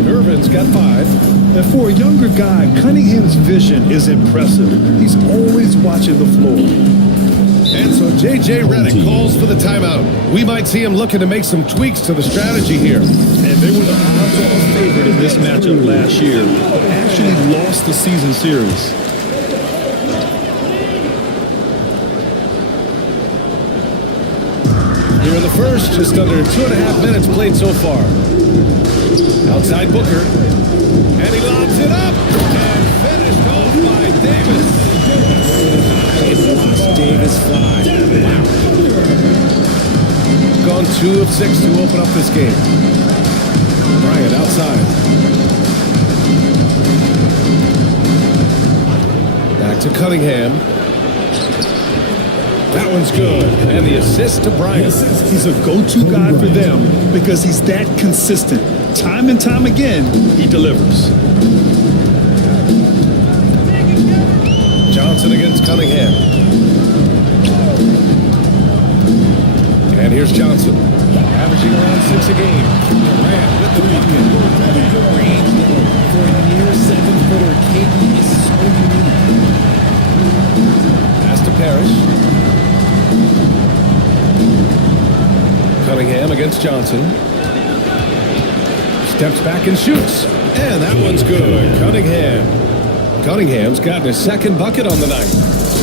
Gervin's got 5. And for a younger guy, Cunningham's vision is impressive. He's always watching the floor. And so J.J. Redick calls for the timeout. We might see him looking to make some tweaks to the strategy here. And they were the odds-on favorite in this matchup last year, but actually lost the season series. Here in the first, just under 2.5 minutes played so far. Outside Booker. And he lobs it up. And finished off by Davis. It lost Davis fly. Wow. Gone 2 of 6 to open up this game. Bryant outside. Back to Cunningham. That one's good. And the assist to Bryant. He's a go-to guy for them because he's that consistent. Time and time again, he delivers. Johnson against Cunningham. And here's Johnson. averaging around 6 a game. Durant with the bucket. Range though for a near 7-footer. KD is so unique. Pass to Parrish. Cunningham against Johnson. Steps back and shoots. And that one's good. Cunningham's gotten his second bucket on the night.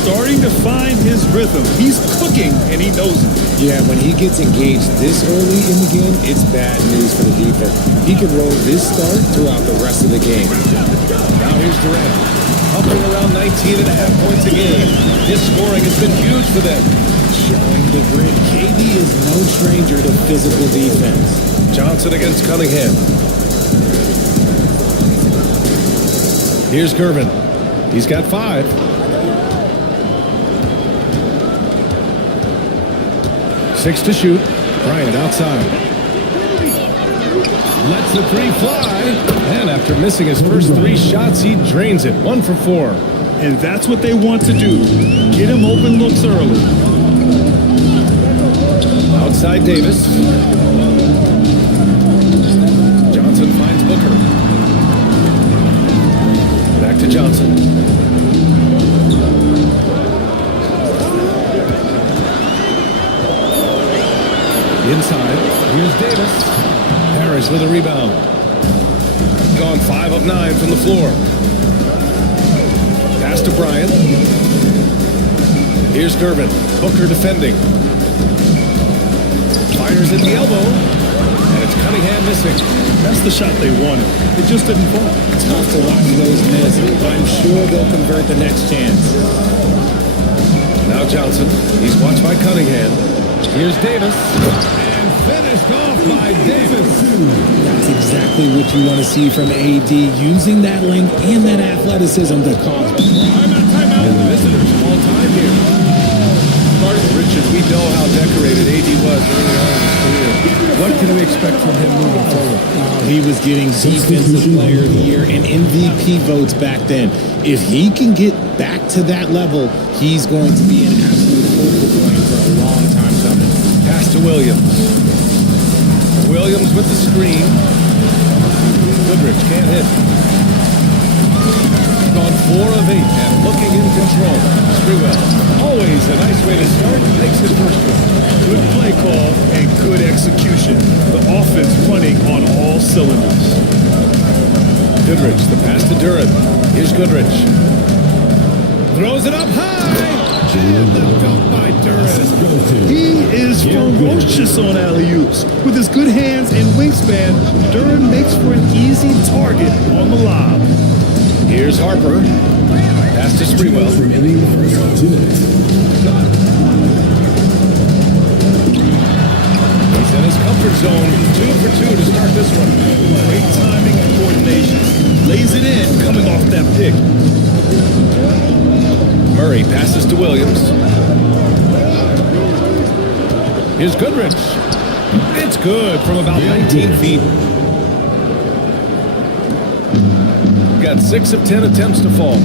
Starting to find his rhythm. He's cooking, and he knows it. Yeah, when he gets engaged this early in the game, it's bad news for the defense. He can roll this start throughout the rest of the game. Now here's Durant, hovering around 19 and a half points a game. His scoring has been huge for them. Showing the grit, KD is no stranger to physical defense. Johnson against Cunningham. Here's Gervin. He's got 5. 6 to shoot. Bryant outside. Lets the 3 fly. And after missing his first 3 shots, he drains it. 1 for 4. And that's what they want to do. Get him open looks early. Outside Davis. Johnson finds Booker. Back to Johnson. Inside, here's Davis. Parrish with a rebound. Gone 5 of 9 from the floor. Pass to Bryant. Here's Gervin. Booker defending. Fires at the elbow. And it's Cunningham missing. That's the shot they wanted. It just didn't fall. Tough to watch those miss, but I'm sure they'll convert the next chance. Now Johnson. He's watched by Cunningham. Here's Davis. And finished off by Davis. That's exactly what you want to see from AD, using that length and that athleticism to cause. Timeout. The visitors all time here. Martin Richard, we know how decorated AD was early on in his career. What can we expect from him moving forward? He was getting Defensive Player of the Year and MVP votes back then. If he can get back to that level, he's going to be an absolute focal point for a long time coming. Pass to Williams. Williams with the screen. Goodrich can't hit. Gone 4 of 8 and looking in control. Sprewell, always a nice way to start. Makes his first one. Good play call and good execution. The offense running on all cylinders. Goodrich, the pass to Durant. Here's Goodrich. Throws it up high. And the dunk by Durant. He is ferocious on alley-oops. With his good hands and wingspan, Durant makes for an easy target on the lob. Here's Harper. Pass to Sprewell. He's in his comfort zone. 2 for 2 to start this one. Great timing and coordination. Lays it in coming off that pick. Murray passes to Williams. Here's Goodrich. It's good from about 19 feet. Got 6 of 10 attempts to fall.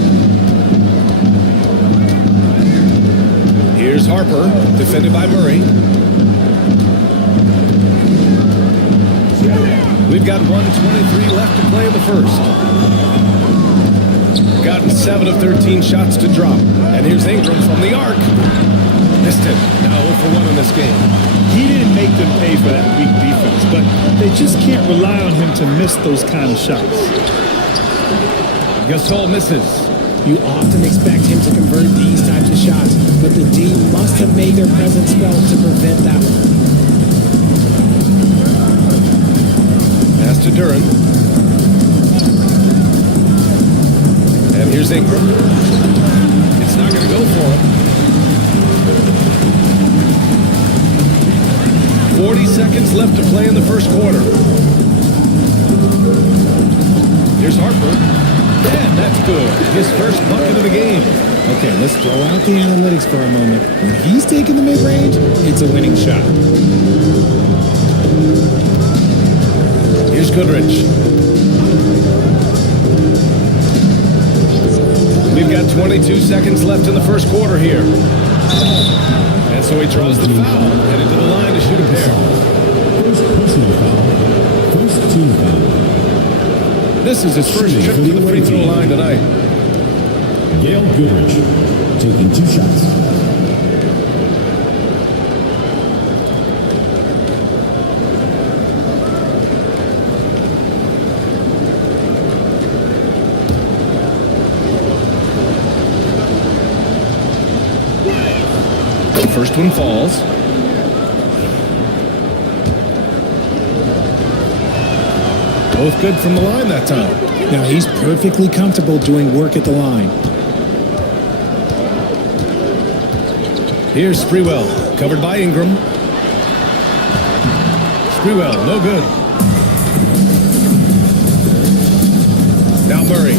Here's Harper, defended by Murray. We've got 1:23 left to play in the first. Gotten 7 of 13 shots to drop. And here's Ingram from the arc. Missed it. Now 0 for 1 in this game. He didn't make them pay for that weak defense, but they just can't rely on him to miss those kind of shots. Gasol misses. You often expect him to convert these types of shots, but the D must have made their presence felt to prevent that one. Pass to Durant. And here's Ingram. It's not going to go for him. 40 seconds left to play in the first quarter. Here's Harper. And that's good. His first bucket of the game. Okay, let's throw out the analytics for a moment. When he's taking the mid-range, it's a winning shot. Here's Goodrich. We've got 22 seconds left in the first quarter here. And so he draws the foul, headed to the line to shoot a pair. This is his first trip to the free throw line tonight. Gail Goodrich taking 2 shots. The first one falls. Both good from the line that time. Now he's perfectly comfortable doing work at the line. Here's Sprewell, covered by Ingram. Sprewell, no good. Now Murray.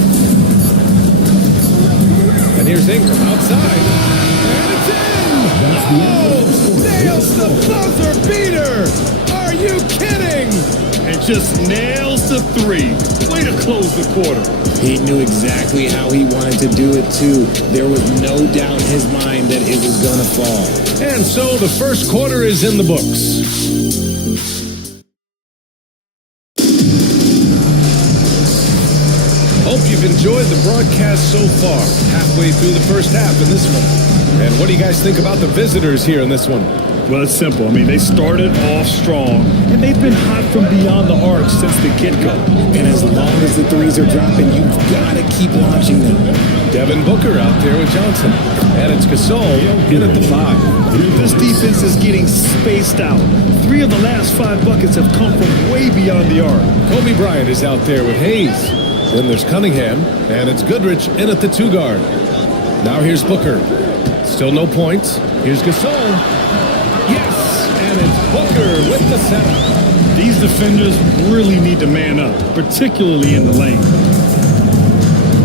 And here's Ingram outside. And it's in! Oh, nails the buzzer beater! Are you kidding? And just nails the 3. Way to close the quarter. He knew exactly how he wanted to do it, too. There was no doubt in his mind that it was going to fall. And so the first quarter is in the books. Hope you've enjoyed the broadcast so far. Halfway through the first half in this one. And what do you guys think about the visitors here in this one? Well, it's simple. I mean, they started off strong, and they've been hot from beyond the arc since the get-go. And as long as the threes are dropping, you've got to keep launching them. Devin Booker out there with Johnson. And it's Gasol in at the 5. This defense is getting spaced out. 3 of the last 5 buckets have come from way beyond the arc. Kobe Bryant is out there with Hayes. Then there's Cunningham, and it's Goodrich in at the 2 guard. Now here's Booker. Still no points. Here's Gasol. Yes, and it's Booker with the setup. These defenders really need to man up, particularly in the lane.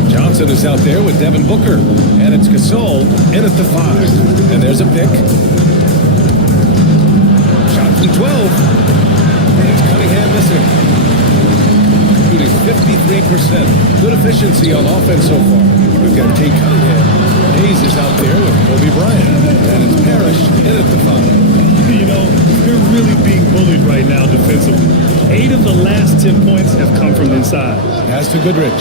Johnson is out there with Devin Booker, and it's Gasol in at the 5. And there's a pick. Shot from 12. And it's Cunningham missing. Shooting 53%. Good efficiency on offense so far. We've got Jay Cunningham. Hayes is out there with Kobe Bryant. And it's Parrish in at the 5. You know, they're really being bullied right now defensively. 8 of the last 10 points have come from inside. Pass to Goodrich.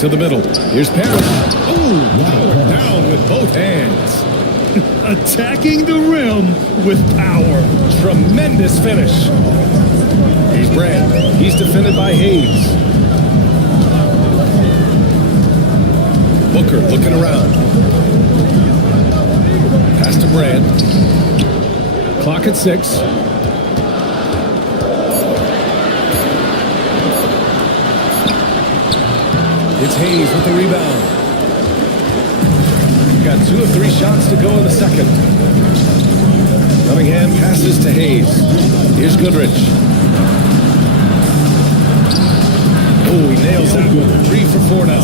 To the middle. Here's Parrish. Ooh, powered down with both hands. Attacking the rim with power. Tremendous finish. Here's Brand. He's defended by Hayes. Booker looking around. Pass to Brand. Clock at 6. It's Hayes with the rebound. We've got 2 of 3 shots to go in the second. Cunningham passes to Hayes. Here's Goodrich. Oh, he nails that one. 3 for 4 now.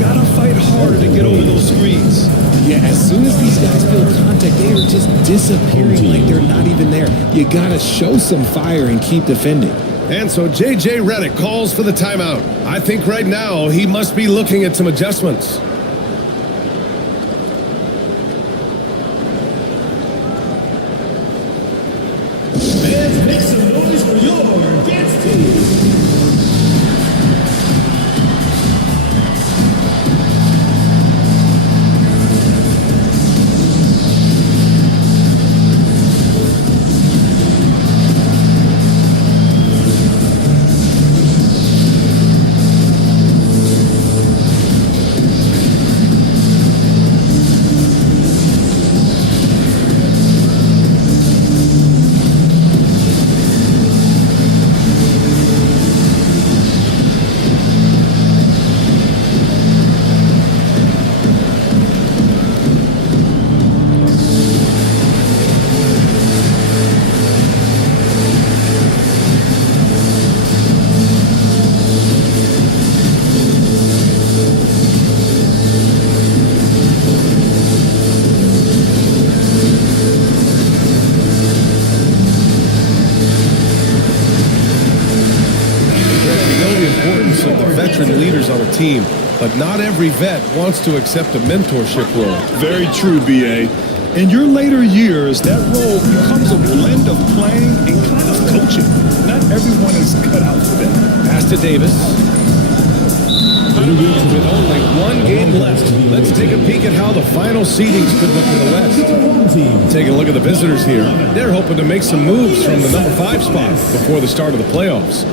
Gotta fight harder to get over those screens. Yeah, as soon as these guys feel contact, they are just disappearing like they're not even there. You gotta show some fire and keep defending. And so J.J. Redick calls for the timeout. I think right now he must be looking at some adjustments. And make some noise for your dance team. Team, but not every vet wants to accept a mentorship role. Very true, B.A. In your later years, that role becomes a blend of playing and kind of coaching. Not everyone is cut out for that. Pass to Davis. With only one game left, let's take a peek at how the final seedings could look in the West. Taking a look at the visitors here. They're hoping to make some moves from the number 5 spot before the start of the playoffs.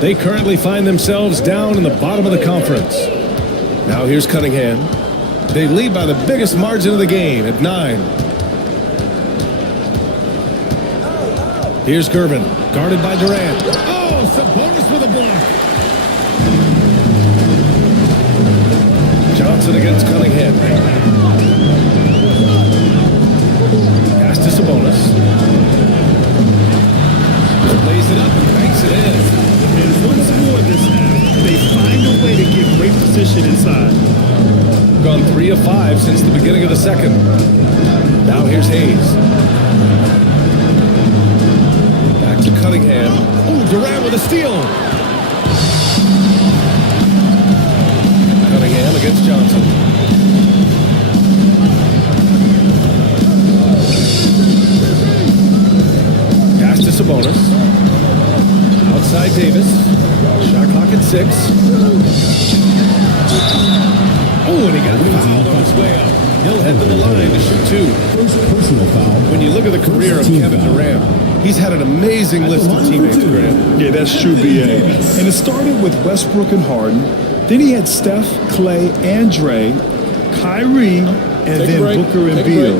They currently find themselves down in the bottom of the conference. Now here's Cunningham. They lead by the biggest margin of the game at 9. Here's Gervin, guarded by Durant. Oh, Sabonis with a block. Johnson against Cunningham. Pass to Sabonis. Lays it up and banks it in. And once more this half, they find a way to get great position inside. Gone 3 of 5 since the beginning of the second. Now here's Hayes. Back to Cunningham. Oh, Durant with a steal. Cunningham against Johnson. Pass to Sabonis. Outside Davis. Shot clock at 6. Oh, and he got fouled on his way up. He'll head to the line to shoot 2. Personal foul. When you look at the career of Kevin Durant, he's had an amazing list of teammates, Graham. Yeah, that's true, B.A. And it started with Westbrook and Harden. Then he had Steph, Clay, and Dre, Kyrie, and then Booker and Beal.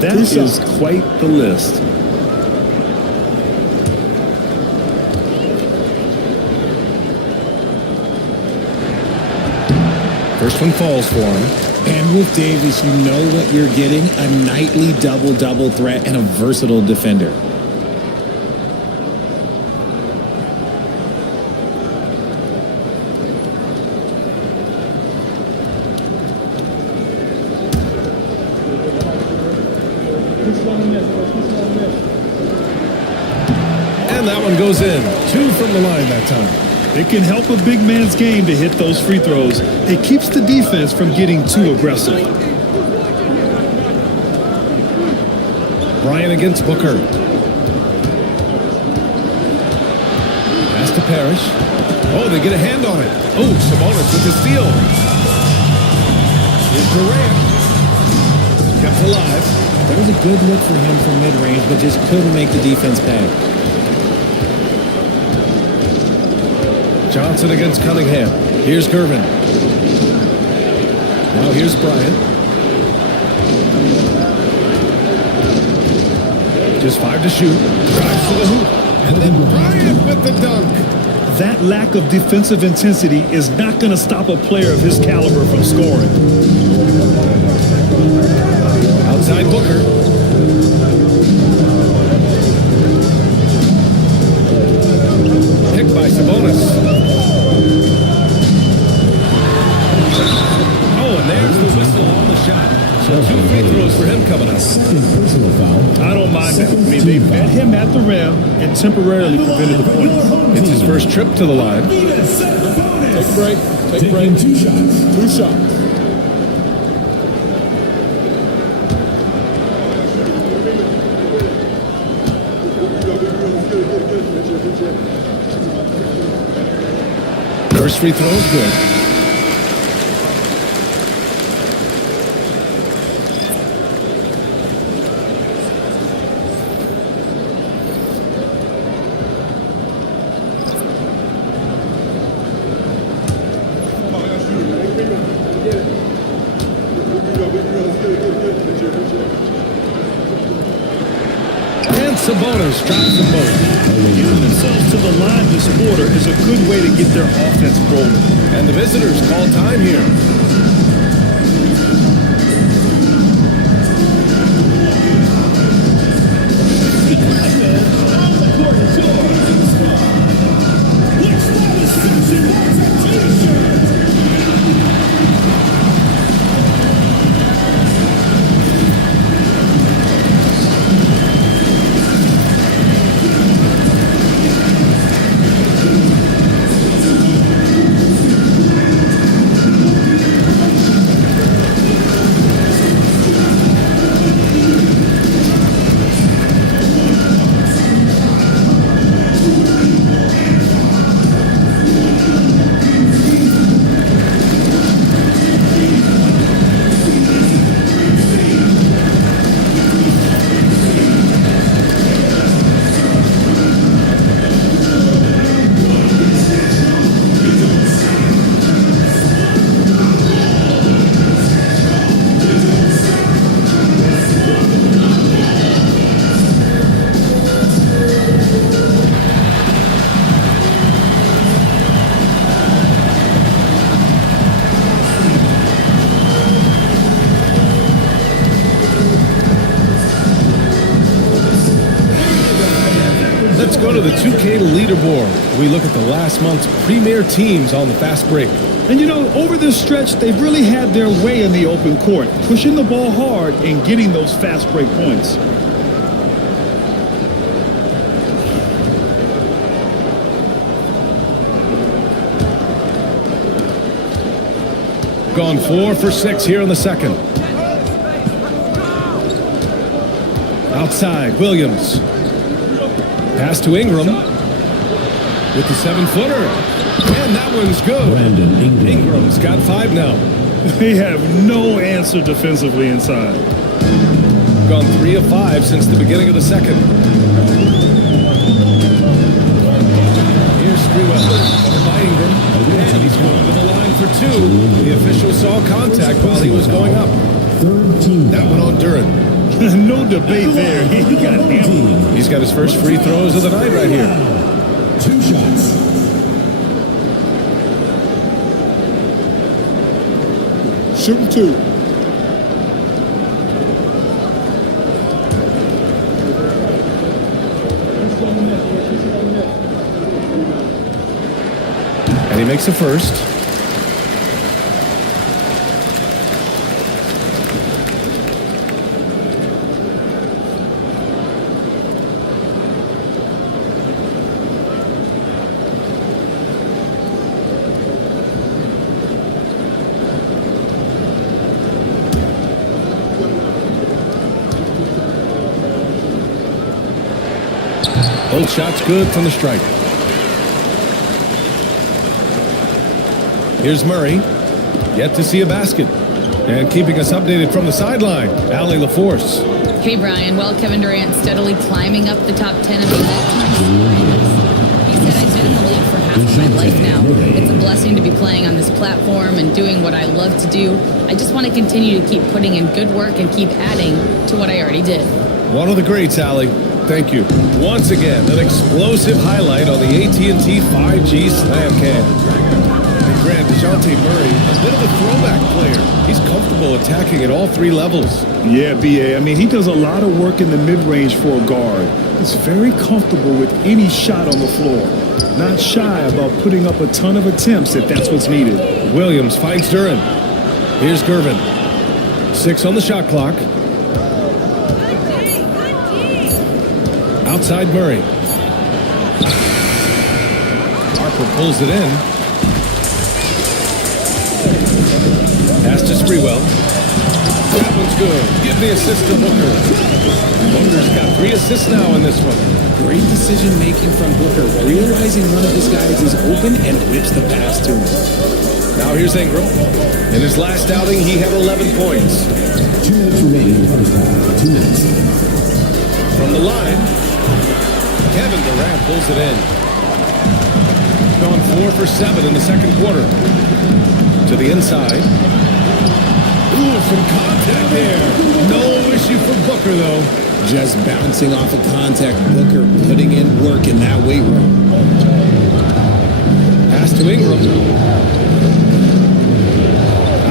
That is quite the list. First one falls for him. And with Davis, you know what you're getting, a nightly double-double threat and a versatile defender. And that one goes in. 2 from the line that time. It can help a big man's game to hit those free throws. It keeps the defense from getting too aggressive. Bryant against Booker. Pass to Parrish. Oh, they get a hand on it. Oh, Sabonis with the steal. Here's Durant. Kept alive. That was a good look for him from mid-range, but just couldn't make the defense pay. Johnson against Cunningham. Here's Gervin. Now here's Bryant. Just 5 to shoot. Drives to the hoop. And then Bryant with the dunk. That lack of defensive intensity is not going to stop a player of his caliber from scoring. Outside Booker. Picked by Sabonis. There's the whistle on the shot. So 2 free throws for him coming up. Personal foul. I don't mind that. I mean, they met him at the rim and temporarily prevented the points. It's his first trip to the line. Take a break. Take a break. 2 shots. 2 shots. First free throw is good. Sabonis drops them both. Getting themselves to the line this quarter is a good way to get their offense rolling. And the visitors call time here. go to the 2K leaderboard. We look at the last month's premier teams on the fast break. And you know, over this stretch, they've really had their way in the open court, pushing the ball hard and getting those fast break points. Gone 4 for 6 here in the second. Outside, Williams. Pass to Ingram with the 7-footer. And that one's good. Brandon Ingram. Ingram's got 5 now. They have no answer defensively inside. Gone 3 of 5 since the beginning of the second. Here's Sprewell. Covered by Ingram. And he's going to the line for 2. The official saw contact while he was going up. That one on Duren. No debate there. He got hammered. He's got his first free throws of the night right here. 2 shots. Shooting 2. And he makes a first. Both shots good from the stripe. Here's Murray. Yet to see a basket. And keeping us updated from the sideline, Allie LaForce. Hey, Brian. Well, Kevin Durant steadily climbing up the top 10 of the all-time scorers. He said, I've been in the league for half of my life now. It's a blessing to be playing on this platform and doing what I love to do. I just want to continue to keep putting in good work and keep adding to what I already did. One of the greats, Allie. Thank you. Once again, an explosive highlight on the AT&T 5G Slam Cam. And Grant, DeJounte Murray, a bit of a throwback player. He's comfortable attacking at all 3 levels. Yeah, B.A. I mean, he does a lot of work in the mid-range for a guard. He's very comfortable with any shot on the floor. Not shy about putting up a ton of attempts if that's what's needed. Williams finds Duren. Here's Gervin. 6 on the shot clock. Outside Murray. Harper pulls it in. Pass to Sprewell. That one's good. Give the assist to Booker. Booker's got 3 assists now in this one. Great decision making from Booker, realizing one of his guys is open and whips the pass to him. Now here's Ingram. In his last outing, he had 11 points. 2 minutes remaining in the first half. 2 minutes. From the line, Kevin Durant pulls it in. Gone 4 for 7 in the second quarter. To the inside. Ooh, some contact there. No issue for Booker, though. Just bouncing off of contact. Booker putting in work in that weight room. Pass to Ingram.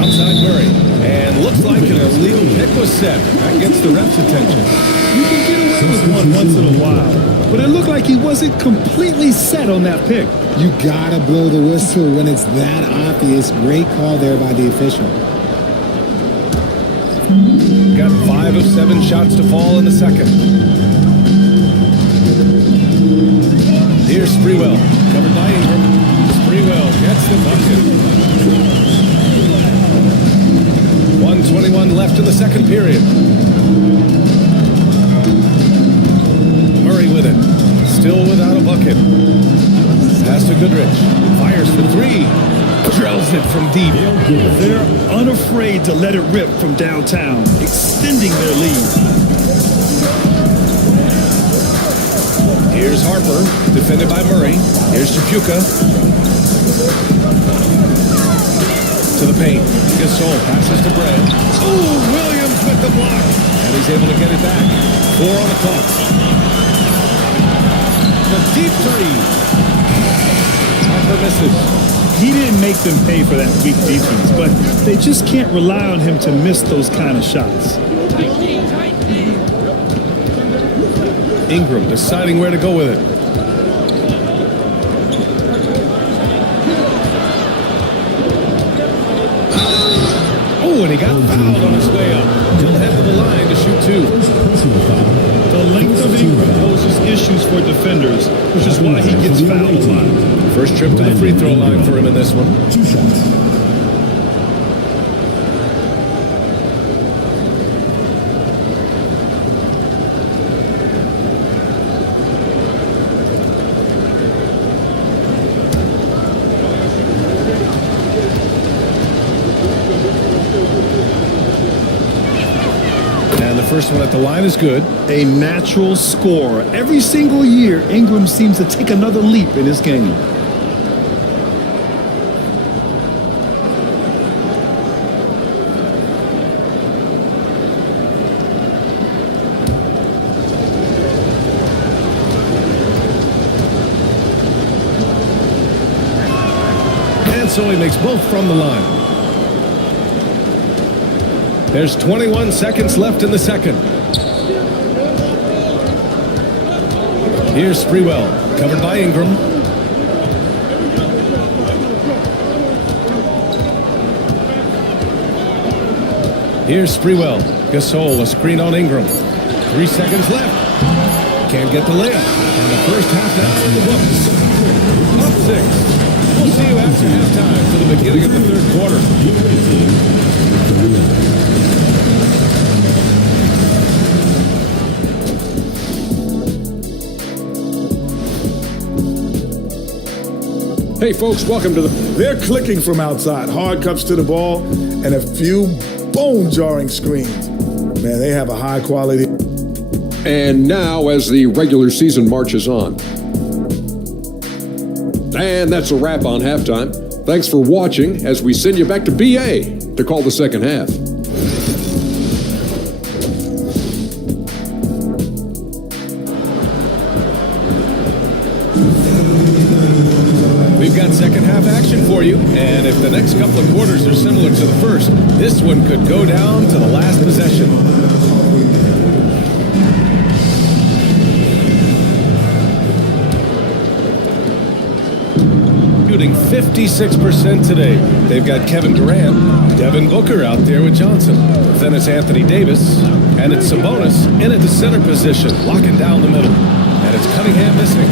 Outside Murray. And looks like an illegal pick was set. That gets the ref's attention. You can get away with one once in a while, but it looked like he wasn't completely set on that pick. You gotta blow the whistle when it's that obvious. Great call there by the official. Got 5 of 7 shots to fall in the second. Here's Sprewell. Covered by Ingram. Sprewell gets the bucket. 1:21 left in the second period. Murray with it. Still without a bucket. Pass to Goodrich. Fires for 3. Drills it from deep. They're unafraid to let it rip from downtown, extending their lead. Here's Harper, defended by Murray. Here's Chapuka. To the paint. Gasol passes to Brad. Ooh, Williams with the block. And he's able to get it back. 4 on the clock. The deep 3. Harper misses. He didn't make them pay for that weak defense, but they just can't rely on him to miss those kind of shots. Ingram deciding where to go with it. Ooh, and he got fouled on his way up. He'll head to the line to shoot 2. The length of Ingram poses issues for defenders, which is why he gets fouled a lot. First trip to the free throw line for him in this one. 2 shots. First one at the line is good. A natural scorer. Every single year, Ingram seems to take another leap in his game. And so he makes both from the line. There's 21 seconds left in the second. Here's Sprewell, covered by Ingram. Here's Sprewell. Gasol, a screen on Ingram. 3 seconds left. Can't get the layup. And the first half now in the books. Up 6. We'll see you after halftime for the beginning of the third quarter. Hey, folks, welcome to the... They're clicking from outside. Hard cups to the ball and a few bone-jarring screens. Man, they have a high quality... And now, as the regular season marches on. And that's a wrap on halftime. Thanks for watching as we send you back to BA to call the second half. We've got second half action for you, and if the next couple of quarters are similar to the first, this one could go down to the last possession. Shooting 56% today. They've got Kevin Durant, Devin Booker out there with Johnson. Then it's Anthony Davis, and it's Sabonis in at the center position, locking down the middle. And it's Cunningham missing.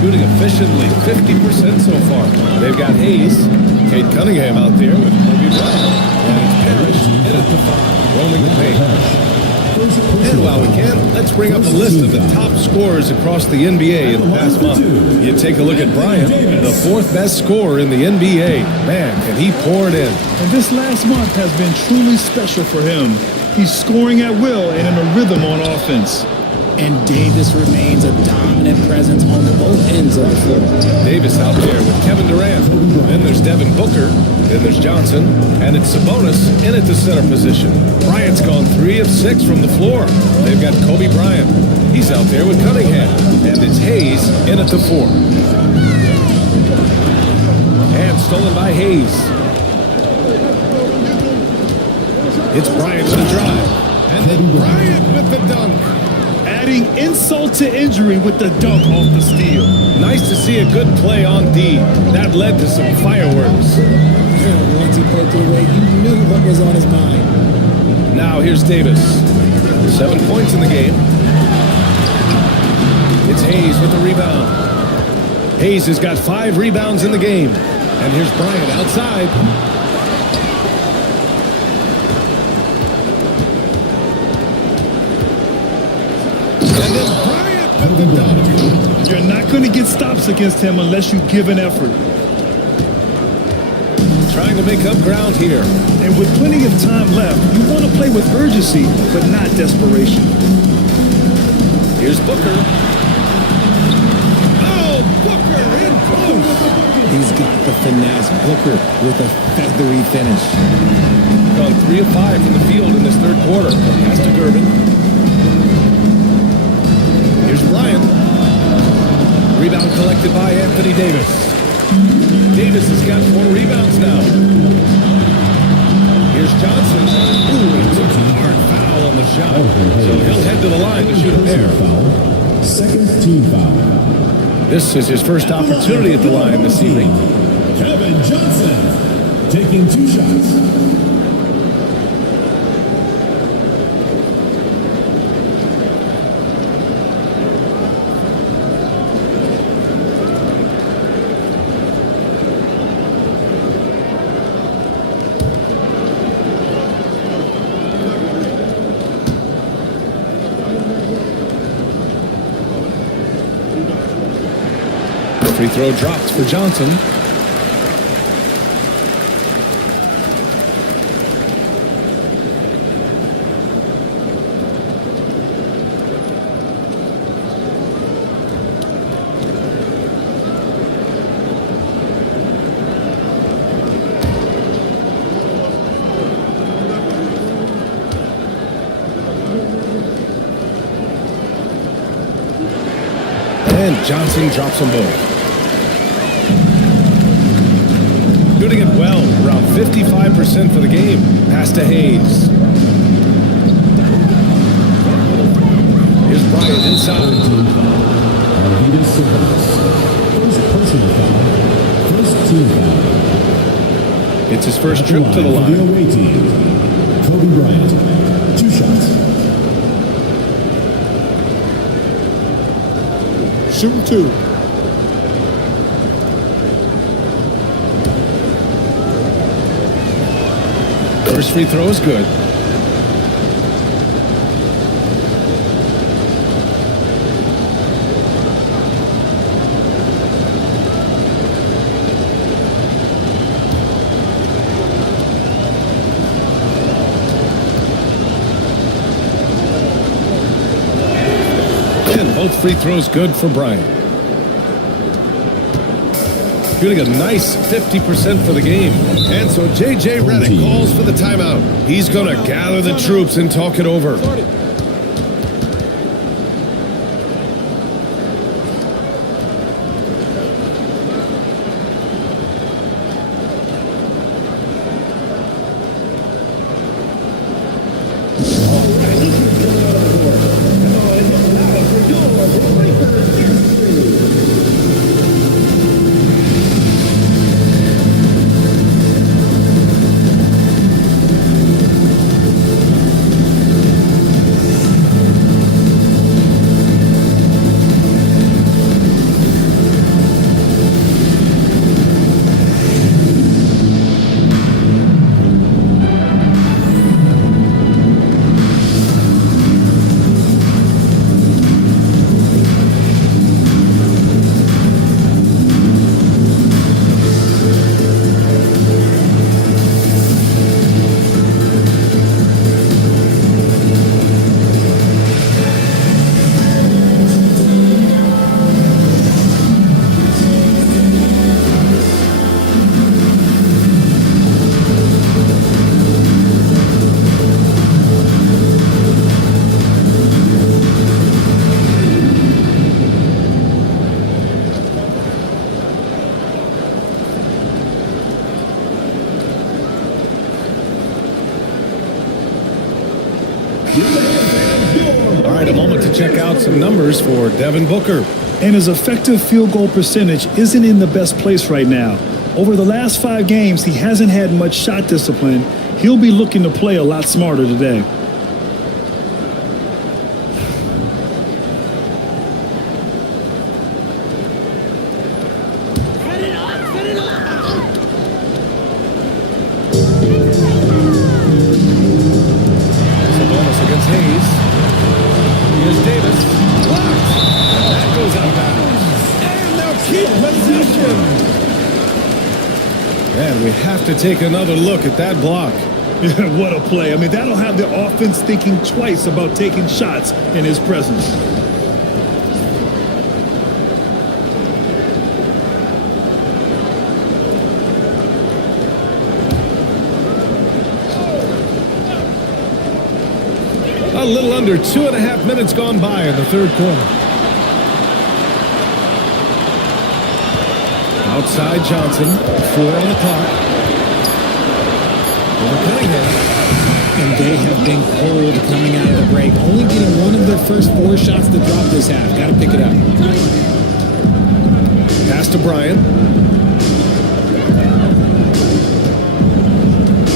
Shooting efficiently, 50% so far. They've got Hayes, Cade Cunningham out there with Kobe Bryant, and it's Parrish in at the 5, roaming the paint. And while we can, let's bring up a list of the top scorers across the NBA in the past month. You take a look at Bryant, the 4th best scorer in the NBA. Man, can he pour it in. And this last month has been truly special for him. He's scoring at will and in a rhythm on offense. And Davis remains a dominant presence on both ends of the floor. Davis out there with Kevin Durant. Then there's Devin Booker. Then there's Johnson. And it's Sabonis in at the center position. Bryant's gone 3 of 6 from the floor. They've got Kobe Bryant. He's out there with Cunningham. And it's Hayes in at the 4. And stolen by Hayes. It's Bryant with the drive. And then Bryant with the dunk. Adding insult to injury with the dunk off the steal. Nice to see a good play on D. That led to some fireworks. Once he poked it away, you knew what was on his mind. Now here's Davis. 7 points in the game. It's Hayes with the rebound. Hayes has got 5 rebounds in the game. And here's Bryant outside. And then Bryant with the dunk. You're not going to get stops against him unless you give an effort. Trying to make up ground here. And with plenty of time left, you want to play with urgency, but not desperation. Here's Booker. Oh, Booker in close. He's got the finesse. Booker with a feathery finish. Gone 3 of 5 from the field in this third quarter. Pass to Gervin. Here's Bryant. Rebound collected by Anthony Davis. Davis has got 4 rebounds now. Here's Johnson. Ooh, he took a hard foul on the shot. So he'll head to the line to shoot a pair. Second team foul. This is his first opportunity at the line this evening. Kevin Johnson. taking 2 shots. Free throw drops for Johnson. And Johnson drops them both. Shooting it well, around 55% for the game. Pass to Hayes. Here's Bryant inside. First personal foul. First team foul. It's his first trip to the line. The away team. Kobe Bryant. 2 shots. Shooting 2. First free throw is good. And both free throws good for Bryant. Shooting a nice 50% for the game. And so J.J. Redick calls for the timeout. He's going to gather the troops and talk it over. All right, a moment to check out some numbers for Devin Booker. And his effective field goal percentage isn't in the best place right now. Over the last 5 games, he hasn't had much shot discipline. He'll be looking to play a lot smarter today. Sabonis against Hayes. Here's Davis. Blocked. And that goes out of bounds. And they'll keep possession. And we have to take another look at that block. What a play. I mean, that'll have the offense thinking twice about taking shots in his presence. A little under 2.5 minutes gone by in the third quarter. Outside Johnson, 4 on the clock. Over Cunningham. And they have been cold coming out of the break. Only getting one of their first 4 shots to drop this half. Got to pick it up. Pass to Bryant.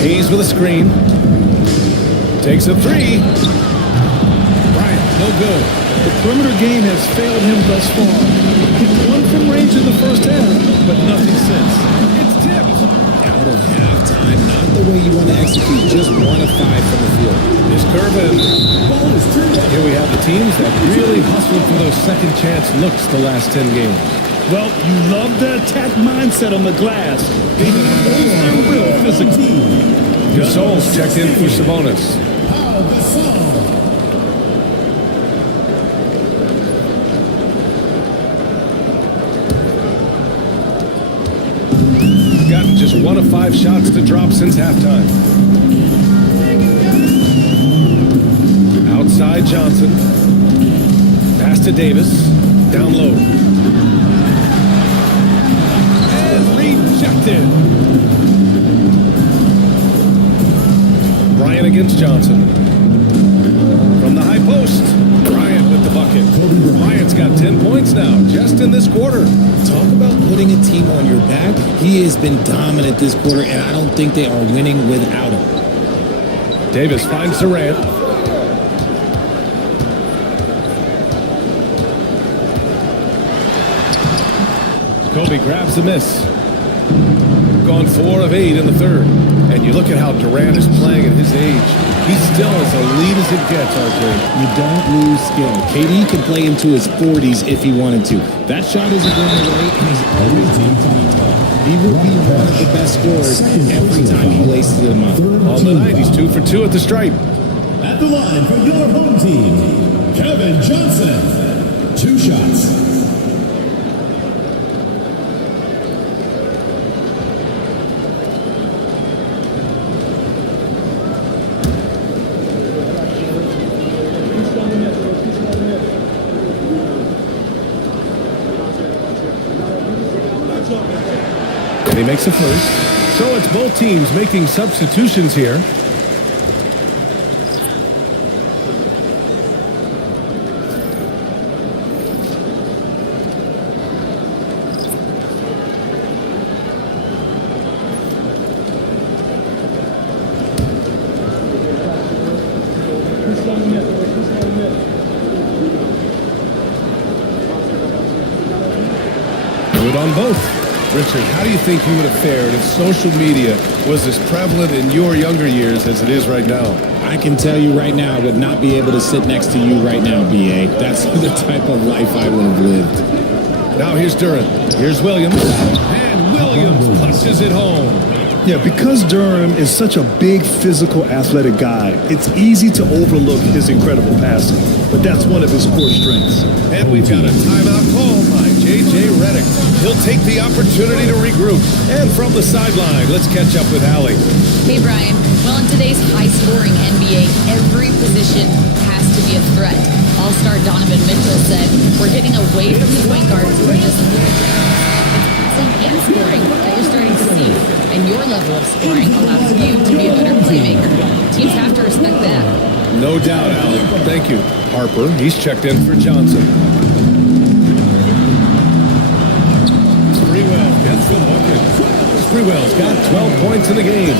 Hayes with a screen. Takes a three. Bryant, no good. The perimeter game has failed him thus far. He won from range in the first half, but nothing since. It's tipped. Out of halftime, not the way you want to execute. Just 1 of 5 from the field. Here's Curvin. Here we have the teams that really hustled for those second chance looks the last 10 games. Well, you love the attack mindset on the glass. They impose their will physically. Gasol's checked in for Sabonis. Gotten just 1 of 5 shots to drop since halftime. Outside Johnson. Pass to Davis. Down low. And rejected. Bryant against Johnson. From the high post. Bryant with the bucket. Bryant's got 10 points now, just in this quarter. Talk about putting a team on your back. He has been dominant this quarter, and I don't think they are winning without him. Davis finds Durant. Kobe grabs the miss. Gone 4 of 8 in the third. And you look at how Durant is playing at his age. He's still as elite as it gets, RJ. You don't lose skill. KD can play into his 40s if he wanted to. That shot isn't going away, and he's always team top. He will be one of the best scorers every time he laces them up. On the night, he's 2 for 2 at the stripe. At the line for your home team, Kevin Johnson. 2 shots. And he makes a first. So it's both teams making substitutions here. Good on both. Richard, how do you think you would have fared if social media was as prevalent in your younger years as it is right now? I can tell you right now, I would not be able to sit next to you right now, B.A. That's the type of life I would have lived. Now here's Durant. Here's Williams. And Williams punches it home. Yeah, because Durham is such a big, physical, athletic guy, it's easy to overlook his incredible passing. But that's one of his core strengths. And we've got a timeout call by J.J. Redick. He'll take the opportunity to regroup. And from the sideline, let's catch up with Allie. Hey, Brian. Well, in today's high-scoring NBA, every position has to be a threat. All-star Donovan Mitchell said, we're getting away from the point guards and just passing and scoring that you're starting to see. And your level of scoring allows you to be a better playmaker. Teams have to respect that. No doubt, Allie. Thank you. Harper, he's checked in for Johnson. Sprewell gets the bucket. Sprewell's got 12 points in the game.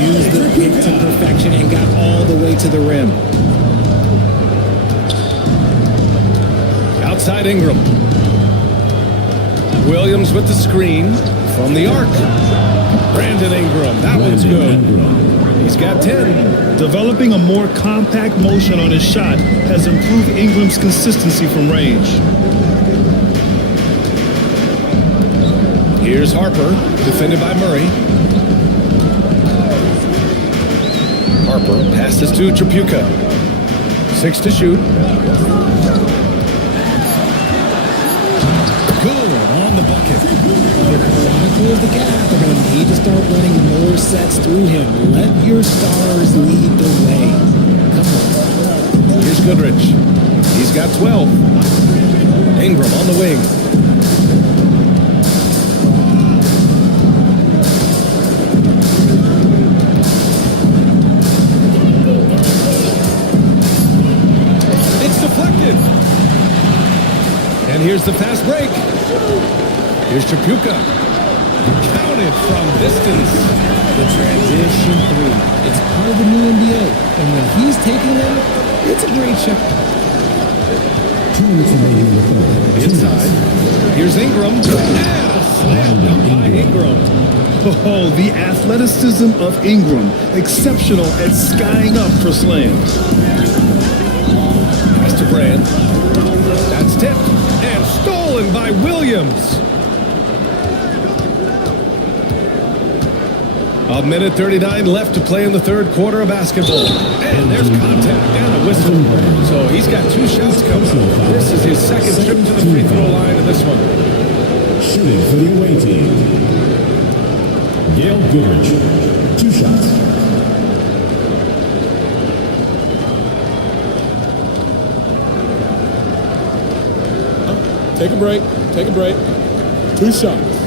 Used the pick to perfection and got all the way to the rim. Outside Ingram. Williams with the screen from the arc. Brandon Ingram, that one's good. He's got 10. Developing a more compact motion on his shot has improved Ingram's consistency from range. Here's Harper, defended by Murray. Harper passes to Tripucka. 6 to shoot. Good on the bucket. They're going to want to close the gap. They're going to need to start running more sets through him. Let your stars lead the way. Come on. Here's Goodrich. He's got 12. Ingram on the wing. It's deflected. And here's the fast break. Here's Tripucka. Counted from distance. The transition three. It's part of the new NBA. And when he's taking them, it's a great shot. Inside. Here's Ingram. And a slam dunk by Ingram. Oh, the athleticism of Ingram. Exceptional at skying up for slams. Pass to Brand. That's tipped and stolen by Williams. A minute 39 left to play in the third quarter of basketball. And there's contact and a whistle. So he's got 2 shots coming. This is his second trip to the free throw line in this one. Shooting for the away team, Gail Goodrich, 2 shots. Take a break. Take a break. 2 shots.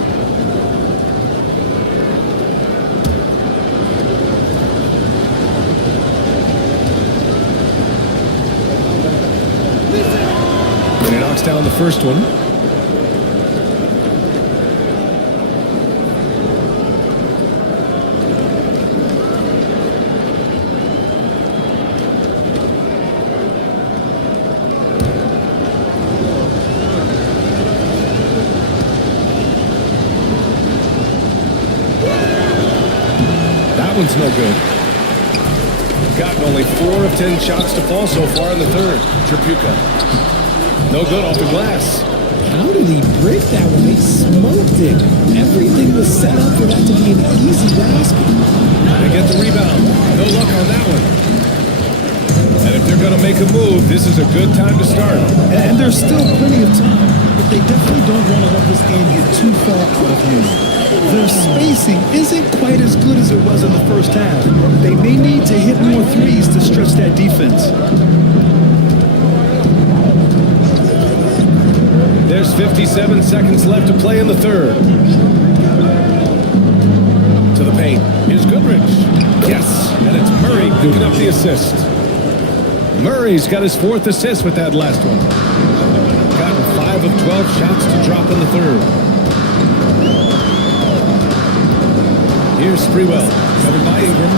And he knocks down the first one. That one's no good. Gotten only 4 of 10 shots to fall so far in the third. Tripucka. No good off the glass. How did he break that one? They smoked it. Everything was set up for that to be an easy basket. They get the rebound. No luck on that one. And if they're going to make a move, this is a good time to start. And there's still plenty of time, but they definitely don't want to let this game get too far out of hand. Their spacing isn't quite as good as it was in the first half. They may need to hit more threes to stretch that defense. There's 57 seconds left to play in the third. To the paint. Here's Goodrich. Yes, and it's Murray picking up the assist. Murray's got his 4th assist with that last one. Gotten 5 of 12 shots to drop in the third. Here's Sprewell. Covered by Ingram.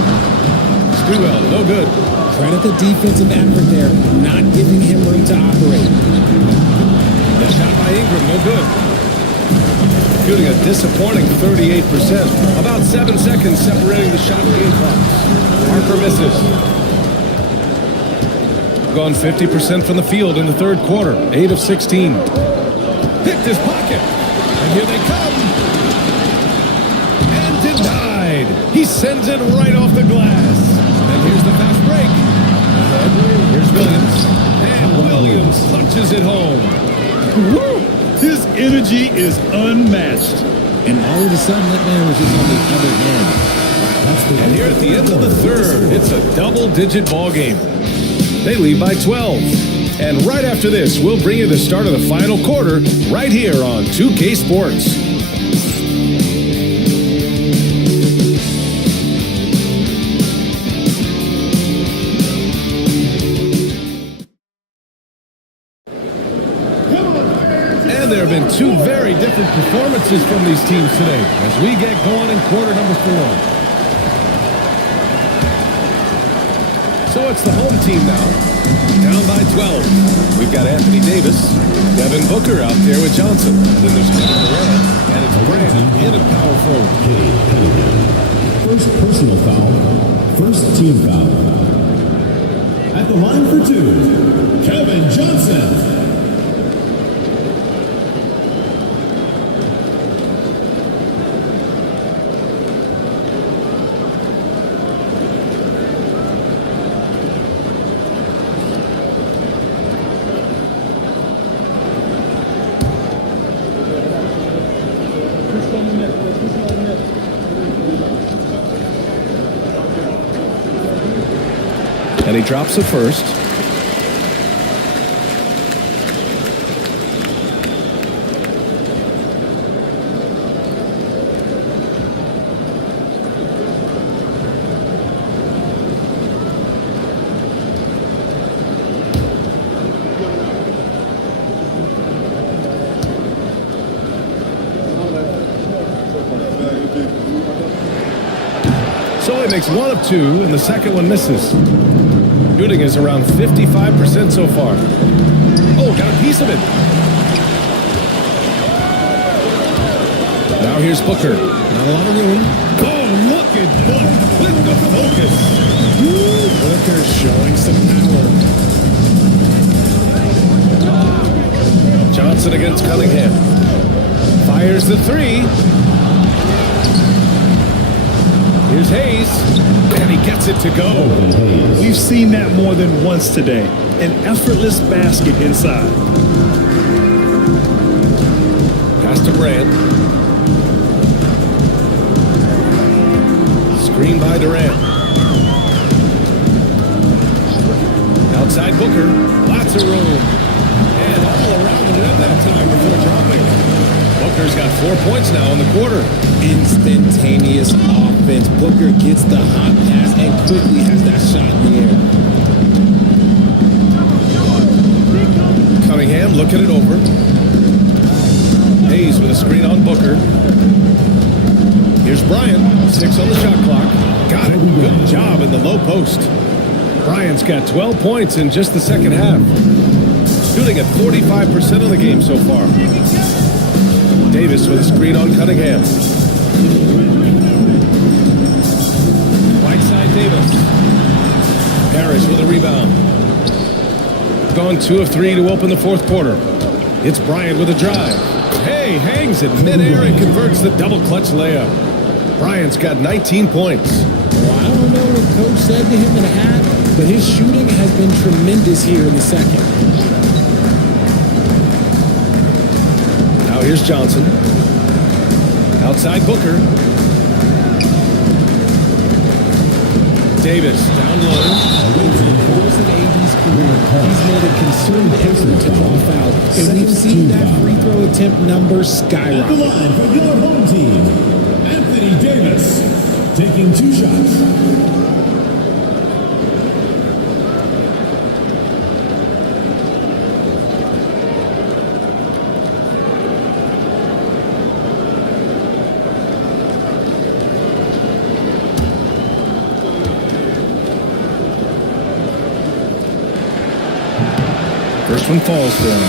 Sprewell, no good. Credit the defensive effort there, not giving him room to operate. The shot by Ingram, no good. Shooting a disappointing 38%. About 7 seconds separating the shot and game clocks. Harper misses. Gone 50% from the field in the third quarter. 8 of 16. Picked his pocket. And here they come. And denied. He sends it right off the glass. And here's the fast break. Here's Williams. And Williams punches it home. Woo! His energy is unmatched. And all of a sudden, that man was just on the other end. And here at the end of the third, it's a double-digit ball game. They lead by 12. And right after this, we'll bring you the start of the final quarter right here on 2K Sports. And there have been 2 very different performances from these teams today as we get going in quarter number 4. So it's the home team now, down by 12. We've got Anthony Davis, Devin Booker out there with Johnson. Then there's Kevin Durant, and it's Brand in a power forward. First personal foul, first team foul. At the line for 2, Kevin Johnson. And he drops it first. Bryant makes one of two, and the second one misses. Shooting is around 55% so far. Oh, got a piece of it. Now here's Booker. Not a lot of room. Oh, look at Book with the focus. Booker showing some power. Johnson against Cunningham. Fires the three. Here's Hayes, and he gets it to go. We've seen that more than once today. An effortless basket inside. Pass to Durant. Screen by Durant. Outside Booker. Lots of room. And all around the rim that time before dropping. Booker's got 4 points now in the quarter. Instantaneous offense. Booker gets the hot pass and quickly has that shot in the air. Cunningham looking it over. Hayes with a screen on Booker. Here's Bryant. 6 on the shot clock. Got it. Good job in the low post. Bryant's got 12 points in just the second half. Shooting at 45% of the game so far. Davis with a screen on Cunningham. Right side Davis. Harris with a rebound. Gone 2 of 3 to open the fourth quarter. It's Bryant with a drive. Hey, hangs it midair and converts the double clutch layup. Bryant's got 19 points. Well, I don't know what Coach said to him in the half, but his shooting has been tremendous here in the second. Now here's Johnson. Outside Booker. Davis down low. Over the course of AD's career, he's made a concerted effort to draw foul, and we've seen that free throw attempt number skyrocket. At the line for your home team, Anthony Davis, taking 2 shots. First one falls for him.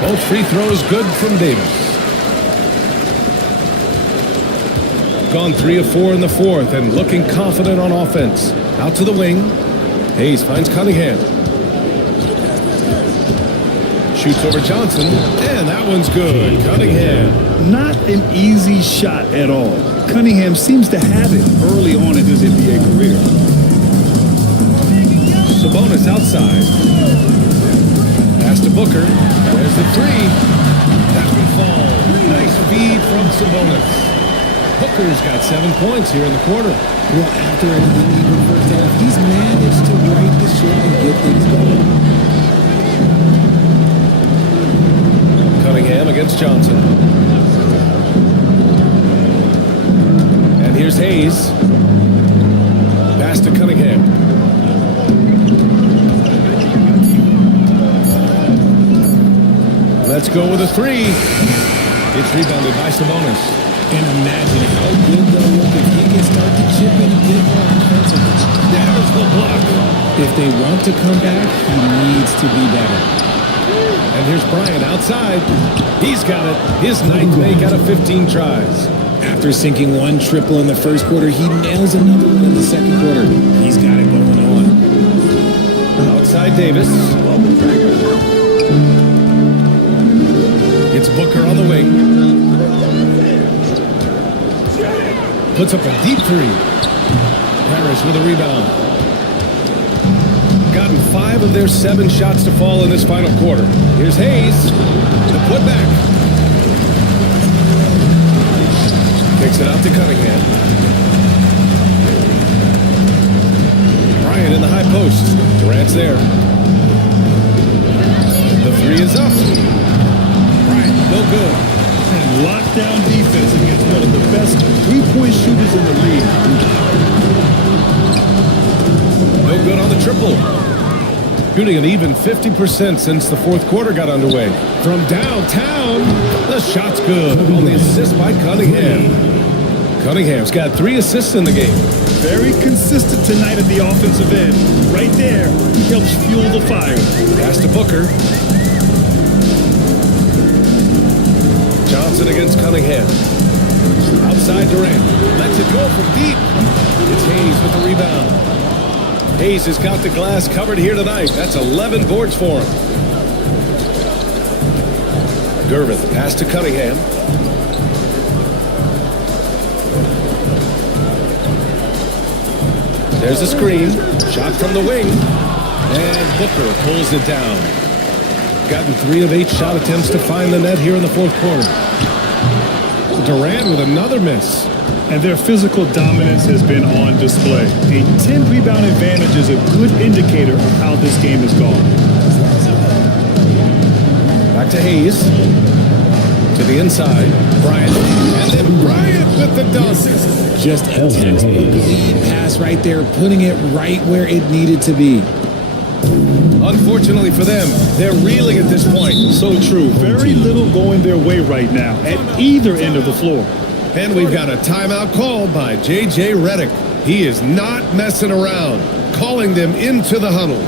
Both free throws good from Davis. Gone 3 of 4 in the fourth and looking confident on offense. Out to the wing. Hayes finds Cunningham. Shoots over Johnson, and that one's good. Cunningham. Not an easy shot at all. Cunningham seems to have it early on in his NBA career. Sabonis outside. Pass to Booker. There's the three. That will fall. Nice feed from Sabonis. Booker's got 7 points here in the quarter. Well, after an uneven first half, he's managed to right the ship and get things going. Cunningham against Johnson. And here's Hayes. Pass to Cunningham. Let's go with a three. It's rebounded by Sabonis. And imagine how good they'll look if he can start to chip in a bit more offensively. There's the block. If they want to come back, he needs to be better. And here's Bryant outside. He's got it. His 9th make out of 15 tries. After sinking 1 triple in the first quarter, he nails another one in the second quarter. He's got it going on. Outside Davis. It's Booker on the wing. Puts up a deep three. Harris with a rebound. Gotten 5 of their 7 shots to fall in this final quarter. Here's Hayes. The putback. Kicks it out to Cunningham. Bryant in the high post. Durant's there. The three is up. Bryant, no good. And lockdown defense against one of the best three-point shooters in the league. No good on the triple. Shooting an even 50% since the fourth quarter got underway. From downtown, the shot's good on the assist by Cunningham. Cunningham's got 3 assists in the game. Very consistent tonight at the offensive end. Right there, he helps fuel the fire. Pass to Booker. Johnson against Cunningham. Outside Durant. Lets it go from deep. It's Hayes with the rebound. Hayes has got the glass covered here tonight. That's 11 boards for him. Gervin, pass to Cunningham. There's a screen. Shot from the wing. And Booker pulls it down. Gotten 3 of 8 shot attempts to find the net here in the fourth quarter. Durant with another miss. And their physical dominance has been on display. A 10-rebound advantage is a good indicator of how this game has gone. Back to Hayes. To the inside. Bryant. And then Bryant with the dunk. Just a textbook lead pass right there, putting it right where it needed to be. Unfortunately for them, they're reeling at this point. So true. Very little going their way right now at either end of the floor. And we've got a timeout called by J.J. Redick. He is not messing around, calling them into the huddle.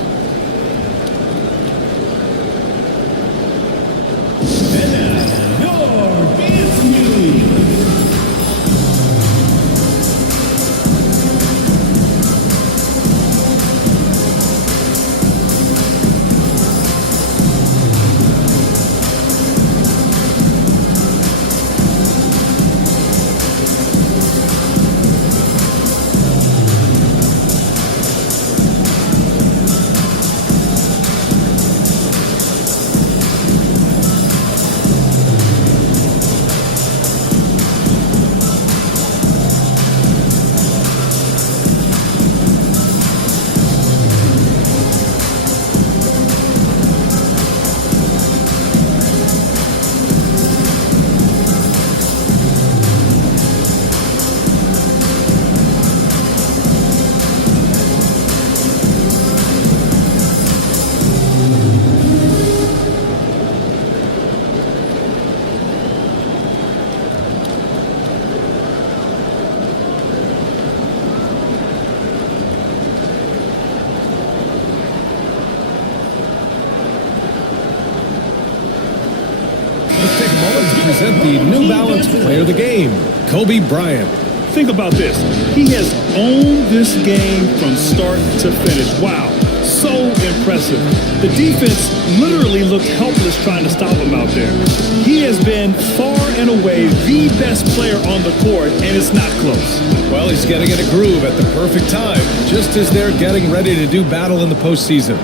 Present the New Balance Player of the Game, Kobe Bryant. Think about this. He has owned this game from start to finish. Wow, so impressive. The defense literally looked helpless trying to stop him out there. He has been far and away the best player on the court, and it's not close. Well, he's getting in a groove at the perfect time, just as they're getting ready to do battle in the postseason.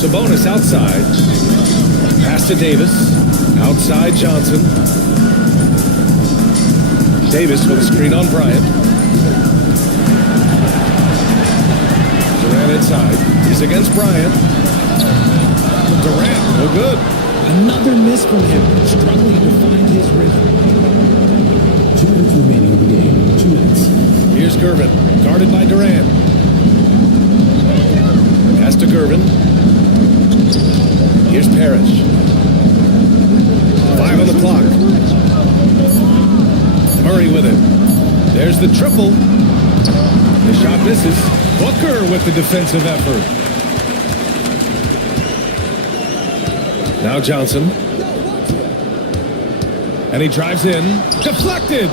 Sabonis outside. Pass to Davis. Outside Johnson. Davis with a screen on Bryant. Durant inside. He's against Bryant. Durant, no good. Another miss from him, struggling to find his rhythm. 2 minutes remaining in the game. 2 minutes. Here's Gervin, guarded by Durant. Pass to Gervin. Here's Parrish. 5 on the clock. Murray with it. There's the triple. The shot misses. Booker with the defensive effort. Now Johnson. And he drives in. Deflected.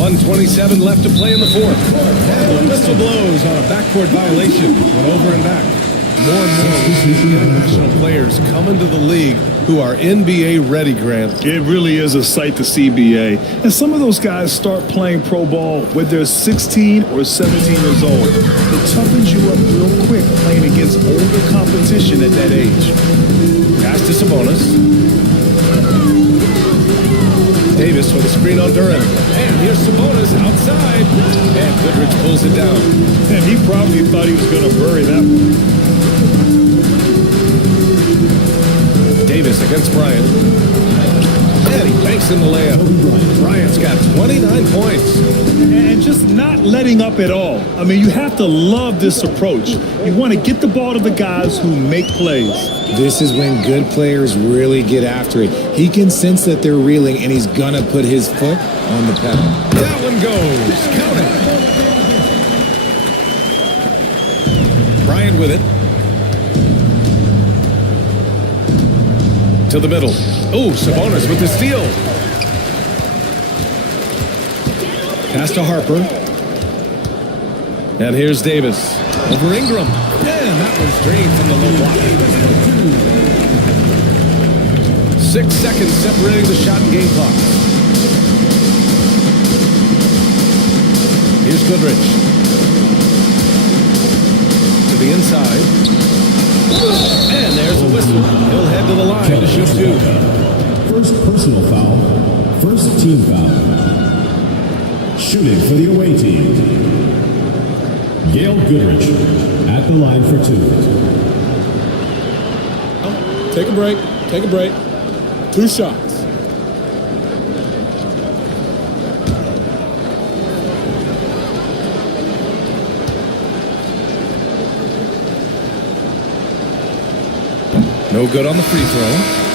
1:27 left to play in the fourth. And the whistle blows on a backcourt violation. Went over and back. More and more we see international players come into the league who are NBA ready, Grant. It really is a sight to see, BA. And some of those guys start playing pro ball when they're 16 or 17 years old. It toughens you up real quick playing against older competition at that age. Pass to Sabonis. Davis with a screen on Durant. And here's Sabonis outside. And Goodrich pulls it down. And he probably thought he was going to bury that one. Davis against Bryant. And he banks in the layup. Bryant's got 29 points. And just not letting up at all. I mean, you have to love this approach. You want to get the ball to the guys who make plays. This is when good players really get after it. He can sense that they're reeling, and he's going to put his foot on the pedal. That one goes. Count it. Bryant with it. To the middle. Oh, Sabonis with the steal. Pass to Harper. And here's Davis. Over Ingram. And that one's drained from the low block. 6 seconds separating the shot and game clock. Here's Goodrich. To the inside. And there's a whistle. He'll head to the line to shoot 2. First personal foul. First team foul. Shooting for the away team. Gail Goodrich at the line for 2. Take a break. Take a break. 2 shots. No good on the free throw.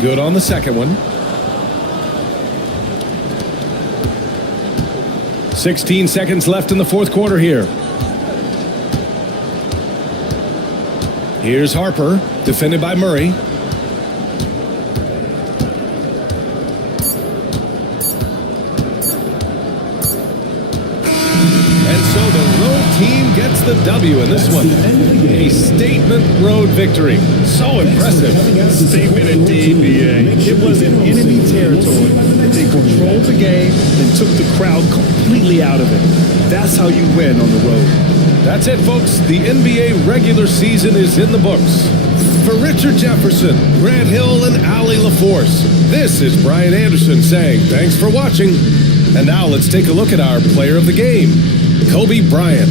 Good on the second one. 16 seconds left in the fourth quarter here. Here's Harper, defended by Murray. And so the road team gets the W in this one. A statement road victory. So impressive. Statement indeed, BA. It was in enemy territory. They controlled the game and took the crowd completely out of it. That's how you win on the road. That's it, folks. The NBA regular season is in the books. For Richard Jefferson, Grant Hill, and Allie LaForce, this is Brian Anderson saying thanks for watching. And now let's take a look at our player of the game, Kobe Bryant.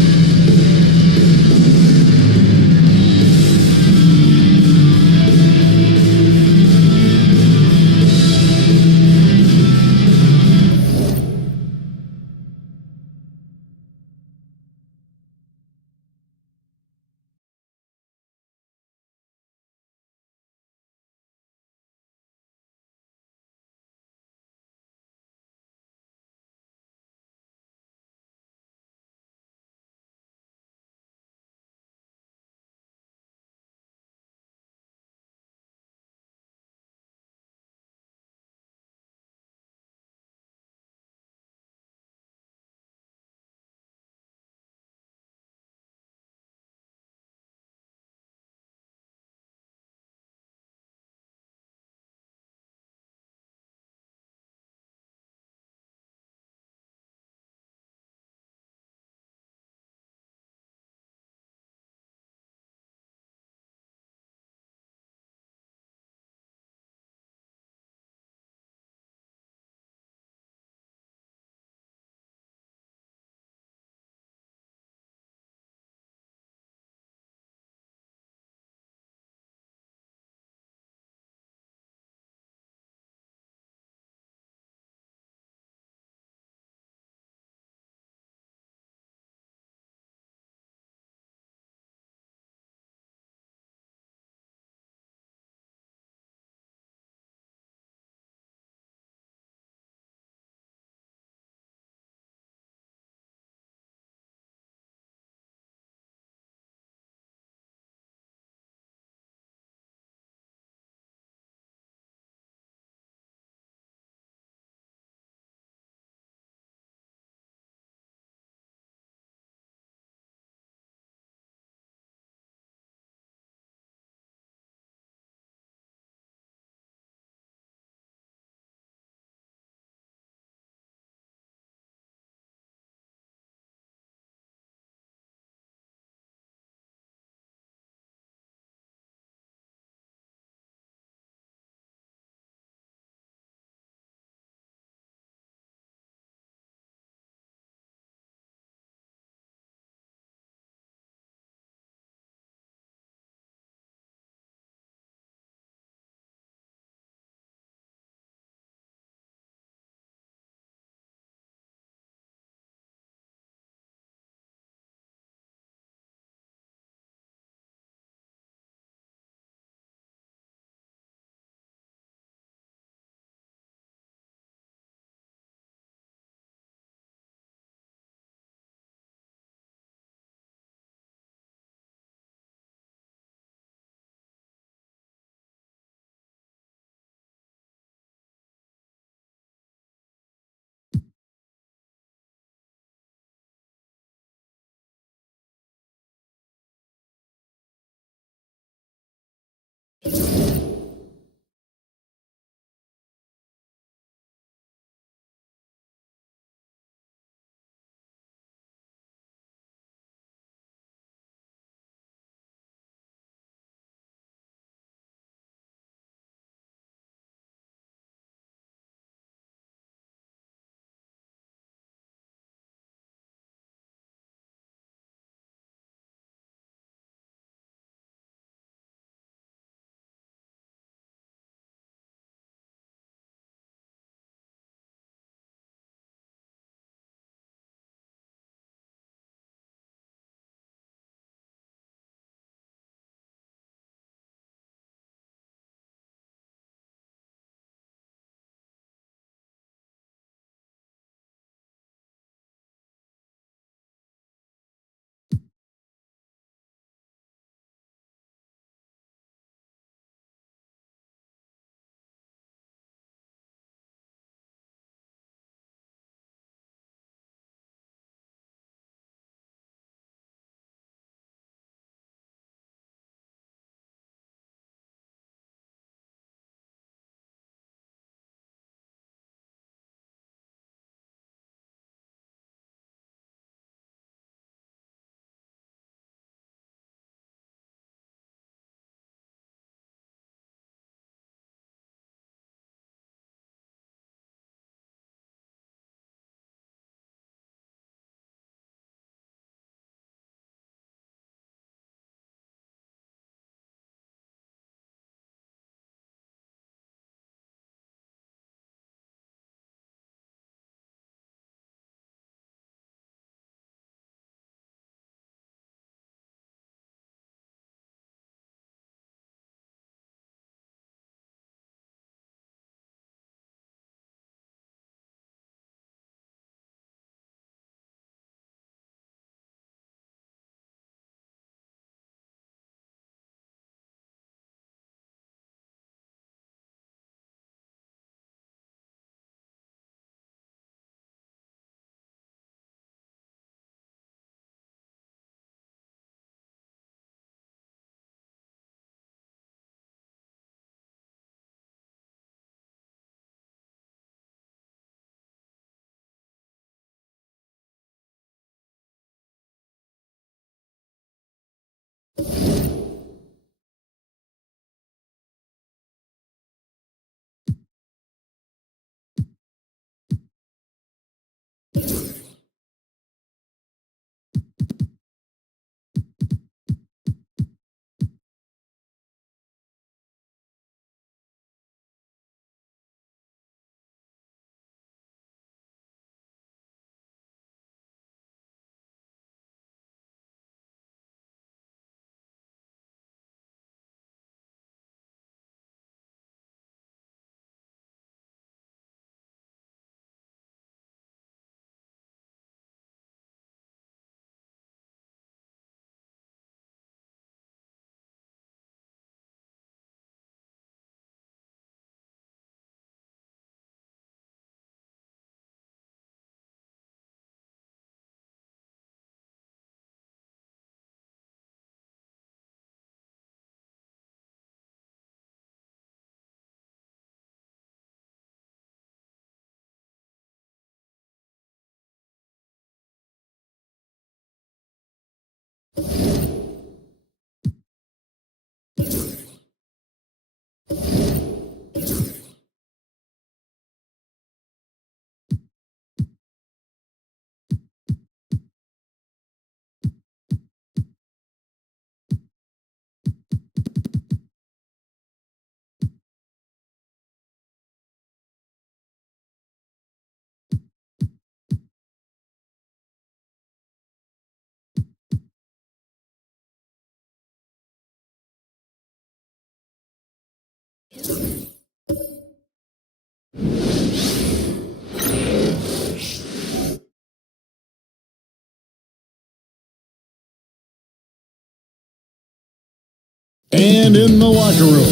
And in the locker room,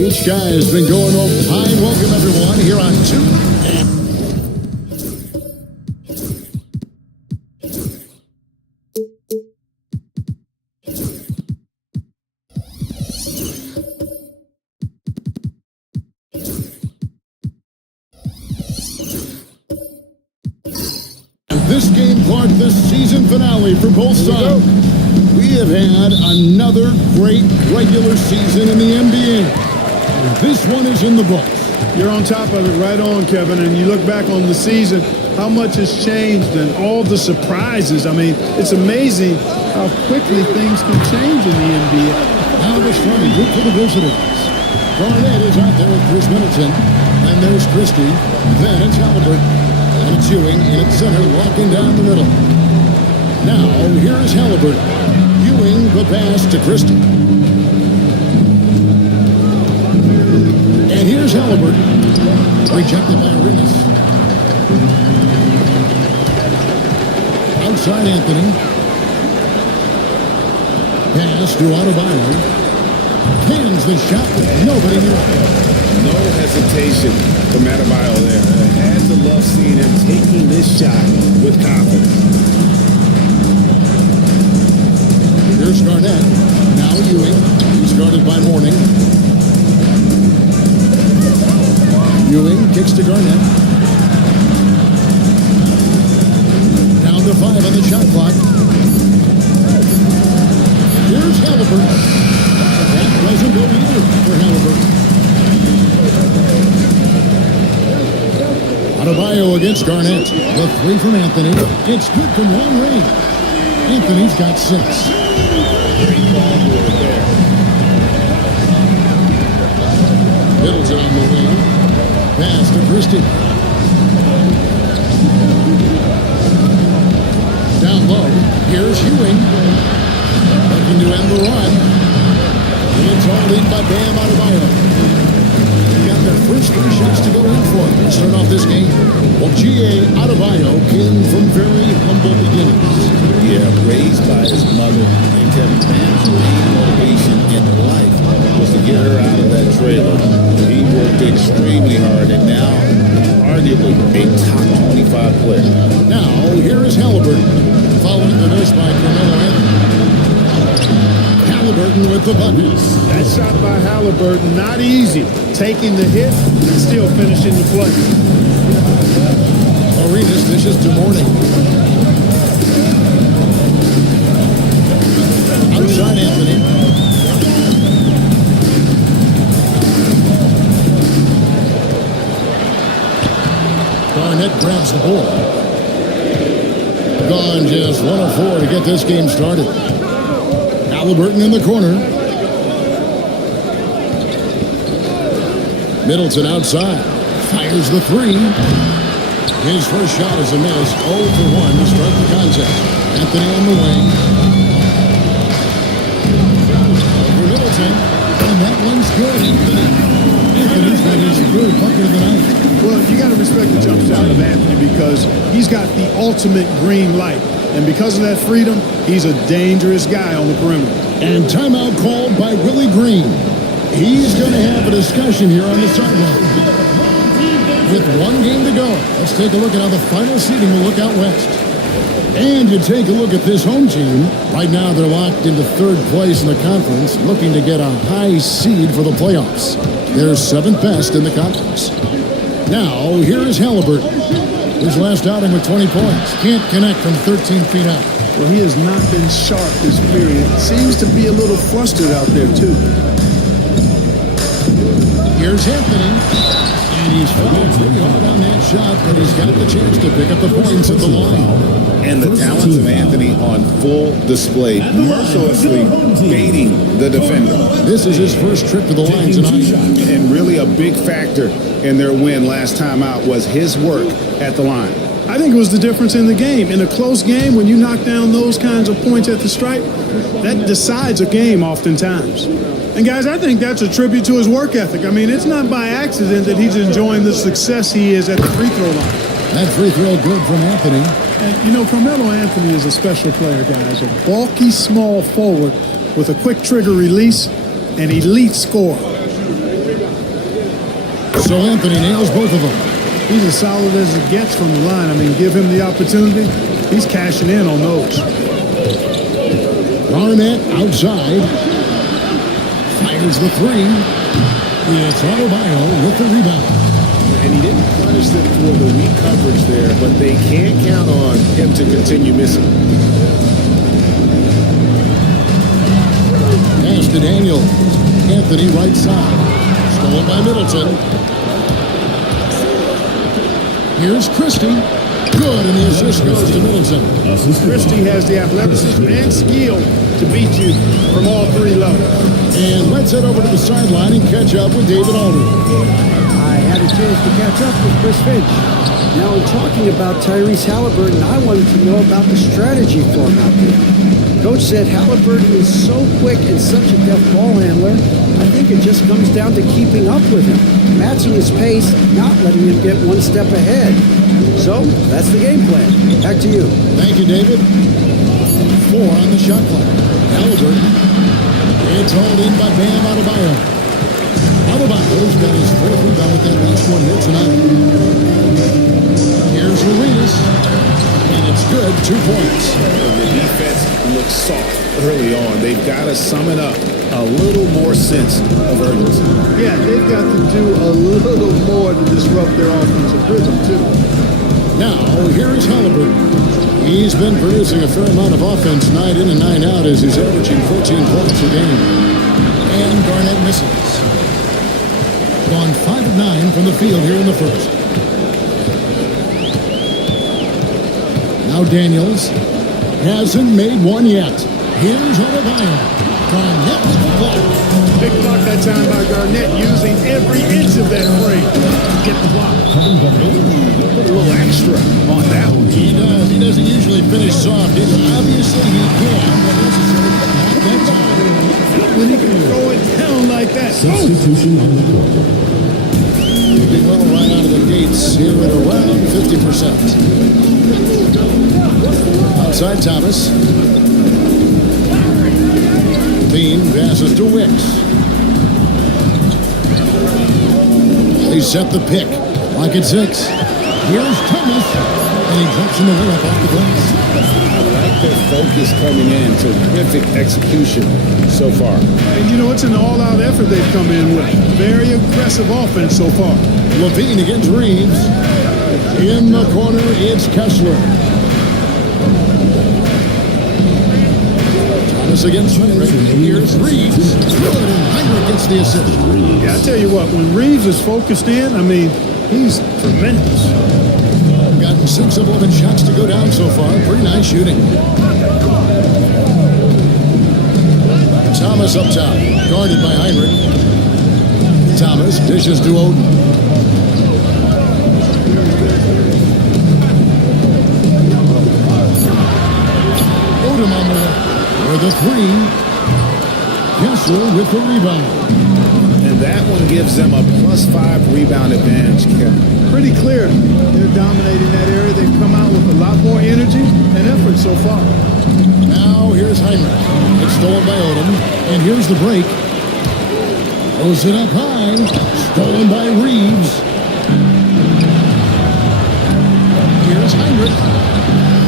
each guy has been going over. Hi, welcome everyone here on 2. This game marked the season finale for both sides. We have had another great regular season in the NBA. This one is in the books. You're on top of it, right on, Kevin. And you look back on the season, how much has changed and all the surprises. I mean, it's amazing how quickly things can change in the NBA. Now the starting group for the visitors. Garnett is out there with Chris Middleton. And there's Christie. Then it's Halliburton. And it's Ewing in at center, walking down the middle. Now, here's Halliburton. Ewing the pass to Christie. And here's Halliburton. Rejected by Arenas. Outside Anthony. Pass to Adebayo. Cans the shot with nobody near. No hesitation from Adebayo there. I had to love seeing him taking this shot with confidence. Here's Garnett. Now Ewing. He's guarded by Mourning. Ewing kicks to Garnett. Down to 5 on the shot clock. Here's Halliburton. That doesn't go either for Halliburton. Adebayo against Garnett. The 3 from Anthony. It's good from long range. Anthony's got 6. Middleton on the wing. Pass to Christie. Down low. Here's Ewing. Looking to end the run. It's all lead by Bam Adebayo. Got their first 3 shots to go in for to start off this game. Well, G.A. Adebayo came from very humble beginnings. Yeah, raised by his mother. And Kevin Bam's main motivation in life was to get her out of that trailer. He worked extremely hard and now arguably a top 25 player. Now, here is Halliburton, following the miss by Carmelo Anthony. Halliburton with the bucket. That shot by Halliburton, not easy. Taking the hit and still finishing the play. Arenas dishes to Mourning. Outside Anthony. grabs the ball. Gone just 1 of 4 to get this game started. Halliburton in the corner. Middleton outside. Fires the 3. His first shot is a miss. 0 for 1 to start the contest. Anthony on the wing. Over Middleton. And that one's good. Anthony's got his third bucket of the night. Well, you got to respect the jump shot of Anthony because he's got the ultimate green light. And because of that freedom, he's a dangerous guy on the perimeter. And timeout called by Willie Green. He's going to have a discussion here on the sideline. With 1 game to go, let's take a look at how the final seeding will look out west. And you take a look at this home team. Right now, they're locked into 3rd place in the conference, looking to get a high seed for the playoffs. They're 7th best in the conference. Now, here is Halliburton. His last outing with 20 points. Can't connect from 13 feet out. Well, he has not been sharp this period. Seems to be a little flustered out there, too. Here's Anthony. And he's fouled pretty hard on that shot, but he's got the chance to pick up the points at the line. And the talents of Anthony on full display, mercilessly baiting the defender. This is his first trip to the line tonight. And really a big factor in their win last time out was his work at the line. I think it was the difference in the game. In a close game, when you knock down those kinds of points at the stripe, that decides a game oftentimes. And guys, I think that's a tribute to his work ethic. I mean, it's not by accident that he's enjoying the success he is at the free throw line. That free throw good from Anthony. And, you know, Carmelo Anthony is a special player, guys. A bulky, small forward with a quick trigger release, an elite scorer. So Anthony nails both of them. He's as solid as it gets from the line. I mean, give him the opportunity, he's cashing in on those. Garnett outside. Fires the 3. It's Adebayo with the rebound. And he didn't punish them for the weak coverage there, but they can't count on him to continue missing. Pass to Daniel. Anthony right side. Stolen by Middleton. Here's Christie. Good, and the assist goes to Middleton. Christie has the athleticism and skill to beat you from all 3 levels. And let's head over to the sideline and catch up with David Aldridge. I had a chance to catch up with Chris Finch. Now, in talking about Tyrese Halliburton, I wanted to know about the strategy for him out there. Coach said Halliburton is so quick and such a deft ball handler, I think it just comes down to keeping up with him, matching his pace, not letting him get 1 step ahead. So, that's the game plan. Back to you. Thank you, David. 4 on the shot clock. Halliburton. It's hauled in by Bam Adebayo. Adebayo's got his 4th rebound with that last one here tonight. Here's Arenas. And it's good, 2 points. The defense looks soft early on. They've got to sum it up. A little more sense of urgency. Yeah, they've got to do a little more to disrupt their offensive rhythm, too. Now, here is Halliburton. He's been producing a fair amount of offense night in and night out as he's averaging 14 points a game. And Garnett misses. Gone 5 of 9 from the field here in the first. Now Daniels hasn't made one yet. Here's Adebayo. Garnett with the block. Big block that time by Garnett, using every inch of that frame to get the block. Ooh, put a little extra on that one. He does. He doesn't usually finish soft. Obviously he can, but necessary at that time. When he can throw it down like that. Substitution on the court. Doing well right out of the gates here at around 50%. Outside Thomas. Bean passes to Wicks. They set the pick. Lock at 6. Here's Thomas. And he drops in the layup off the glass. I like their focus coming in. Terrific execution so far. And you know, it's an all-out effort they've come in with. Very aggressive offense so far. Levine against Reeves. In the corner, it's Kessler. Thomas against Heinrich. Here's Reeves. Good, and Heinrich gets the assist. Yeah, I tell you what, when Reeves is focused in, I mean, he's tremendous. gotten 6 of 11 shots to go down so far. Pretty nice shooting. Thomas up top, guarded by Heinrich. Thomas dishes to Odom. Odom on the left for the 3. Kessler with the rebound. And that one gives them a +5 rebound advantage, Kevin. Pretty clear. They're dominating that area. They've come out with a lot more energy and effort so far. Now here's Heinrich. It's stolen by Odom. And here's the break. Throws it up high. Stolen by Reeves. Here's Heinrich.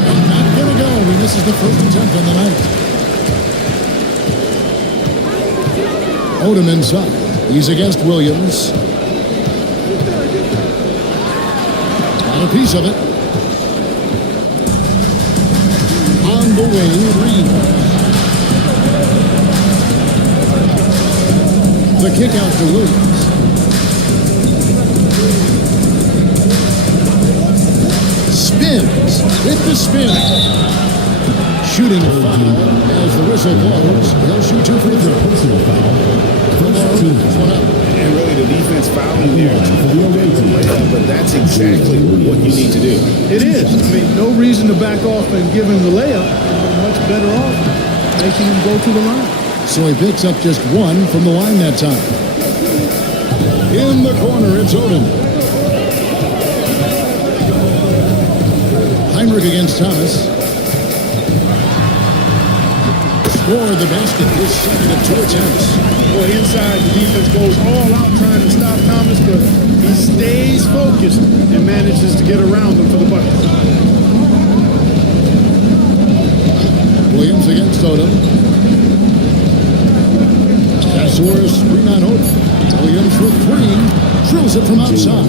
And not going to go. He misses the first attempt on the night. Odom inside. He's against Williams. Got a piece of it. On the wing, Reeves. The kick out to Williams. Spins with the spin. Shooting a foul as the whistle blows. He'll shoot 2 free throws. And really the defense fouling there. But that's exactly what you need to do. It is. I mean, no reason to back off and give him the layup. You're much better off making him go to the line. So he picks up just 1 from the line that time. In the corner, it's Odom. Heinrich against Thomas. Scored the basket, his second of 2 attempts. Well, inside, the defense goes all out trying to stop Thomas, but he stays focused and manages to get around them for the bucket. Williams against Odom. Kassour's rebound Odom. Williams for 3. Drills it from outside.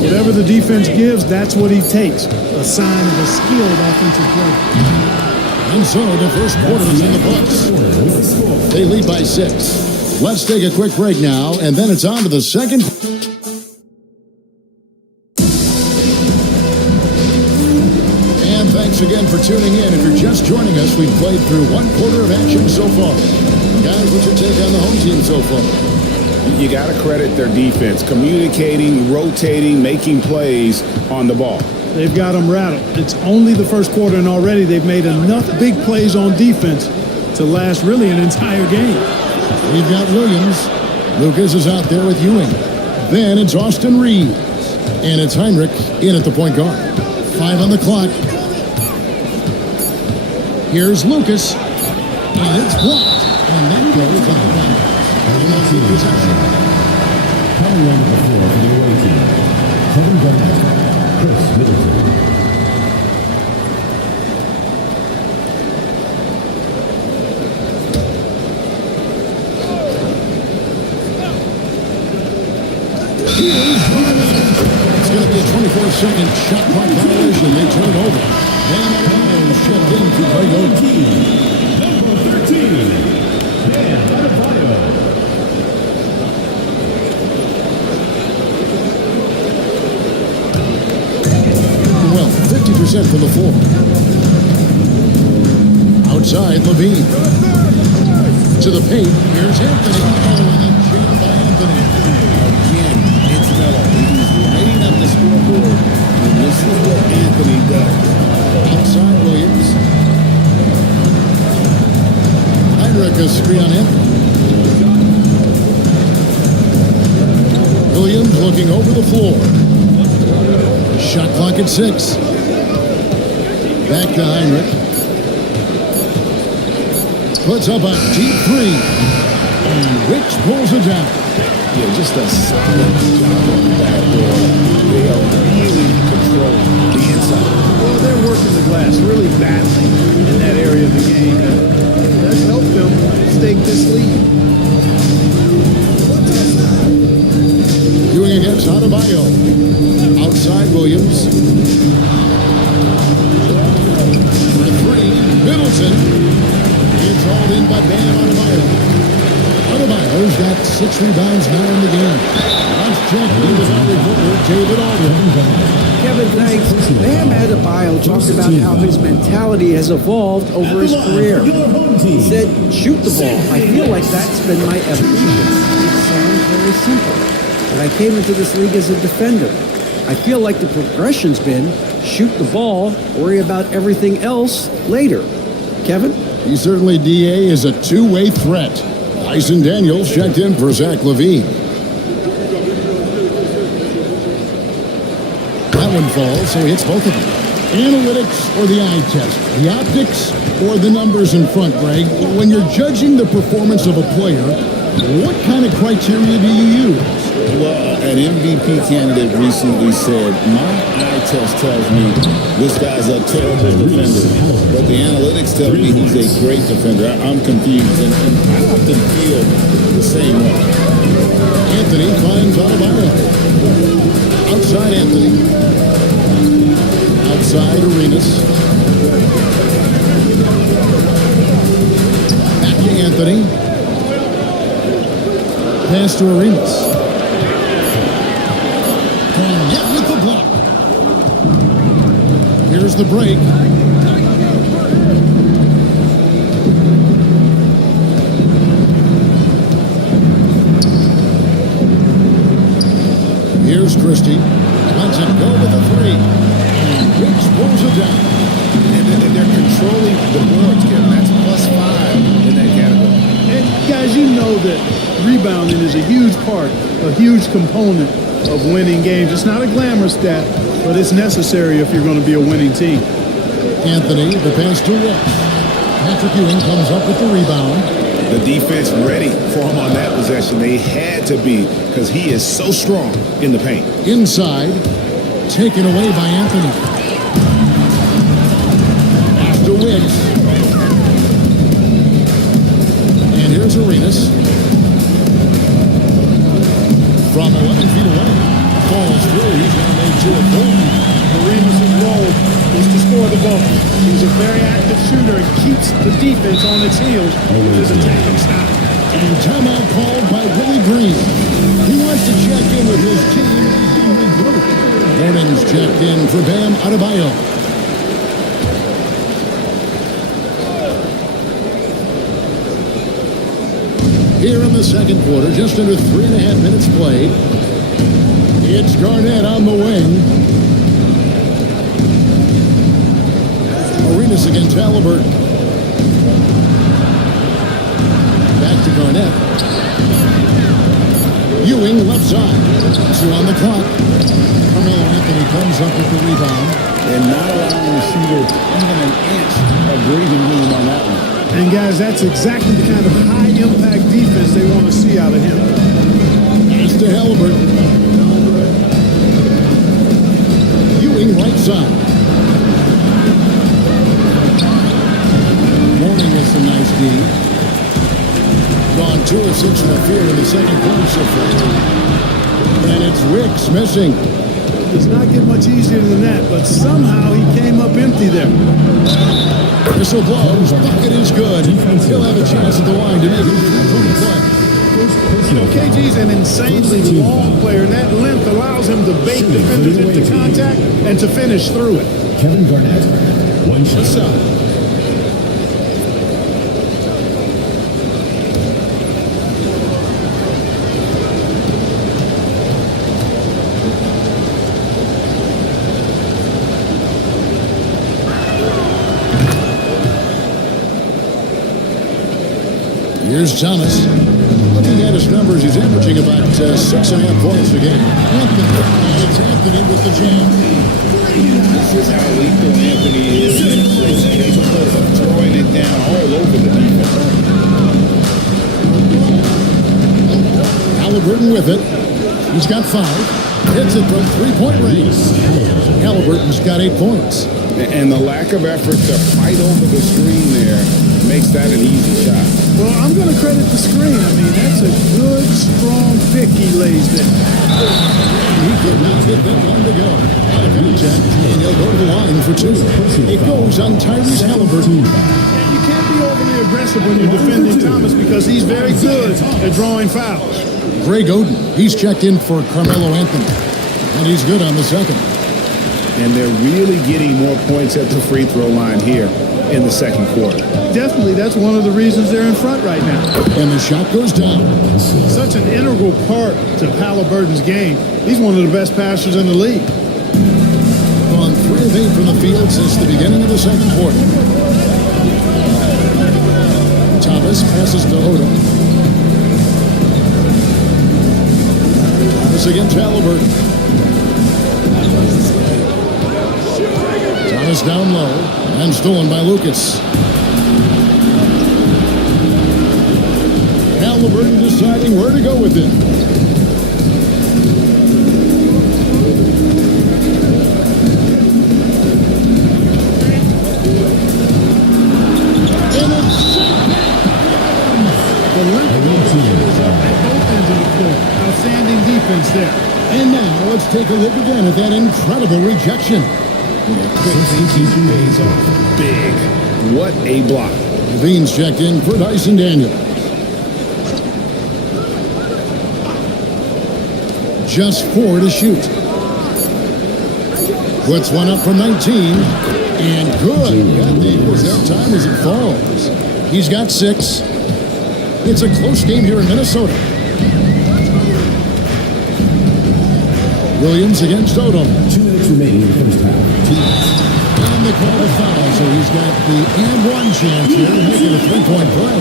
Whatever the defense gives, that's what he takes. A sign of a skilled offensive play. And so the first quarter is in the books. They lead by 6. Let's take a quick break now, and then it's on to the second. And thanks again for tuning in. If you're just joining us, we've played through 1 quarter of action so far. Guys, what's your take on the home team so far? You got to credit their defense, communicating, rotating, making plays on the ball. They've got them rattled. It's only the first quarter, and already they've made enough big plays on defense to last really an entire game. We've got Williams. Lucas is out there with Ewing. Then it's Austin Reeves. And it's Heinrich in at the point guard. 5 on the clock. Here's Lucas. And it's blocked. And that goes out of bounds. Coming on the floor for the away team, Kevin Garnett, Chris Middleton. It's going to be a 24-second shot clock violation. They turn it over. Dan Adebayo checked in for Greg Oden. Number 13, Dan Adebayo. Well, 50% from the floor. Outside, Levine. To the paint. Here's Anthony. Oh, and a jam by Anthony. Again, it's Melo. He's lighting up the scoreboard. And this is what Anthony does. Outside, Williams. Heinrich a screen on him. Williams looking over the floor. Shot clock at 6. Back to Heinrich. Puts up a deep 3. And Rich pulls it down. Yeah, just a solid job on the backboard. They are really controlling the inside. Well, they're working the glass, really battling in that area of the game. And that's helped them stake this lead. Ewing against Adebayo. Outside Williams. For 3, Middleton. It's hauled in by Bam Adebayo. Adebayo Bam's got 6 rebounds now in the game. Let's check in with our reporter, David Aldrin. Kevin, thanks. Bam Adebayo talked about how his mentality has evolved over his career. He said, shoot the ball. I feel like that's been my evolution. It sounds very simple. But I came into this league as a defender. I feel like the progression's been shoot the ball, worry about everything else later. Kevin? He certainly, DA, is a two-way threat. Tyson Daniels checked in for Zach LaVine. That one falls, so he hits both of them. Analytics or the eye test? The optics or the numbers in front, Greg? When you're judging the performance of a player, what kind of criteria do you use? Well, an MVP candidate recently said, my eye test tells me this guy's a terrible defender, but the analytics tell me he's a great defender. I'm confused, and I often feel the same way. Anthony finds Adebayo. Outside Anthony. Outside Arenas. Back to Anthony. Pass to Arenas. Garnett with the block. Here's the break. Here's Christie. Lets it go with a 3. And Wicks pulls it down. And they're controlling the boards, Kevin. That's +5 in that category. And guys, you know that rebounding is a huge part, a huge component of winning games. It's not a glamour stat, but it's necessary if you're going to be a winning team. Anthony, the pass to Wicks. Patrick Ewing comes up with the rebound. The defense ready for him on that possession. They had to be, because he is so strong in the paint. Inside, taken away by Anthony. After Wicks. And here's Arenas. From 11 feet away. Falls through. He's now made 2 of 4. Arenas' role is to score the ball. He's a very active shooter and keeps the defense on its heels with his attacking style. And timeout called by Willie Green. He wants to check in with his team and regroup. Morning's checked in for Bam Adebayo. Here in the second quarter, just under 3.5 minutes played. It's Garnett on the wing. Arenas against Halliburton. Back to Garnett. Ewing left side. 2 on the clock. Carmelo Anthony comes up with the rebound. And not allowing the shooter even an inch of breathing room on that one. And guys, that's exactly the kind of high-impact defense they want to see out of him. Pass to Halliburton. Ewing right side. Morning is a nice D. Gone 2 of 6 from the field in the second quarter so far. And it's Wicks missing. Does not get much easier than that, but somehow he came up empty there. Whistle blows. Bucket is good. He'll have a chance at the line to make it 3-point play. You know, KG's an insanely long player, and that length allows him to bait defenders into contact and to finish through it. Kevin Garnett, 1 shot. What's up? Here's Thomas. Looking at his numbers, he's averaging about 6.5 points a game. It's Anthony with the jam. This is how lethal Anthony is. He's capable of throwing it down all over the defense. Halliburton with it. He's got 5. Hits it from 3-point range. Halliburton's got 8 points. And the lack of effort to fight over the screen there makes that an easy shot. Well, I'm going to credit the screen. I mean, that's a good, strong pick he lays there. He could not get that one to go. Out of contact, and he'll go to the line for 2. It goes on Tyrese Halliburton. And you can't be be overly aggressive when you're defending Thomas because he's very good at drawing fouls. Greg Oden, he's checked in for Carmelo Anthony, and he's good on the second. And they're really getting more points at the free throw line here in the second quarter. Definitely, that's one of the reasons they're in front right now. And the shot goes down. Such an integral part to Halliburton's game. He's one of the best passers in the league. On 3 of 8 from the field since the beginning of the second quarter. Thomas passes to Odom. Thomas against Halliburton. Thomas down low and stolen by Lucas. Halliburton deciding where to go with it. Outstanding defense there. And now let's take a look again at that incredible rejection. Big. What a block. Levine's checked in for Dyson Daniel. Just 4 to shoot. Puts one up from 19. And good. Got the without time as it falls. He's got 6. It's a close game here in Minnesota. Williams against Odom. 2 minutes remaining in the first half. And they call the foul, so he's got the and one chance here to make it a 3-point play.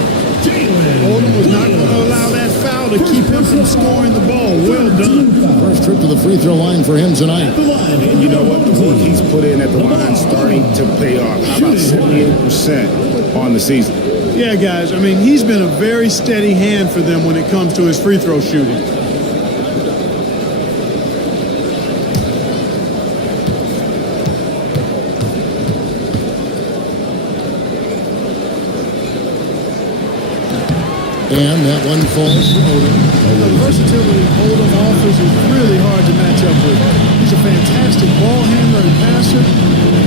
Odom was not going to allow that foul to keep him from scoring the ball. Well done. First trip to the free throw line for him tonight. And you know what? The work he's put in at the line starting to pay off. How about 78% on the season? Yeah, guys. I mean, he's been a very steady hand for them when it comes to his free throw shooting. And that one falls to Odom. The versatility Odom offers is really hard to match up with. He's a fantastic ball handler and passer.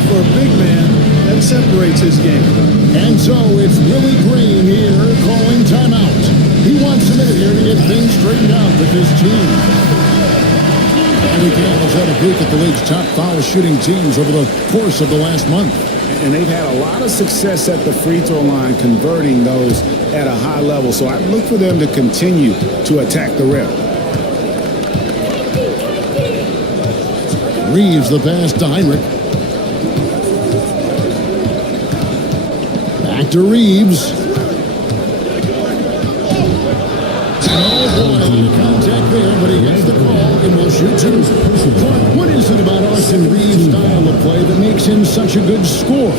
For a big man, that separates his game. And so it's Willie Green here calling timeout. He wants a minute here to get things straightened out with his team. Andy Campbell has had a peek at the league's top foul shooting teams over the course of the last month. And they've had a lot of success at the free throw line converting those at a high level. So I'd look for them to continue to attack the rim. Reeves the pass to Heinrich. Back to Reeves. Oh boy, contact there, but he gets the call and will shoot 2. What is it about Austin Reeves' style of play that makes him such a good scorer?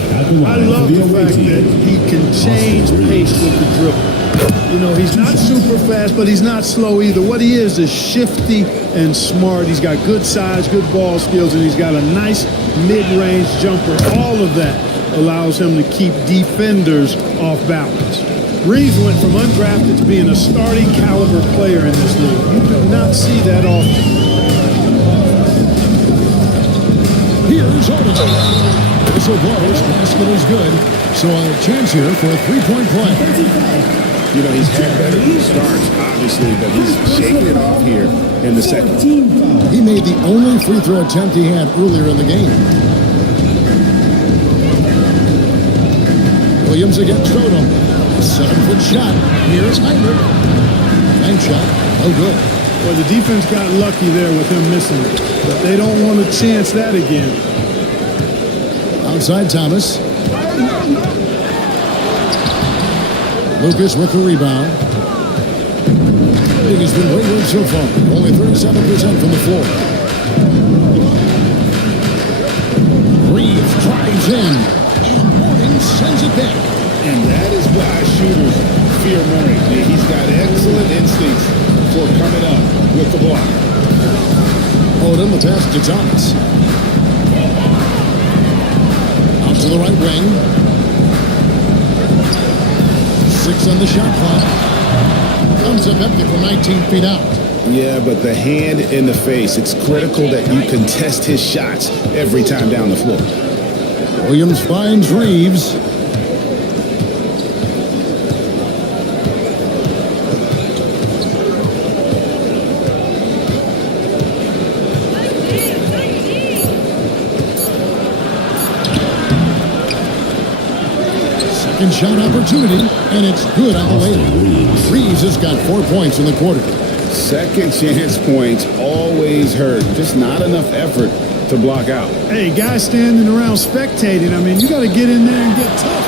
I love the fact that he can change pace with the dribble. You know, he's not super fast, but he's not slow either. What he is shifty and smart. He's got good size, good ball skills, and he's got a nice mid-range jumper. All of that allows him to keep defenders off balance. Reeves went from undrafted to being a starting caliber player in this league. You do not see that often. Here's Odom. Whistle blows, basket is good. So a chance here for a 3-point play. You know, he's had better starts, obviously, but he's shaking it off here in the second. He made the only free throw attempt he had earlier in the game. Williams against Odom. A 7-foot shot. Here's Heinrich. Bank shot. Oh, good. Well, the defense got lucky there with him missing it, but they don't want to chance that again. Outside Thomas. Lucas with the rebound. I think he's been way good so far. Only 37% from the floor. Reeves drives in. And Morning sends it back. And that is why shooters fear Morning. He's got excellent instincts for coming up with the block. Odom, the pass to Thomas. Out to the right wing. 6 on the shot clock. Comes up empty from 19 feet out. Yeah, but the hand in the face, it's critical that you contest his shots every time down the floor. Williams finds Reeves. second shot opportunity, and it's good on the layup. Reeves has got 4 points in the quarter. Second chance points always hurt. Just not enough effort to block out. Hey, guys standing around spectating, I mean, you got to get in there and get tough.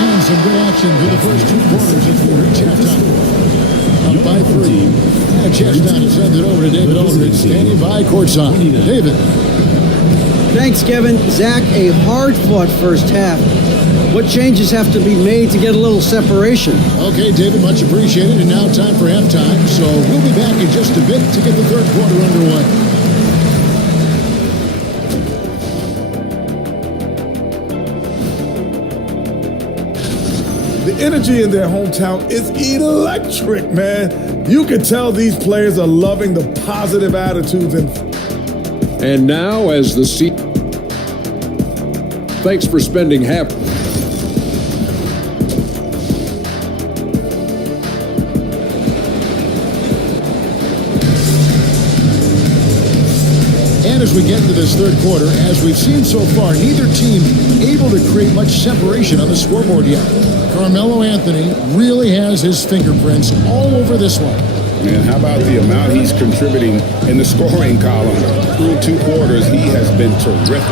And some good action through the first 2 quarters as we reach halftime. Up by 3. A chest down and sends it over to David Aldridge, standing by courtside. David. Thanks, Kevin. Zach, a hard-fought first half. What changes have to be made to get a little separation? Okay, David, much appreciated. And now time for halftime. So we'll be back in just a bit to get the third quarter underway. The energy in their hometown is electric, man. You can tell these players are loving the positive attitudes And now as the seat... Thanks for spending half... And as we get into this third quarter, as we've seen so far, neither team able to create much separation on the scoreboard yet. Carmelo Anthony really has his fingerprints all over this one. And how about the amount he's contributing in the scoring column? Through 2 quarters, he has been terrific.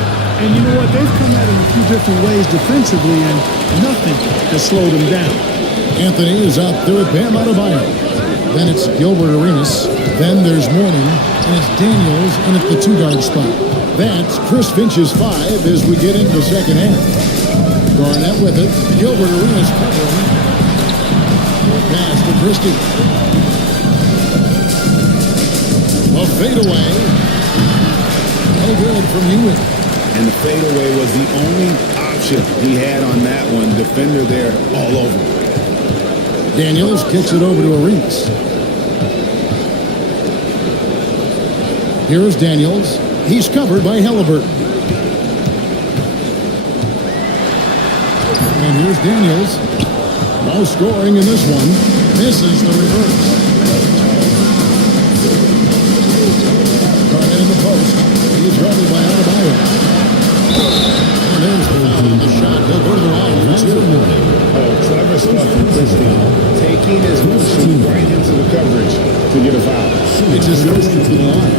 And you know what? They've come at him a few different ways defensively, and nothing has slowed him down. Anthony is out there with Bam Adebayo. Then it's Gilbert Arenas. Then there's Mourning, and it's Daniels in at the 2-guard spot. That's Chris Finch's 5 as we get into the second half. Garnett with it. Gilbert Arenas covering. Pass to Christie. A fadeaway. No good from Ewing. And the fadeaway was the only option he had on that one. Defender there all over. Daniels kicks it over to Arenas. Here is Daniels. He's covered by Halliburton. And here's Daniels. No scoring in this one. Misses the reverse. Garnett in the post. He's guarded by Adebayo. And there's the foul on the shot. He'll go to the line for 2. Oh, clever stuff from Christie. Taking his motion right into the coverage to get a foul. It's his first to the line.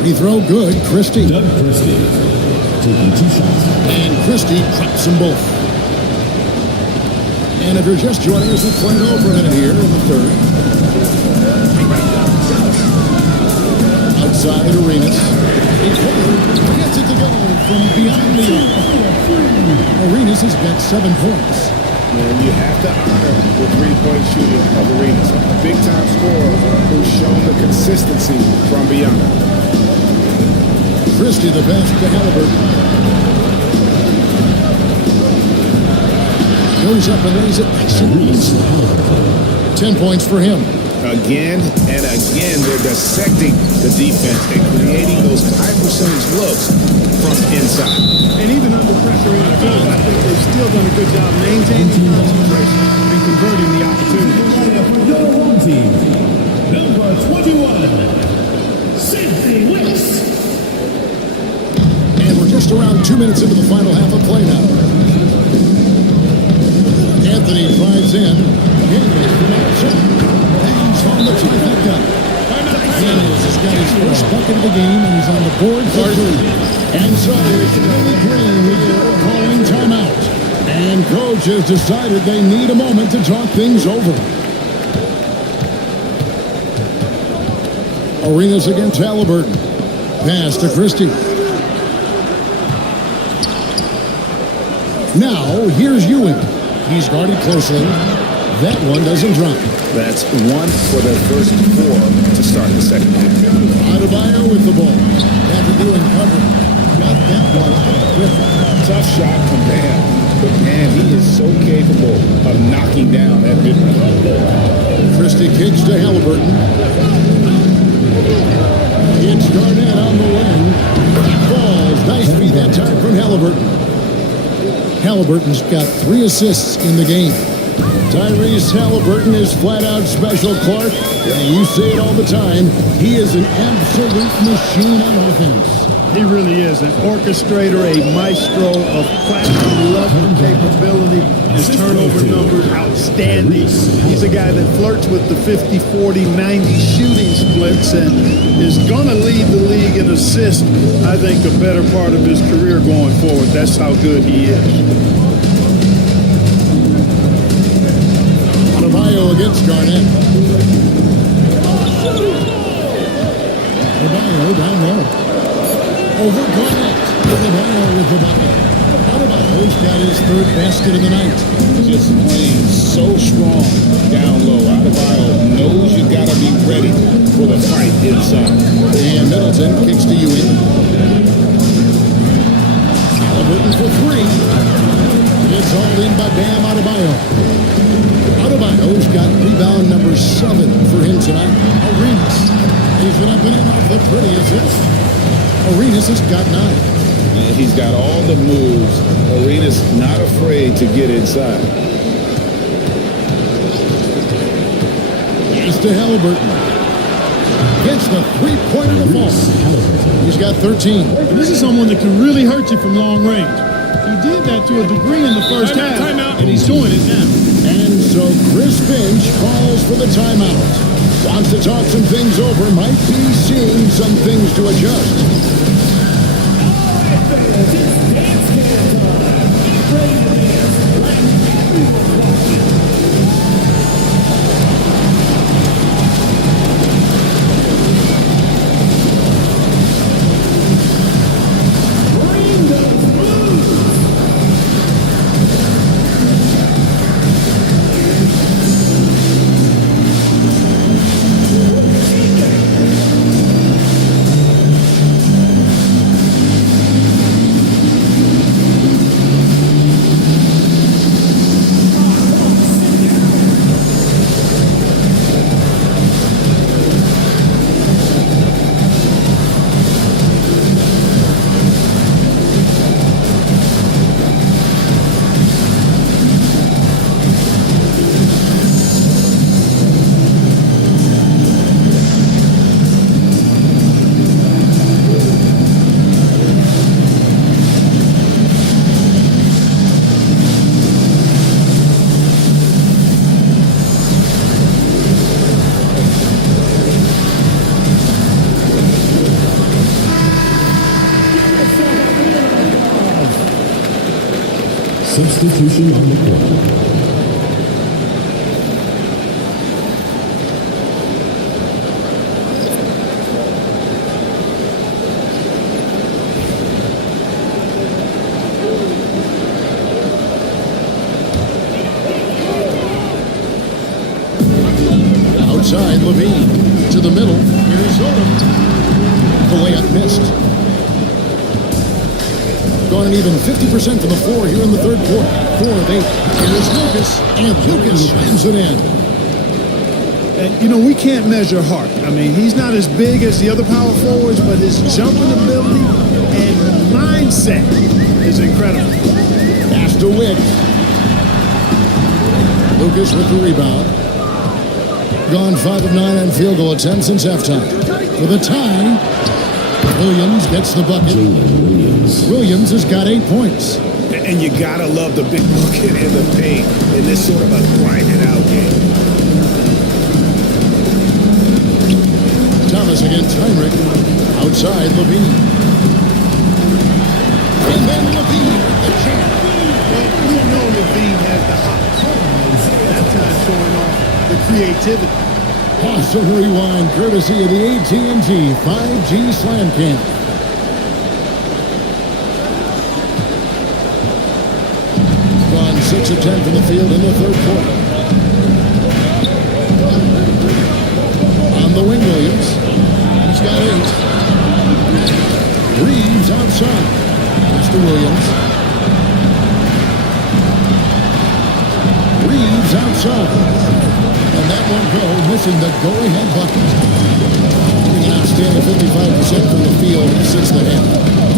Free throw good. Christie. Doug Christie taking 2 shots. And Christie traps them both. And if you're just joining us, we're playing over a minute here in the third. Outside Arenas. Gets it to go from beyond the arc. Arenas has got 7 points. And you have to honor the 3-point shooting of Arenas. Big-time scorer who's shown the consistency from beyond. Christie the best to Halliburton. Goes up and lays it nice and easy. 10 points for him. Again and again, they're dissecting the defense and creating those high percentage looks from inside. And even under pressure in the field, I think they've still done a good job maintaining concentration and converting the opportunity. Your home team, number 21, Sidney Wicks. And we're just around 2 minutes into the final half of play now. Anthony drives in. Daniels from outside. Hangs on the trifecta. Daniels has got his first bucket of the game, and he's on the board for 3. And so, Willie Green is calling timeout. And coach has decided they need a moment to talk things over. Arenas against Halliburton. Pass to Christie. Now, here's Ewing. He's guarded closely. That one doesn't drop. That's 1 for their first 4 to start the second half. Adebayo with the ball. After doing cover. Got that one. Tough shot from Bam. But man, he is so capable of knocking down that mid-range. Christie kicks to Halliburton. It's Garnett on the wing. Falls. Nice feed that time from Halliburton. Halliburton's got 3 assists in the game. Tyrese Halliburton is flat-out special, Clark. And you say it all the time. He is an absolute machine on offense. He really is an orchestrator, a maestro of platinum level capability. His turnover numbers outstanding. He's a guy that flirts with the 50, 40, 90 shooting splits and is going to lead the league in assists, I think, the better part of his career going forward. That's how good he is. Adebayo against Garnett. Adebayo down low. Over Garnett. Adebayo with the bucket. Adebayo's got his third basket of the night. Just playing so strong down low. Adebayo knows you got to be ready for the fight inside. And Middleton kicks to Ewing. Halliburton for three. It's all in by Bam Adebayo. Adebayo's got rebound number 7 for him tonight. Arenas. He's been up in and off the prettiest. Arenas has got 9. And he's got all the moves. Arenas not afraid to get inside. Here's to Halliburton. Gets the three-pointer to fall. He's got 13. And this is someone that can really hurt you from long range. He did that to a degree in the first half, and he's doing it now. And so Chris Finch calls for the timeout. Wants to talk some things over, might be seeing some things to adjust. Substitution on the court. Outside, Levine to the middle. Arizona. The layup missed. Gone an even 50% from the floor here in the third quarter. 4 of 8. Here's Lucas, and Lucas slams it in. And, you know, we can't measure heart. I mean, he's not as big as the other power forwards, but his jumping ability and mindset is incredible. Pass to Wick. Lucas with the rebound. Gone 5 of 9 on field goal attempts since halftime. For the tie, Williams gets the bucket. Williams has got 8 points. And you gotta love the big bucket in the paint in this sort of a grinded out game. Thomas against Heinrich. Outside, Levine. And then Levine, the champ. Well, we know Levine has the hops. That time showing off the creativity. Awesome rewind, courtesy of the AT&T 5G Slam Cam. Gone 6 of 10 from the field in the third quarter. On the wing, Williams. He's got 8. Reeves outside. Pass to Williams. Reeves outside. And that won't go, missing the go-ahead bucket. Getting an outstanding 55% from the field since the half.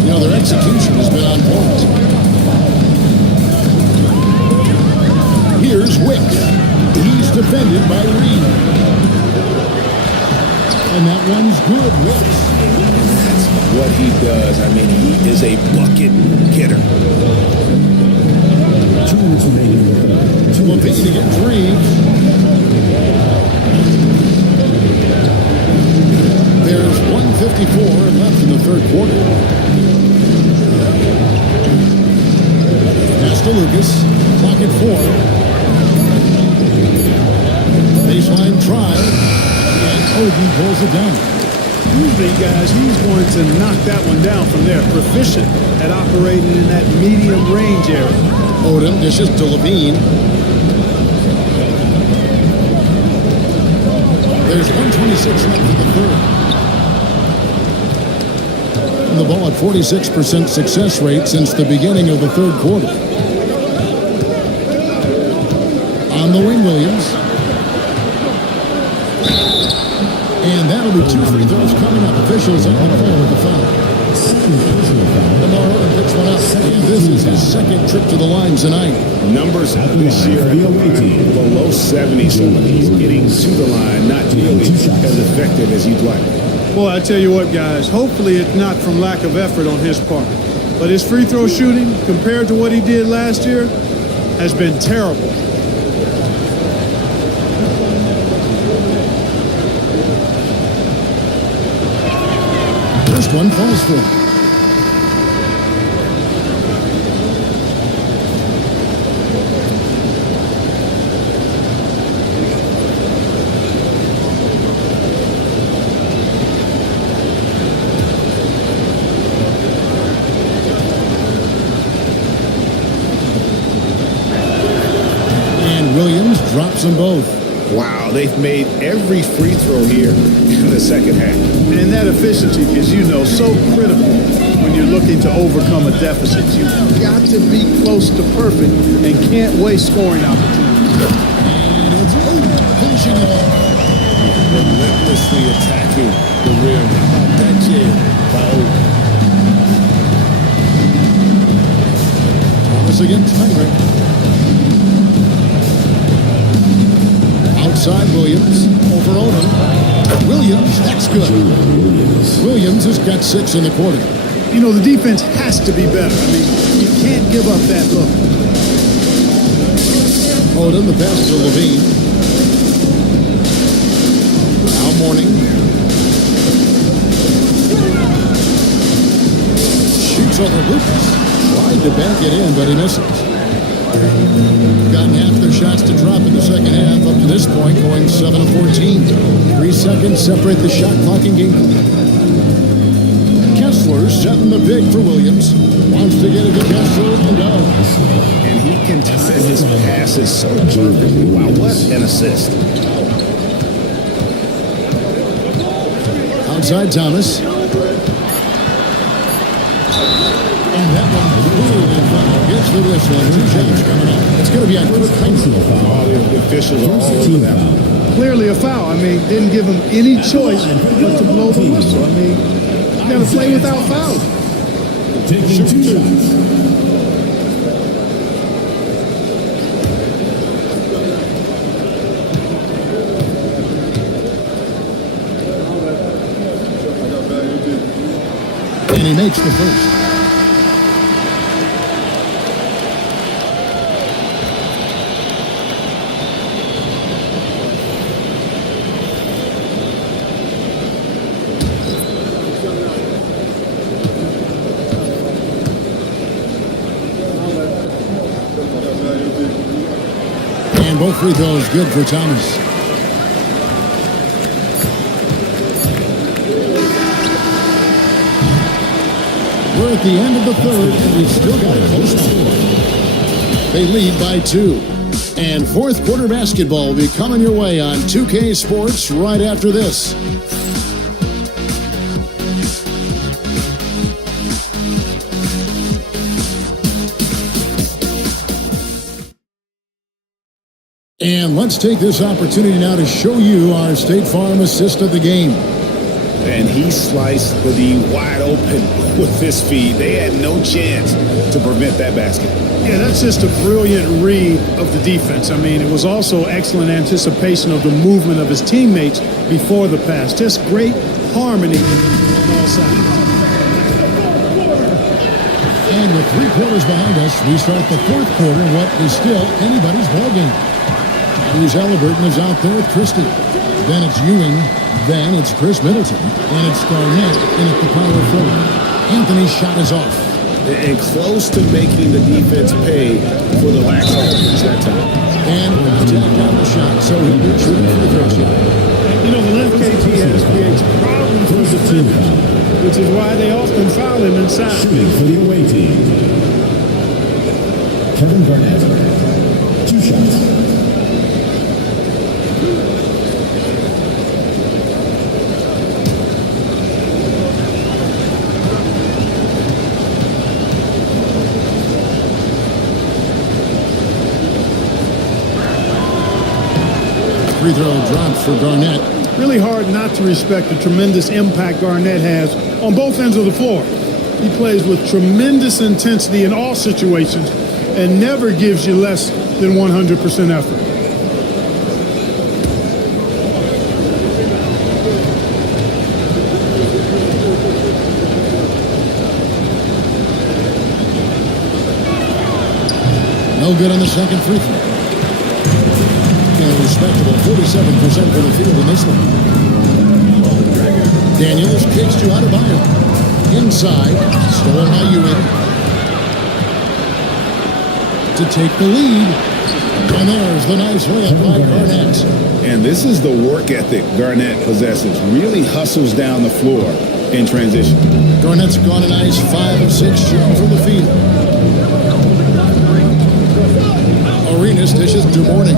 You know, their execution has been on point. Here's Wick. He's defended by Reed. And that one's good. Wick. what he does. I mean, he is a bucket getter. LaVine to get three. There's 1:54 left in the third quarter. Pass to Lucas. Clock at 4. Baseline try. And Oden pulls it down. Usually, guys, he's going to knock that one down from there. Proficient at operating in that medium range area. Odom dishes to LaVine. There's 1:26 left in the third. And the ball at 46% success rate since the beginning of the third quarter. On the wing, Williams. And that'll be 2 free throws coming up. Officials on the call with the foul. Lamar Odom picks one up. And this is his second trip to the line tonight. Numbers this year below 70, so he's getting to the line, not nearly as effective as he'd like. Boy, I tell you what, guys, hopefully it's not from lack of effort on his part. But his free throw shooting, compared to what he did last year, has been terrible. First one falls for him. Williams drops them both. Wow, they've made every free throw here in the second half. And that efficiency is, you know, so critical when you're looking to overcome a deficit. You've got to be close to perfect and can't waste scoring opportunities. And it's finishing it off. Relentlessly attacking the rim. How about that jam by Odom? Thomas against Heinrich. Outside Williams, over Odom. Williams, that's good. Williams has got 6 in the quarter. You know, the defense has to be better. I mean, you can't give up that look. Odom, the pass to LaVine. Now Mourning. Shoots over Lucas. Tried to back it in, but he misses. Gotten half their shots to drop in the second half. Up to this point, going 7 of 14. 3 seconds separate the shot clock and game clock. Kessler setting the big for Williams. Wants to get it to Kessler and go. And he can time his passes so perfectly. Wow, what an assist. Outside Thomas. And that one clearly foul. Gets the whistle and 2 shots coming up. It's going to be a quick penalty. All the officials are all over that one. Clearly a foul. I mean, didn't give him any choice but to blow the whistle. I mean, you got to play without fouls. Taking 2 shots. And he makes the first. And both free throws good for Thomas. We're at the end of the third, and we've still got a close score. They lead by 2. And fourth quarter basketball will be coming your way on 2K Sports right after this. And let's take this opportunity now to show you our State Farm assist of the game. And he sliced the D wide open with this feed. They had no chance to prevent that basket. Yeah, that's just a brilliant read of the defense. I mean, it was also excellent anticipation of the movement of his teammates before the pass. Just great harmony on all sides. And with 3 quarters behind us, we start the 4th quarter in what is still anybody's ballgame. Bruce Halliburton is out there with Christie. Then it's Ewing. Then it's Chris Middleton. And it's Garnett in at the power forward. Anthony's shot is off. And close to making the defense pay for the lack of coverage that time. And attack down the shot, so he'll be shooting free throws here. You know, the left KTS creates problems for the defenders, which is why they often foul him inside. Shooting for the away team, Kevin Garnett. 2 shots. Free throw drops for Garnett. Really hard not to respect the tremendous impact Garnett has on both ends of the floor. He plays with tremendous intensity in all situations and never gives you less than 100% effort. No good on the second free throw. Respectable 47% for the field in this one. Daniels kicks to Adebayo. Inside, stolen by Ewing. To take the lead. And there's the nice layup by Garnett. And this is the work ethic Garnett possesses. Really hustles down the floor in transition. Garnett's gone a nice 5 of 6 shooting from the field. Arenas dishes to Mourning.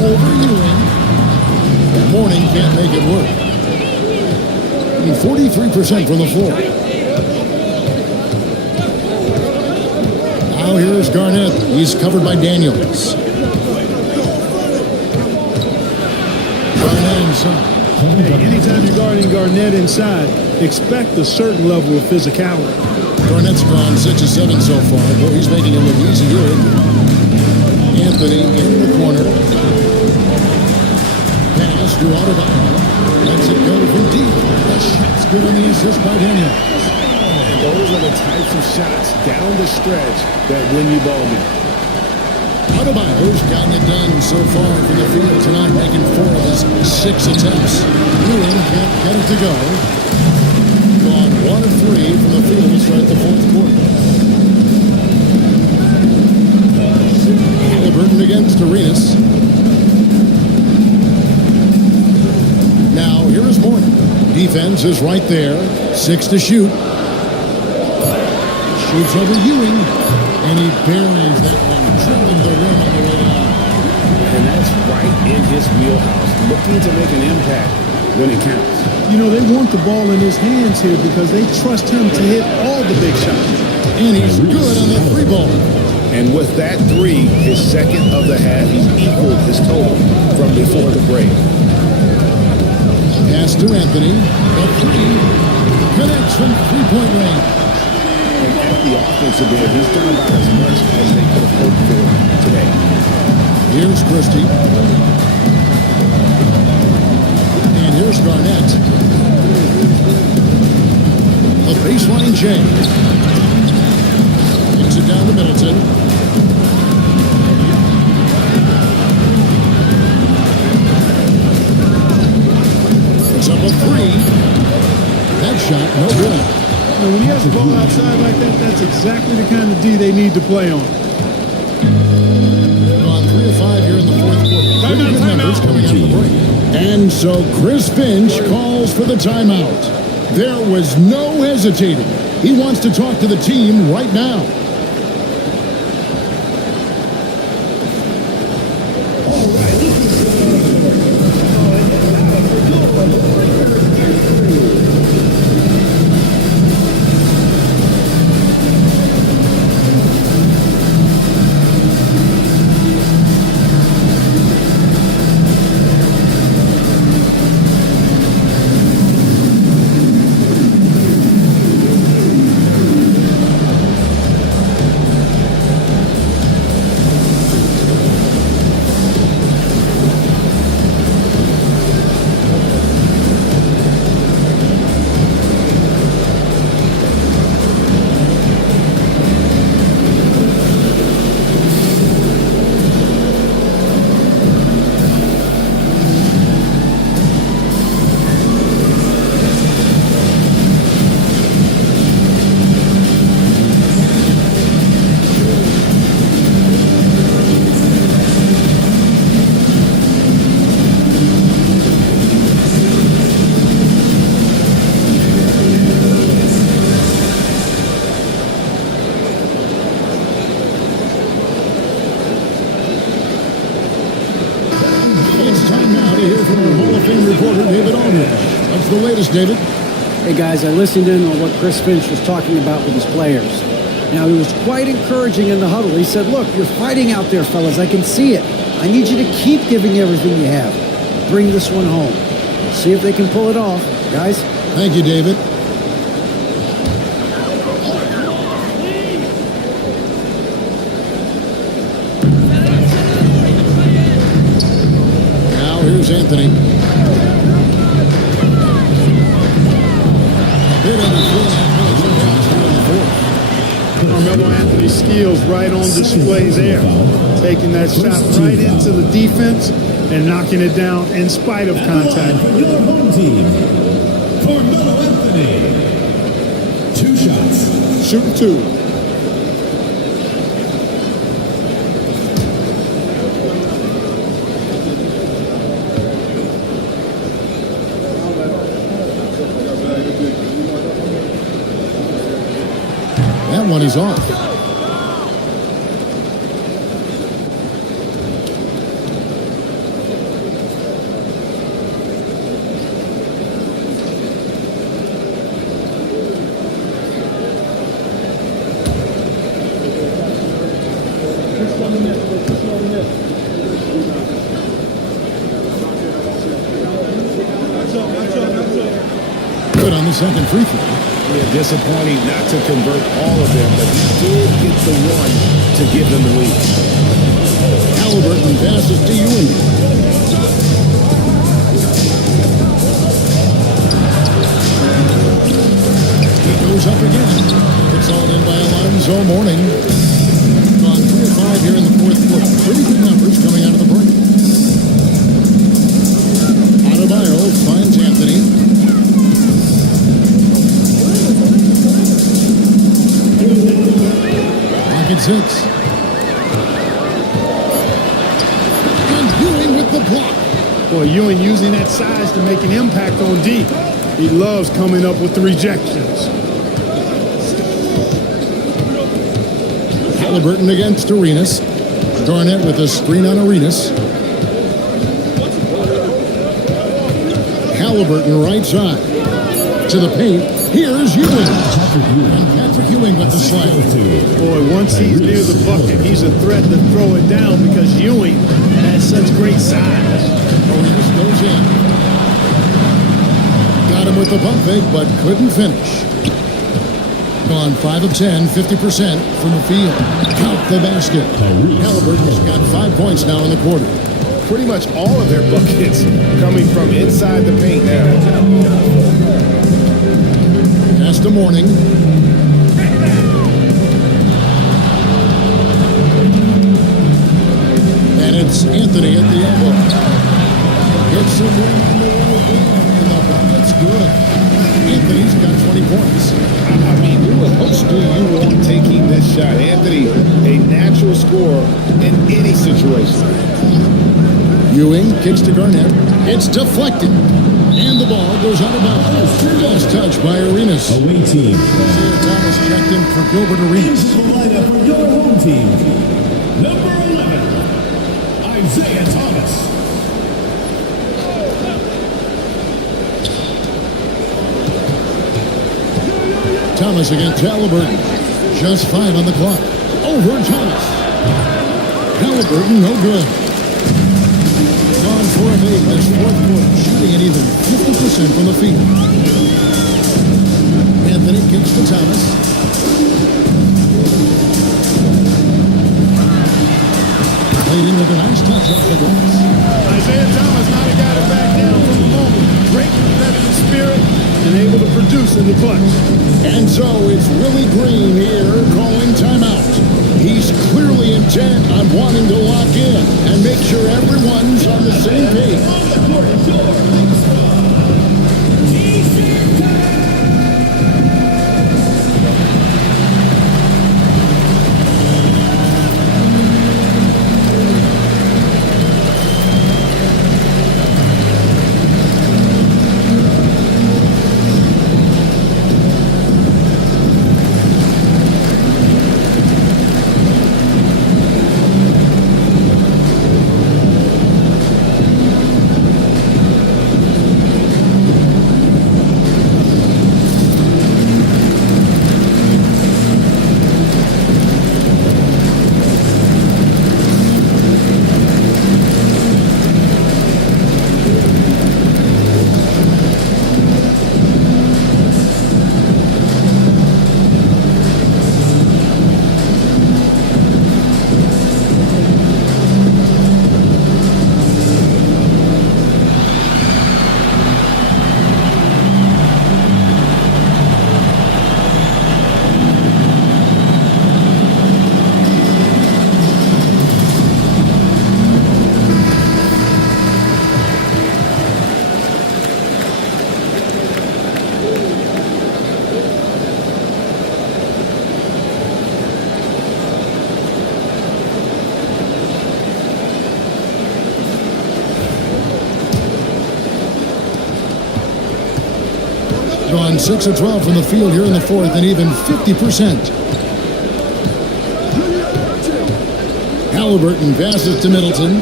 Over Ewing. Mourning can't make it work. 43% from the floor. Now here's Garnett. He's covered by Daniels. Garnett inside. Hey, anytime you're guarding Garnett inside, expect a certain level of physicality. Garnett's gone 6 of 7 so far. Boy, he's making it look easy here. Anthony in the corner. Pass to Adebayo. Lets it go from deep. The shot's good on the assist by Daniel. And those are the types of shots down the stretch that win you ball games. Adebayo's gotten it done so far from the field tonight, making 4 of his 6 attempts. Ewing can't get it to go. Gone 1 of 3 from the field to start the 4th quarter. Halliburton against Arenas. Now here is Mourning. Defense is right there. 6 to shoot. Shoots over Ewing. And he buries that one, tripping the rim on the way out. And that's right in his wheelhouse. Looking to make an impact when it counts. You know, they want the ball in his hands here because they trust him to hit all the big shots. And he's good on the 3 ball. And with that 3, his second of the half, he's equaled his total from before the break. Pass to Anthony. The 3 connects from 3-point range. And at the offensive end, he's done about as much as they could have hoped for today. Here's Christie. And here's Garnett. A baseline change. Gets it down to Middleton. It's up a 3. That shot, no good. And when he has the ball outside like that, that's exactly the kind of D they need to play on. On 3 of 5 here in the 4th quarter. Pretty good numbers coming out of the break. And so Chris Finch calls for the timeout. There was no hesitating. He wants to talk to the team right now. David Aldridge. What's the latest, David? Hey guys, I listened in on what Chris Finch was talking about with his players. Now, he was quite encouraging in the huddle. He said, look, you're fighting out there, fellas. I can see it. I need you to keep giving everything you have. Bring this one home. See if they can pull it off. Guys? Thank you, David. Now here's Anthony. Carmelo Anthony's skills right on display there. Taking that shot right into the defense and knocking it down in spite of contact. Your home team, Carmelo Anthony. 2 shots. Shooting 2. That one is off. Good on the second free throw. Yeah, disappointing not to convert all of them, but he did get the one to give them the lead. Halliburton passes to Ewing. He goes up again. It's all in by Alonzo Mourning. Gone 3 of 5 here in the fourth quarter. Pretty good numbers coming out of the break. Adebayo finds Anthony. At 6. And Ewing with the block. Boy, Ewing using that size to make an impact on D. He loves coming up with the rejections. Halliburton against Arenas. Garnett with a screen on Arenas. Halliburton right side. To the paint. Here's Ewing. And Patrick Ewing with the slam. Boy, once he's near the bucket, he's a threat to throw it down because Ewing has such great size. Arenas goes in. Got him with the pump fake, but couldn't finish. Gone 5 of 10, 50% from the field. Count the basket. Halliburton's got 5 points now in the quarter. Pretty much all of their buckets coming from inside the paint now. Pass to Mourning. And it's Anthony at the elbow. Gets the win on the way in, and the bucket's good. Anthony's got 20 points. I mean, who else do you want taking this shot? Anthony, a natural scorer in any situation. Ewing kicks to Garnett. It's deflected. And the ball goes out of bounds. Last touch by Arenas. Away team. Isaiah Thomas checked in for Gilbert Arenas. Into the lineup for your home team. Number 11, Isaiah Thomas. Thomas against Halliburton. Just 5 on the clock. Over Thomas. Halliburton, no good. Gone 4 of 8 this fourth quarter, shooting at even 50% from the field. Anthony kicks to Thomas. Played in with a nice touch off the glass. Isaiah Thomas not a guy to back down from the moment. Great competitive spirit and able to produce in the clutch. And so it's Willie Green here calling timeout. He's clearly intent on wanting to lock in and make sure everyone's on the same page. Gone 6 of 12 from the field here in the fourth, and even 50%. Halliburton passes to Middleton.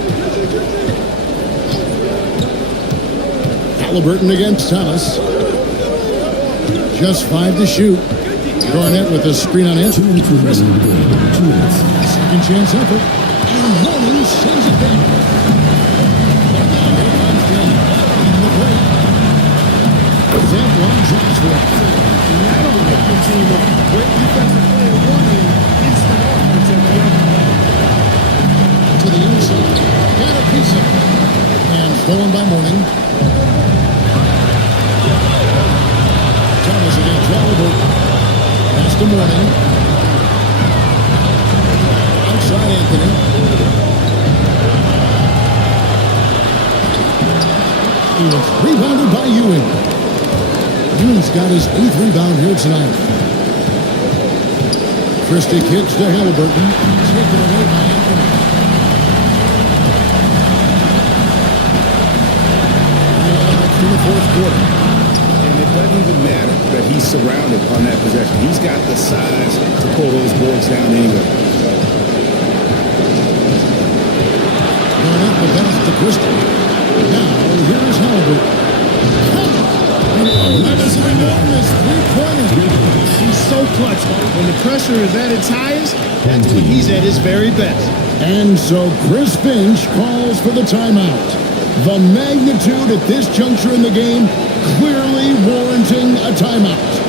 Halliburton against Thomas. Just 5 to shoot. Garnett with a screen on it. Second chance effort. And Mourning sends it back. That one drops for it. Not only a team of great defensive play at one end, instant offense at the other. To the inside. Got a piece of it. And stolen by Mourning. Thomas against Halliburton. Pass to Mourning. Outside Anthony. It's rebounded by Ewing. Ewing's got his 8th rebound here tonight. Christie kicks to Halliburton. Taken away by Anthony. In the fourth quarter. And it doesn't even matter that he's surrounded on that possession. He's got the size to pull those boards down anyway. Garnett the pass to Christie. Now here's Halliburton. That is an enormous three-pointer. He's so clutch. When the pressure is at its highest, that's when he's at his very best. And so Chris Finch calls for the timeout. The magnitude at this juncture in the game clearly warranting a timeout.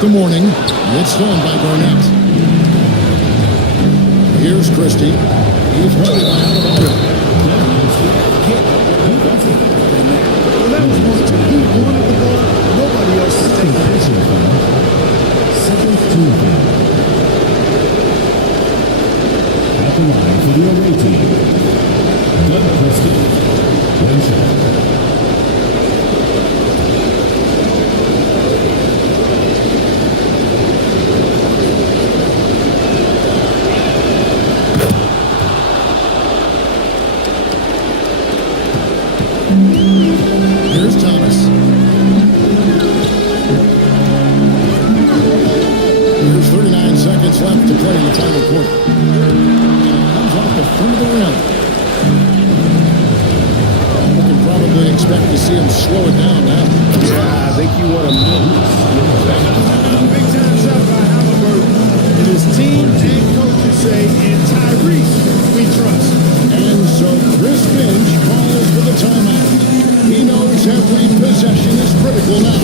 The Mourning. It's stolen by Garnett. Here's Christie. He's running by Alabama. Well, that was one too. He wanted the ball. Nobody else is taking it. Second team foul. At the line for the away team, Doug Christie. One shot. Here's Thomas. There's 39 seconds left to play in the final quarter. Comes off the front of the rim. You can probably expect to see him slow it down now. Yeah, I think you want to move. Big time shot by Halliburton. And his team and coaches say, and Tyrese, we trust. And so Chris Finch calls for the timeout. He knows every possession is critical now.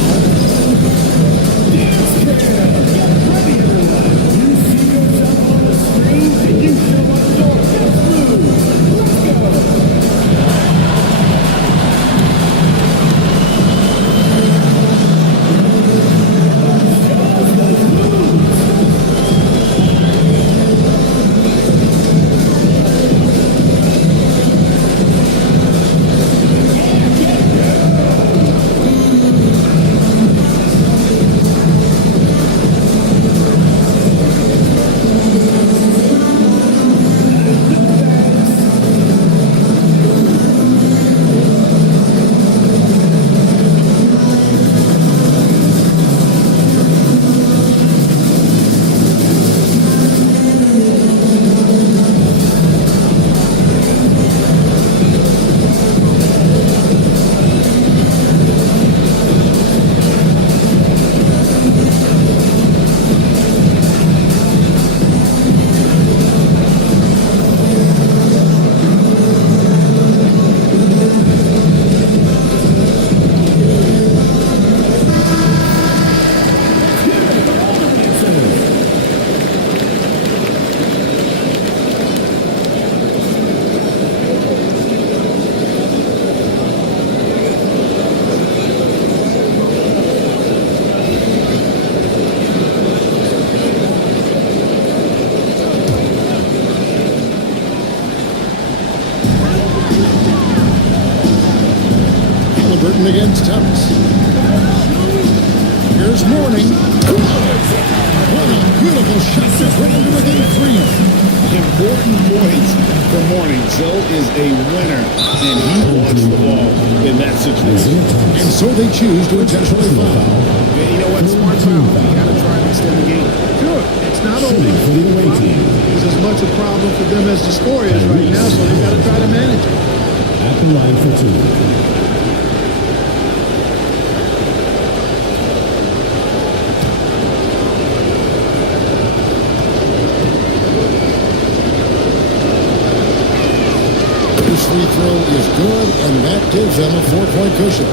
Halliburton against Tubbs. Here's Mourning. What a beautiful shot to put him within 3. Important points for Mourning. Joe is a winner, and he wants the ball in that situation. And so they choose to intentionally foul. Yeah, you know what? Smart foul. You got to try and extend the game. Sure, it's not only it's as much a problem for them as the score is right now, so they got to try to manage it. At the line for 2. Free throw is good, and that gives them a 4-point cushion.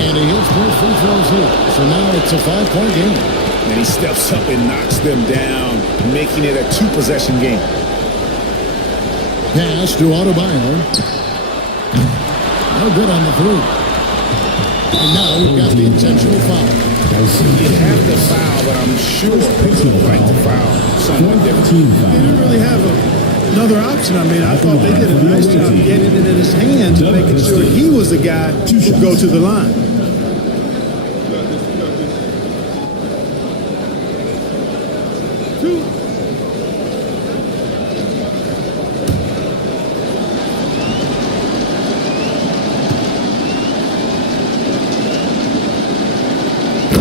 And he hits both free throws here. So now it's a 5-point game. And he steps up and knocks them down, making it a 2-possession game. Pass to Adebayo. No good on the 3. And now we've got the intentional foul. You have to foul, but I'm sure they would like to foul someone different. They didn't really have another option. I mean, I thought they did a nice job getting it in his hands and making sure he was the guy who would go to the line.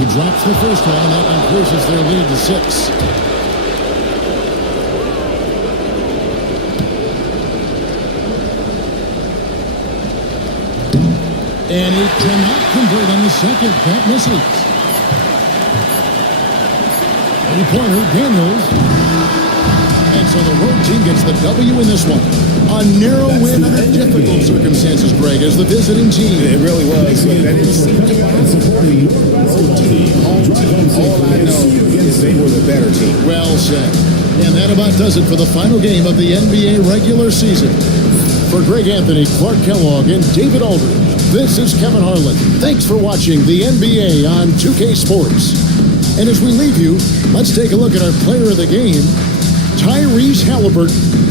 Drops the first one, and that increases their lead to 6. And he cannot convert on the second. That misses. 3-pointer, Daniels. And so the road team gets the W in this one. A narrow win under difficult circumstances, Greg, as the visiting team. It really was. That didn't seem to bother road team, home team. All I know is they were the better team. Well said. And that about does it for the final game of the NBA regular season. For Greg Anthony, Clark Kellogg, and David Aldridge, this is Kevin Harlan. Thanks for watching the NBA on 2K Sports. And as we leave you, let's take a look at our player of the game, Tyrese Halliburton.